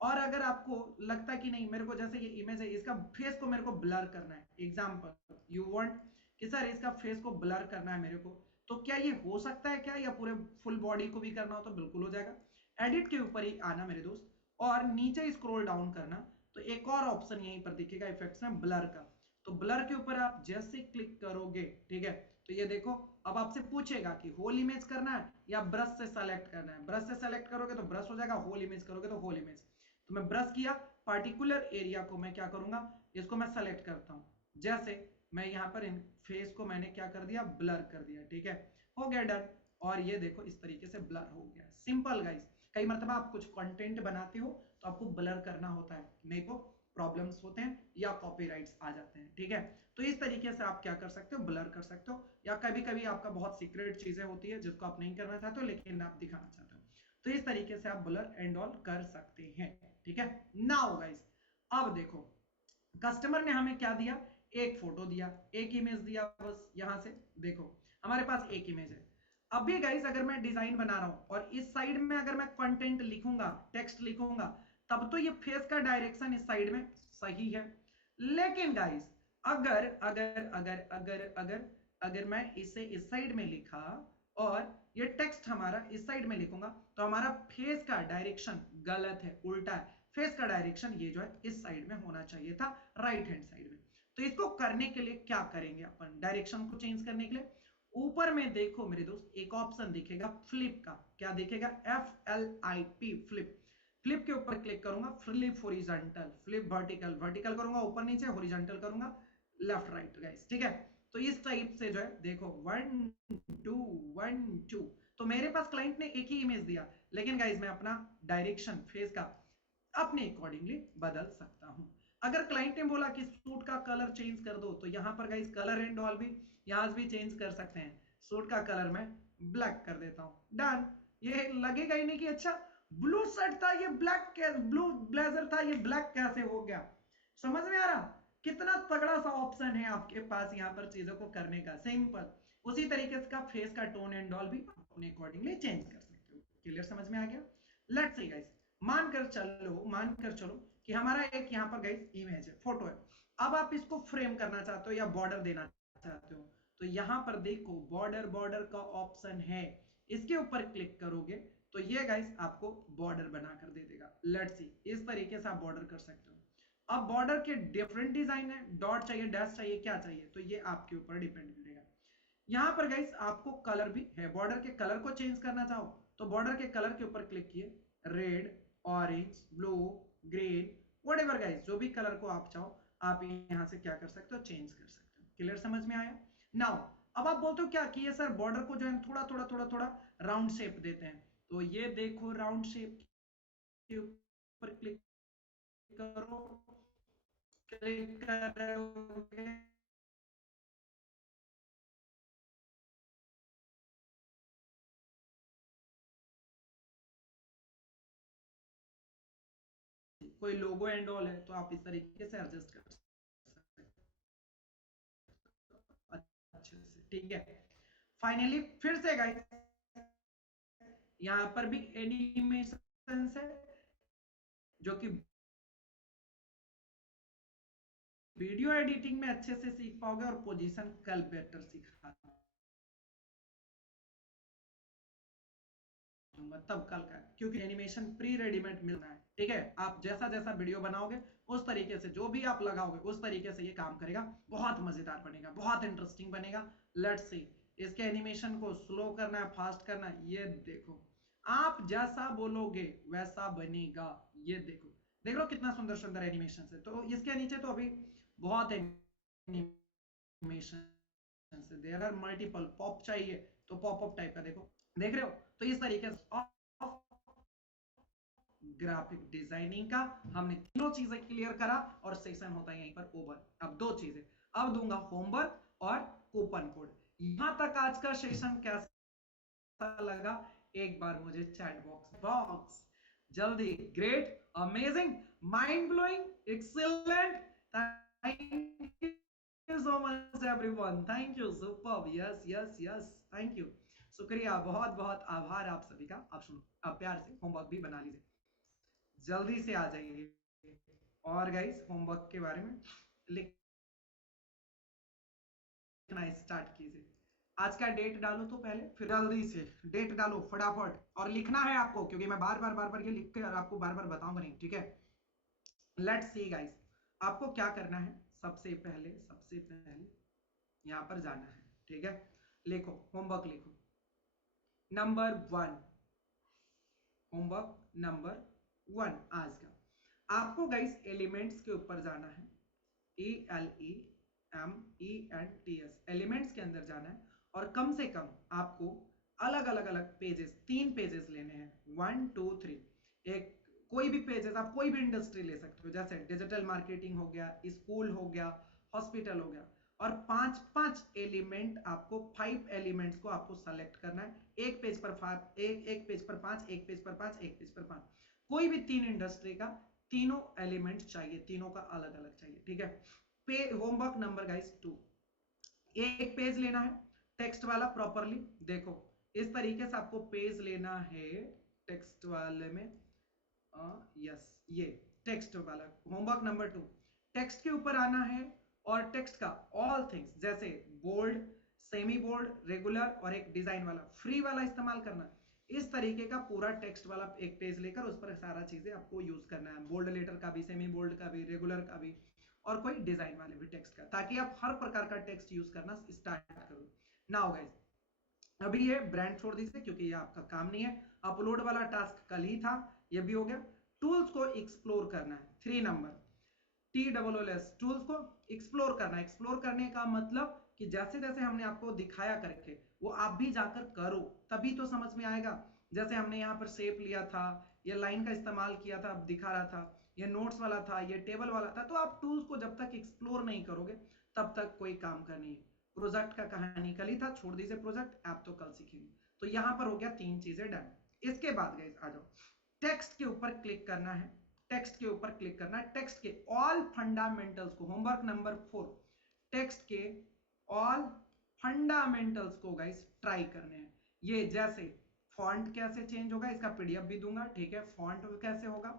और अगर आपको लगता है कि नहीं मेरे को जैसे ये इमेज है इसका फेस को मेरे को ब्लर करना है, एग्जांपल यू वांट कि सर इसका फेस को ब्लर करना है मेरे को, तो क्या ये हो सकता है क्या, या पूरे फुल बॉडी को भी करना हो तो बिल्कुल हो जाएगा। एडिट के ऊपर ही आना मेरे दोस्त और नीचे स्क्रॉल डाउन करना, तो एक और ऑप्शन यहीं पर दिखेगा इफेक्ट्स में ब्लर का, तो ब्लर के ऊपर आप जैसे क्लिक करोगे, ठीक है, तो ये देखो अब आपसे पूछेगा कि होल इमेज करना है या ब्रश से सेलेक्ट करना है। ब्रश से सेलेक्ट करोगे तो ब्रश हो जाएगा, होल इमेज करोगे तो होल इमेज। तो मैं ब्रश किया, पार्टिकुलर एरिया को मैं क्या करूंगा, इसको मैं सेलेक्ट करता हूं, जैसे मैं यहाँ पर इन फेस को मैंने क्या कर दिया, ब्लर कर दिया, ठीक है, हो गया डन। और ये देखो इस तरीके से ब्लर हो गया, सिंपल गाइस। कई मरतबा आप कुछ कंटेंट बनाते हो तो आपको ब्लर करना होता है, नहीं तो प्रॉब्लम्स होते हैं या कॉपीराइट्स आ जाते हैं, ठीक है। तो इस तरीके से आप क्या कर सकते हो, ब्लर कर सकते हो, या कभी कभी आपका बहुत सीक्रेट चीजें होती है जिसको आप नहीं करना चाहते हो लेकिन आप दिखाना चाहते हो, तो इस तरीके से आप ब्लर एंड ऑल कर सकते हैं, ठीक है। नाउ गाइस, अब देखो कस्टमर ने हमें क्या दिया, एक फोटो दिया, एक इमेज दिया, बस यहां से देखो हमारे पास एक इमेज है। अभी गाइस अगर मैं डिजाइन बना रहा हूं और इस साइड में अगर मैं कंटेंट लिखूंगा, टेक्स्ट लिखूंगा, तब तो ये फेस का डायरेक्शन इस साइड में सही है। लेकिन गाइस अगर अगर अगर अगर अगर अगर मैं इसे इस साइड में लिखा और ये टेक्स्ट हमारा इस साइड में लिखूंगा, तो हमारा फेस का डायरेक्शन गलत है, उल्टा है। फेस का डायरेक्शन ये जो है इस साइड में होना चाहिए था, राइट हैंड साइड में। तो इसको करने के लिए क्या करेंगे अपन, डायरेक्शन को चेंज करने के लिए ऊपर में देखो मेरे दोस्त एक ऑप्शन दिखेगा फ्लिप का, क्या दिखेगा, FLIP, फ्लिप। फ्लिप के ऊपर क्लिक करूंगा, flip horizontal, flip vertical, vertical करूंगा ऊपर नीचे, हॉरिजॉन्टल करूंगा लेफ्ट राइट गाइस, ठीक है। तो इस टाइप से जो है देखो 1 2 1 2, तो मेरे पास क्लाइंट ने एक ही इमेज दिया, लेकिन गाइस मैं अपना डायरेक्शन फेस का अपने अकॉर्डिंगली बदल सकता हूं। अगर क्लाइंट ने बोला कि सूट का कलर चेंज कर दो, तो यहां पर गाइस कलर एंड ऑल भी यहां भी चेंज कर सकते हैं। सूट का कलर मैं ब्लैक कर देता हूं, डन। ये लगेगा ही नहीं कि अच्छा ब्लू शर्ट था ये ब्लैक, ब्लू ब्लेजर था ये ब्लैक कैसे हो गया। समझ में आ रहा कितना तगड़ा सा ऑप्शन है आपके पास यहाँ पर चीजों को करने का, सिंपल। उसी तरीके से फेस का टोन एंड ऑल भी अपने अकॉर्डिंगली चेंज कर सकते हो। क्लियर समझ में आ गया? लेट्स सी गाइस, मानकर चलो कि हमारा एक यहाँ पर गाइस इमेज है, फोटो है। अब आप इसको फ्रेम करना चाहते हो या बॉर्डर देना चाहते हो, तो यहाँ पर देखो बॉर्डर, बॉर्डर का ऑप्शन है, इसके ऊपर क्लिक करोगे तो ये गाइस आपको बॉर्डर बनाकर दे देगा। लेट्स सी, इस तरीके से आप बॉर्डर कर सकते हो। अब बॉर्डर के डिफरेंट डिजाइन है, डॉट चाहिए, डैश चाहिए, क्या चाहिए, तो ये आपके ऊपर डिपेंड करेगा। यहाँ पर गाइस आपको कलर भी है, बॉर्डर के कलर को चेंज करना चाहो तो बॉर्डर के कलर के ऊपर क्लिक किए, red, orange, blue, green, whatever guys, जो भी कलर को आप चाहो आप यहाँ से क्या कर सकते हो, चेंज कर सकते हो। क्लियर, समझ में आया? नाउ अब आप बोलते हो क्या कि ये सर बॉर्डर को जो है थोड़ा थोड़ा थोड़ा थोड़ा राउंड शेप देते हैं, तो ये देखो राउंड शेप के ऊपर क्लिक करो, क्लिक कर रहे हो, कोई लोगो एंड ऑल है तो आप इस तरीके से एडजस्ट कर सकते हो अच्छे से, ठीक है। फाइनली फिर से गाइस यहाँ पर भी एनिमेशन है जो कि वीडियो एडिटिंग में अच्छे से सीख पाओगे और पोजीशन कल बेटर सिखा तब कल का, क्योंकि एनिमेशन प्री रेडीमेड मिल रहा है, ठीक है। आप जैसा जैसा वीडियो बनाओगे उस तरीके से जो भी आप लगाओगे उस तरीके से ये काम करेगा, बहुत मजेदार बनेगा, बहुत इंटरेस्टिंग बनेगा। लेट्स सी इसके एनिमेशन को स्लो करना है, फास्ट करना है, ये देखो आप जैसा बोलोगे वैसा बनेगा। ये देखो, देख लो कितना सुंदर सुंदर एनिमेशन है। तो इसके नीचे तो अभी बहुत एनिमेशन है, देयर आर मल्टीपल। पॉप चाहिए तो पॉप अप टाइप का देखो, देख रहे हो? तो इस तरीके से ग्राफिक डिजाइनिंग का हमने तीनों चीजें क्लियर करा और सेशन होता है यहीं पर ओवर। अब दो चीजें, अब दूंगा होमवर्क और कूपन कोड। यहां तक आज का सेशन कैसा लगा एक बार मुझे चैट बॉक्स जल्दी, great, amazing, mind blowing, excellent, thank you so much everyone, thank you, superb, yes yes yes, thank you, शुक्रिया, बहुत बहुत आभार आप सभी का। आप सुनो, आप प्यार से होमवर्क भी बना लीजिए, जल्दी से आ जाइए। और गाइस होमवर्क के बारे में लिखना स्टार्ट कीजिए। आज का डेट डालो तो पहले, फिर जल्दी से डेट डालो फटाफट, और लिखना है आपको, क्योंकि मैं बार बार ये लिख के और आपको बार बार बताऊंगा नहीं, ठीक है। लेट्स सी गाइस, आपको क्या करना है, सबसे पहले यहां पर जाना है, ठीक है। लिखो होमवर्क, लिखो नंबर 1, होमवर्क नंबर 1 आज का। आपको गाइस एलिमेंट्स के ऊपर जाना है, ELEMENTS, एलिमेंट्स के अंदर जाना है, और कम से कम आपको अलग अलग अलग पेजेस, 3 पेजेस लेने हैं, 1 2 3। एक कोई भी पेजेस, आप कोई भी इंडस्ट्री ले सकते हो, जैसे डिजिटल मार्केटिंग हो गया, स्कूल हो गया, हॉस्पिटल हो गया, और 5 एलिमेंट आपको, 5 एलिमेंट्स को आपको सेलेक्ट करना है। एक पेज पर 5, एक पेज पर 5, एक पेज पर 5, एक पेज पर 5, कोई भी 3 इंडस्ट्री का तीनों एलिमेंट चाहिए, तीनों का अलग अलग चाहिए, ठीक है। होमवर्क नंबर गाइस 2, एक पेज लेना है टेक्स्ट वाला प्रॉपरली, देखो इस तरीके से आपको पेज लेना है टेक्स्ट वाले में, यस ये टेक्स्ट वाला। होमवर्क नंबर 2, टेक्स्ट के ऊपर आना है और टेक्स्ट का ऑल थिंग्स, जैसे बोल्ड, सेमी बोल्ड, रेगुलर और एक डिजाइन वाला, फ्री वाला इस्तेमाल करना। इस तरीके का पूरा टेक्स्ट वाला एक पेज लेकर उस पर सारा चीजें आपको यूज करना है, बोल्ड लेटर का भी, सेमी बोल्ड का भी, रेगुलर का भी, और कोई डिजाइन वाले भी टेक्स्ट का, ताकि आप हर प्रकार का टेक्स्ट यूज करना स्टार्ट करो। नाउ गाइस, अभी ये ब्रांड छोड़ दीजिए क्योंकि ये आपका काम नहीं है, अपलोड वाला टास्क कल ही था, ये भी हो गया। टूल्स को एक्सप्लोर करना है, 3 नंबर, TOOLS, टूल्स को एक्सप्लोर करना है। एक्सप्लोर करने का मतलब कि जैसे जैसे हमने आपको दिखाया करके वो आप भी जाकर करो, तभी तो समझ में आएगा। जैसे हमने यहाँ पर शेप लिया था, ये लाइन का इस्तेमाल किया था, अब दिखा रहा था, ये नोट्स वाला था, ये टेबल वाला था, तो आप टूल्स को जब तक एक्सप्लोर नहीं करोगे तब तक कोई काम का नहीं है। प्रोजेक्ट का कहानी कल ही था, छोड़ दीजिए प्रोजेक्ट, आप तो कल सीखेंगे। तो यहाँ पर हो गया 3 चीजें डन। इसके बाद गाइस आ जाओ, टेक्स्ट के ऊपर क्लिक करना है, टेक्स्ट के ऊपर क्लिक करना है, टेक्स्ट के ऑल फंडामेंटल्स को, होमवर्क नंबर 4, टेक्स्ट के ऑल फंडामेंटल्स को गाइस ट्राई करने हैं। ये जैसे फॉन्ट कैसे चेंज होगा, इसका पीडीएफ भी दूंगा, ठीक है। फॉन्ट कैसे होगा,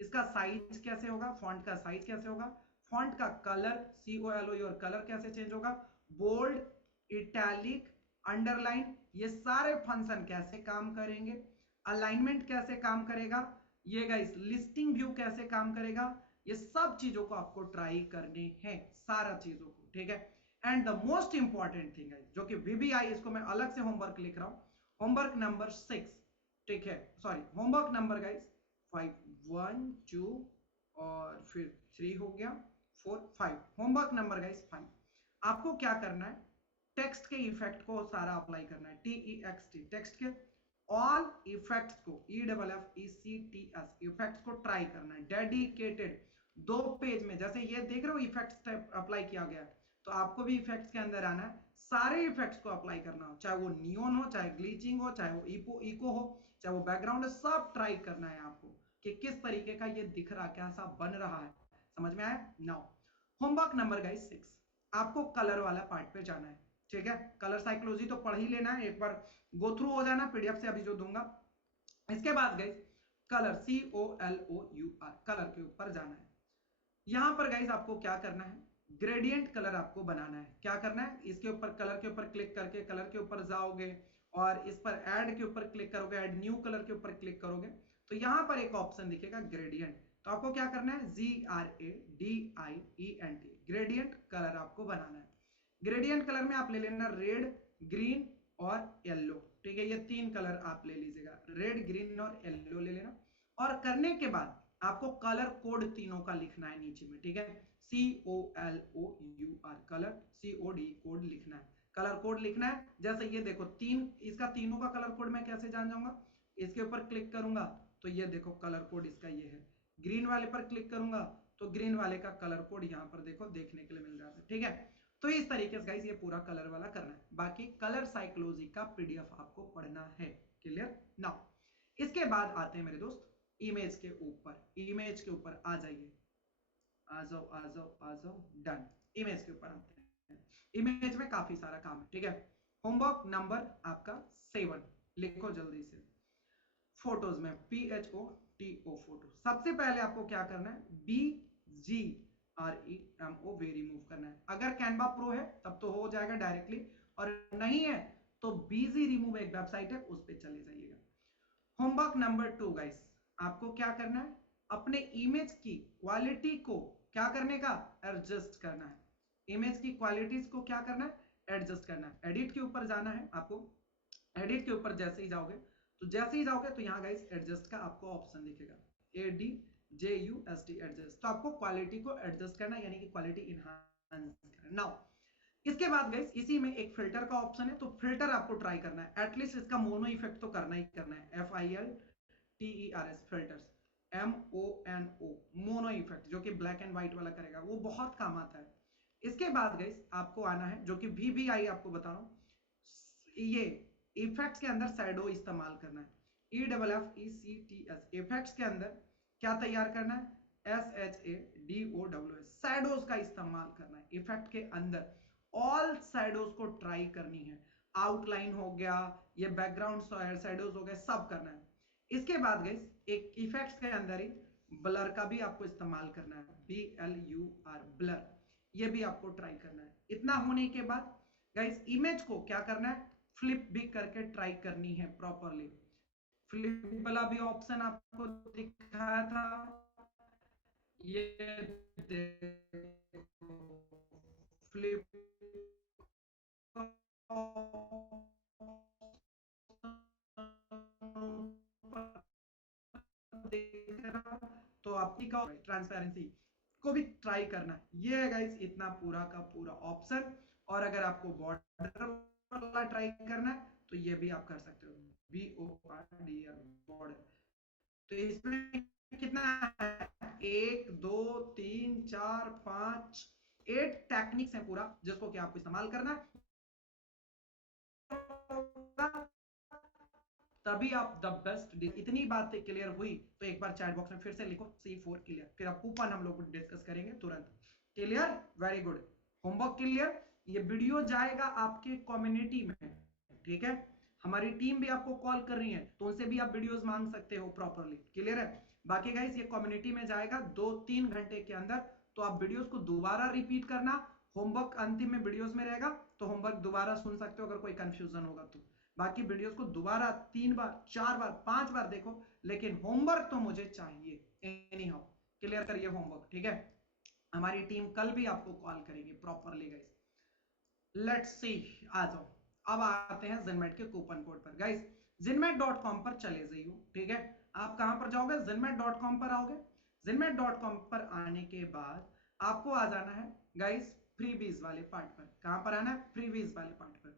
इसका साइज कैसे होगा, फॉन्ट का साइज कैसे होगा, फॉन्ट का कलर, COLOUR और कलर कैसे चेंज होगा, बोल्ड, इटैलिक, अंडरलाइन, ये सारे फंक्शन कैसे काम करेंगे, अलाइनमेंट कैसे काम करेगा, ये गाइस लिस्टिंग व्यू कैसे काम करेगा, ये सब चीजों को आपको ट्राई करने हैं, सारा चीजों को, ठीक है। And the most important thing है जो कि VBI, इसको मैं अलग से होमवर्क लिख रहा हूं, होमवर्क नंबर 6, ठीक है, सॉरी होमवर्क नंबर गाइस 5, 1 2 और फिर 3 हो गया, 4, 5। Homework number guys 5। आपको क्या करना है, टेक्स्ट के इफेक्ट को सारा अप्लाई करना है, TEXT, टेक्स्ट के ऑल इफेक्ट्स को, EFFECTS इफेक्ट्स को ट्राई करना है डेडिकेटेड 2 पेज में। जैसे ये देख रहे हो इफेक्ट्स अप्लाई किया गया है, तो आपको भी इफेक्ट्स के अंदर आना है, सारे इफेक्ट्स को अप्लाई करना हो, चाहे वो नियोन हो, चाहे ग्लिचिंग हो, चाहे वो इको हो, चाहे वो बैकग्राउंड है, सब ट्राई करना है आपको कि किस तरीके का ये दिख रहा, कैसा बन रहा है। समझ में आया? नाउ होमवर्क नंबर गाइस 6, आपको कलर वाला पार्ट पे जाना है। ठीक है, कलर साइकोलॉजी तो पढ़ ही लेना है, एक बार गो थ्रू हो जाना पीडीएफ से अभी जो दूंगा। इसके बाद गाइस कलर, COLOUR, कलर के ऊपर जाना है। यहां पर गाइस आपको क्या करना है, ग्रेडियंट कलर आपको बनाना है। क्या करना है, इसके ऊपर कलर के ऊपर क्लिक करके कलर के ऊपर जाओगे और इस पर ऐड के ऊपर क्लिक करोगे, ऐड न्यू कलर के ऊपर क्लिक करोगे तो यहां पर एक ऑप्शन दिखेगा ग्रेडियंट। तो आपको क्या करना है, GRADIENT, ग्रेडियंट कलर आपको बनाना है। ग्रेडियंट कलर में आप ले लेना रेड, ग्रीन और येलो। ठीक है, ये 3 कलर आप ले लीजिएगा, रेड, ग्रीन और येलो ले लेना। और करने के बाद आपको कलर कोड तीनों का लिखना है नीचे में। ठीक है, COLOUR, कलर COD कोड लिखना है, कलर कोड लिखना है। जैसे ये देखो इसका तीनों का कलर कोड मैं कैसे जान जाऊंगा, इसके ऊपर क्लिक करूंगा तो ये देखो कलर कोड इसका ये है, ग्रीन वाले पर क्लिक करूंगा तो ग्रीन वाले का कलर कोड यहाँ पर देखो देखने के लिए मिल जाता है। ठीक है, तो इस तरीके से गाइस ये पूरा कलर वाला करना है। बाकी कलर साइकोलॉजी का पीडीएफ आपको पढ़ना है। क्लियर? नाउ इसके बाद आते हैं मेरे दोस्त इमेज के ऊपर। इमेज के ऊपर आ जाइए, आ जाओ आ जाओ आ जाओ, डन। इमेज के ऊपर आते हैं। इमेज में काफी सारा काम है। ठीक है, होमवर्क नंबर आपका 7 लिखो जल्दी से। फोटोज में PHOTO, फोटो। सबसे पहले आपको क्या करना है, BGREMO वे रिमूव करना है। अगर कैनवा प्रो है तब तो हो जाएगा डायरेक्टली, और नहीं है तो BG रिमूव एक वेबसाइट है, उस पर चले जाइएगा। होमवर्क नंबर 2 गाइस, आपको क्या करना है, अपने इमेज की क्वालिटी को क्या करने का, एडजस्ट करना है। इमेज की क्वालिटीज को क्या करना है, एडजस्ट करना है। एडिट के ऊपर जाना है आपको। एडिट के ऊपर जैसे ही जाओगे तो यहाँ गाइस एडजस्ट का आपको ऑप्शन दिखेगा, ADJUST, एडजस्ट। तो आपको क्वालिटी को एडजस्ट करना है, यानी कि क्वालिटी इनहांस करना। नाउ इसके बाद गाइस इसी में एक फिल्टर का ऑप्शन है, तो फिल्टर आपको ट्राई करना है, एटलीस्ट इसका मोनो इफेक्ट तो करना ही करना है। FILTERS, filters, MONO, mono effect, जो कि ब्लैक एंड व्हाइट वाला करेगा, वो बहुत काम आता है। इसके बाद गाइस आपको आना है, जो कि VBI आपको बता रहा हूं, ये इफेक्ट्स के अंदर शैडो इस्तेमाल करना है। EFFECTS, इफेक्ट्स के अंदर क्या तैयार करना है, SHADOWS, शैडोज का इस्तेमाल करना है। इफेक्ट के अंदर ऑल शैडोज को ट्राई करनी है। आउटलाइन हो गया, ये बैकग्राउंड शैडोज हो गए, सब करना है। इसके बाद गाइस एक इफेक्ट्स के अंदर ही ब्लर का भी आपको इस्तेमाल करना है, BLUR, ब्लर, ये भी आपको ट्राई करना है। इतना होने के बाद गाइस इमेज को क्या करना है, फ्लिप भी करके ट्राई करनी है प्रॉपरली। फ्लिप वाला भी ऑप्शन आपको दिखाया था, ये देखो फ्लिप तो आपकी का ट्रांसपेरेंसी को भी ट्राई करना है। ये है गाइस इतना पूरा का पूरा ऑप्शन। और अगर आपको बॉर्डर वाला ट्राई करना है तो ये भी आप कर सकते हो, BORDER, बॉर्डर। तो इसमें कितना है, 1 2 3 4 5 8 टेक्निक्स है पूरा, जिसको कि आपको इस्तेमाल करना है, तभी आप द बेस्ट। इतनी बातें क्लियर हुई तो एक बार चैट बॉक्स में फिर से लिखो C4 क्लियर, फिर आप कूपन हम लोग डिस्कस करेंगे तुरंत। Clear? Very good, homework clear. ये वीडियो जाएगा आपके कम्युनिटी में। ठीक है, हमारी टीम भी आपको कॉल कर रही है, तो उनसे भी आप वीडियोस मांग सकते हो प्रॉपरली। क्लियर है? बाकी गाइस ये कम्युनिटी में जाएगा 2-3 घंटे के अंदर, तो आप वीडियोस को दोबारा रिपीट करना। होमवर्क अंतिम में वीडियोस में रहेगा, तो होमवर्क दोबारा सुन सकते हो अगर कोई कंफ्यूजन होगा तो। बाकी वीडियोस को दोबारा 3 बार 4 बार 5 बार देखो, लेकिन होमवर्क तो मुझे चाहिए एनी हाउ। क्लियर करिए होमवर्क। ठीक है, हमारी टीम कल भी आपको कॉल करेगी प्रॉपरली गाइस। लेट्स सी, आ जाओ। अब आते हैं Zenmat के कूपन कोड पर। गाइस zenmat.com पर चले जाइए। ठीक है, आप कहां पर जाओगे, zenmat.com पर आओगे। zinmat.com पर आने के बाद आपको आ जाना है गाइस फ्रीबीज वाले पार्ट पर। कहां पर आना है? फ्रीबीज वाले पार्ट पर।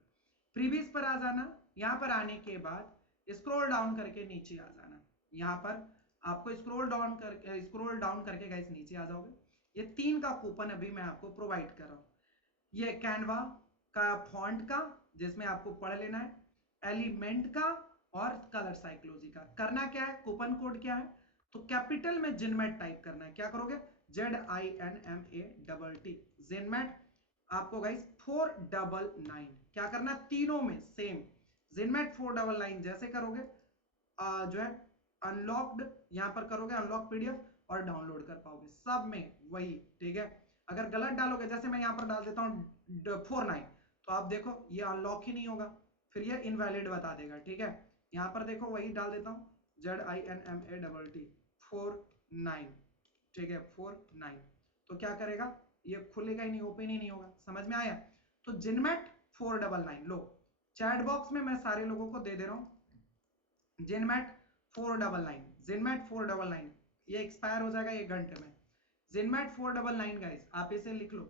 फ्रीबीज पर आ जाना। यहां पर आने के बाद स्क्रॉल डाउन करके नीचे आ जाना। यहां पर आपको स्क्रॉल डाउन करके गाइस नीचे आ जाओगे। ये 3 का कूपन अभी मैं आपको प्रोवाइड कर रहा हूं। ये कैनवा का फॉन्ट का, जिसमें आपको पढ़ लेना है, एलिमेंट का और कलर साइकोलॉजी का। करना क्या है? कूपन कोड क्या है? तो कैपिटल में जिनमेट टाइप करना है। क्या करोगे? ZINMATT जिनमेट। आपको गाइस 499 क्या करना? तीनों में सेम जिनमेट 499 जैसे करोगे जो है अनलॉक्ड, यहां पर करोगे अनलॉक पीडीएफ और डाउनलोड कर पाओगे सब में वही। ठीक है, अगर गलत डालोगे, जैसे मैं यहां पर डाल देता हूं 49, तो आप देखो ये अनलॉक ही नहीं होगा, फिर ये इनवैलिड बता देगा। ठीक है, यहां पर देखो वही डाल देता हूं ZINMATT 49। ठीक है 49, तो क्या करेगा? ये खुलेगा ही नहीं, ओपन ही नहीं होगा। समझ में आया? तो जिनमेट 499 लो, चैट बॉक्स में मैं सारे लोगों को दे दे रहा हूं जिनमेट 499, जिनमेट 499। ये एक्सपायर हो जाएगा 1 घंटे में। जिनमेट 499 गाइस, आप इसे लिख लो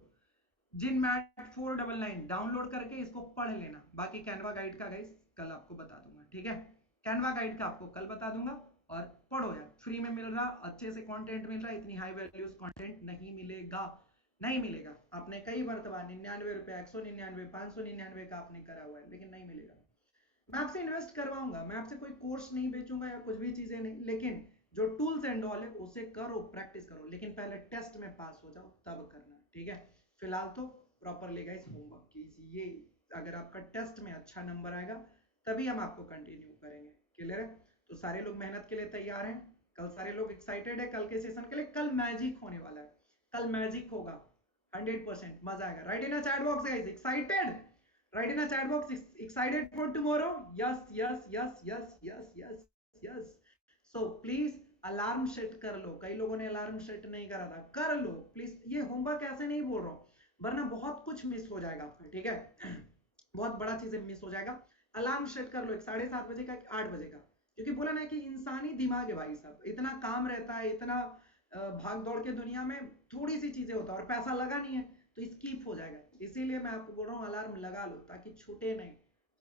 जिनमेट 499, डाउनलोड करके इसको पढ़ लेना। बाकी कैनवा गाइड का गाइस कल आपको बता दूंगा। ठीक है, कैनवा गाइड का आपको कल बता दूंगा। और पढ़ो यार, फ्री में मिल रहा, अच्छे से कंटेंट मिल रहा है। इतनी हाई वैल्यूज कंटेंट नहीं मिलेगा, नहीं मिलेगा। आपने कई मरतबा 99 रुपया, 199, 599 का आपने करा हुआ है, लेकिन नहीं मिलेगा। मैं आपसे इन्वेस्ट करवाऊंगा, मैं आपसे कोई कोर्स नहीं बेचूंगा या कुछ भी चीजें नहीं, लेकिन जो टूल्स एंड ऑल है उसे करो, प्रैक्टिस करो, लेकिन पहले टेस्ट में पास हो जाओ तब करना। ठीक है, फिलहाल तो प्रॉपरली गाइस होमवर्क कीजिए। अगर आपका टेस्ट में अच्छा नंबर आएगा तभी हम आपको कंटिन्यू करेंगे। क्लियर है? तो सारे लोग मेहनत के लिए तैयार हैं? कल सारे लोग एक्साइटेड है कल के सेशन के लिए? कल मैजिक होने वाला है, कल मैजिक होगा 100%, मजा आएगा। Right in a chat box guys, excited? Write in a chat box, excited for tomorrow? Yes, yes, yes, yes, yes, yes, yes. So please alarm set कर लो। कई लोगों ने अलार्म सेट नहीं करा था, कर लो प्लीज। ये होमवर्क ऐसे नहीं बोल रहा हूं, वरना बहुत कुछ मिस हो जाएगा आपका। ठीक है बहुत बड़ा चीजें मिस हो जाएगा। अलार्म सेट कर लो, एक 7:30 बजे का, 8 बजे का, क्योंकि बोला ना कि इंसानी दिमाग है भाई साहब, इतना काम रहता है, इतना भाग दौड़ के दुनिया में थोड़ी सी चीजें होता है और पैसा लगा नहीं है तो स्किप हो जाएगा। इसीलिए मैं आपको बोल रहा हूँ अलार्म लगा लो ताकि छूटे नहीं।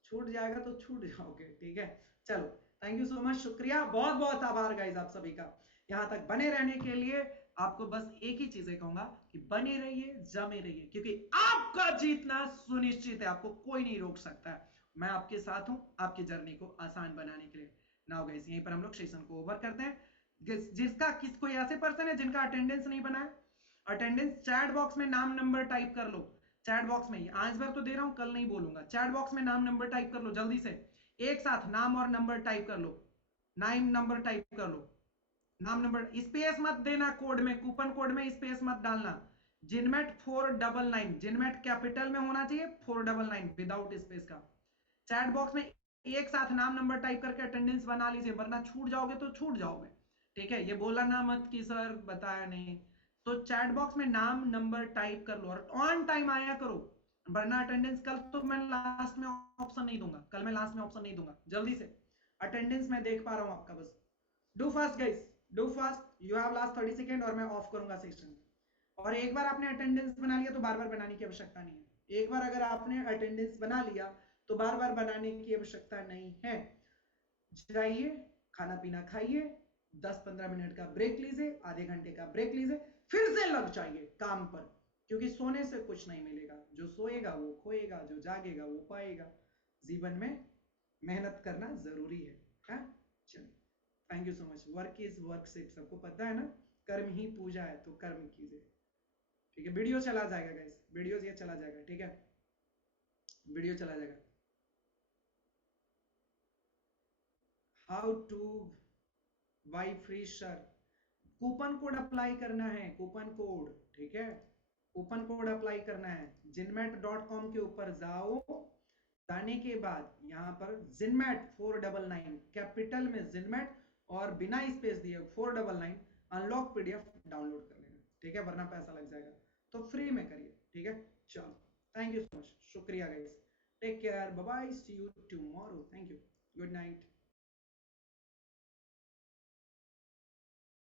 छूट जाएगा तो छूट जाओगे। ठीक है, चलो थैंक यू सो मच, शुक्रिया, बहुत बहुत आभार गाइस आप सभी का यहां तक बने रहने के लिए। आपको बस एक ही चीजें कहूंगा कि बने रहिए, जमे रहिए, क्योंकि आपका जीतना सुनिश्चित है, आपको कोई नहीं रोक सकता है। मैं आपके साथ हूं आपकी जर्नी को आसान बनाने के लिए। नाउ गाइस यहीं पर हम लोग सेशन को ओवर करते हैं। जिसका कोई ऐसे पर्सन है जिनका अटेंडेंस नहीं बना है, अटेंडेंस चैट बॉक्स में नाम नंबर टाइप कर लो। चैट बॉक्स में आंसर तो दे रहा हूं, कल नहीं बोलूंगा। चैट बॉक्स में नाम नंबर टाइप कर लो जल्दी से, एक साथ नाम और नंबर टाइप कर लो। नाम नंबर टाइप कर लो, नाम नंबर, स्पेस मत देना कोड में, कूपन कोड में स्पेस मत डालना। जिनमेट 499, जिनमेट कैपिटल में होना चाहिए, 499 विदाउट स्पेस का। चैट बॉक्स में एक साथ नाम नंबर टाइप करके अटेंडेंस बना लीजिए, वरना छूट जाओगे तो छूट जाओगे। ठीक है, ये बोला ना मत कि सर बताया नहीं। तो चैट बॉक्स में नाम नंबर टाइप कर लो और ऑन टाइम आया करो, वरना अटेंडेंस कल तो मैं लास्ट में ऑप्शन नहीं दूंगा, कल मैं लास्ट में ऑप्शन नहीं दूंगा। जल्दी से अटेंडेंस मैं देख पा रहा हूं आपका, बस do fast guys, do fast, you have last 30 second और मैं ऑफ करूंगा सेशन। और एक बार आपने अटेंडेंस बना लिया तो बार बार बनाने की आवश्यकता नहीं है। एक बार अगर आपने अटेंडेंस बना लिया तो बार बार बनाने की आवश्यकता नहीं है। जाइए, खाना पीना खाइए, 10-15 मिनट का ब्रेक लीजिए, आधे घंटे का ब्रेक लीजिए, फिर से लग जाइए काम पर, क्योंकि सोने से कुछ नहीं मिलेगा। जो सोएगा वो खोएगा, जो जागेगा वो पाएगा। जीवन में मेहनत करना जरूरी है। चलिए, thank you so much. Work is worship, सबको पता है ना, कर्म ही पूजा है, तो कर्म कीजिए। ठीक है, वीडियो चला जाएगा गाइस, वीडियो ये चला जाएगा। ठीक है, वीडियो चला जाएगा। How two by free shirt, coupon code apply करना है, कूपन कोड। ठीक है, कूपन कोड अप्लाई करना है। जिनमेट.com के ऊपर जाओ, जाने के बाद यहां पर जिनमेट 499 कैपिटल में जिनमेट और बिना स्पेस दिए 499 अनलॉक पीडीएफ डाउनलोड कर लेना। ठीक है, वरना पैसा लग जाएगा, तो फ्री में करिए। ठीक है, चलो थैंक यू सो मच, शुक्रिया guys, take care, bye bye, see you tomorrow, thank you, good night.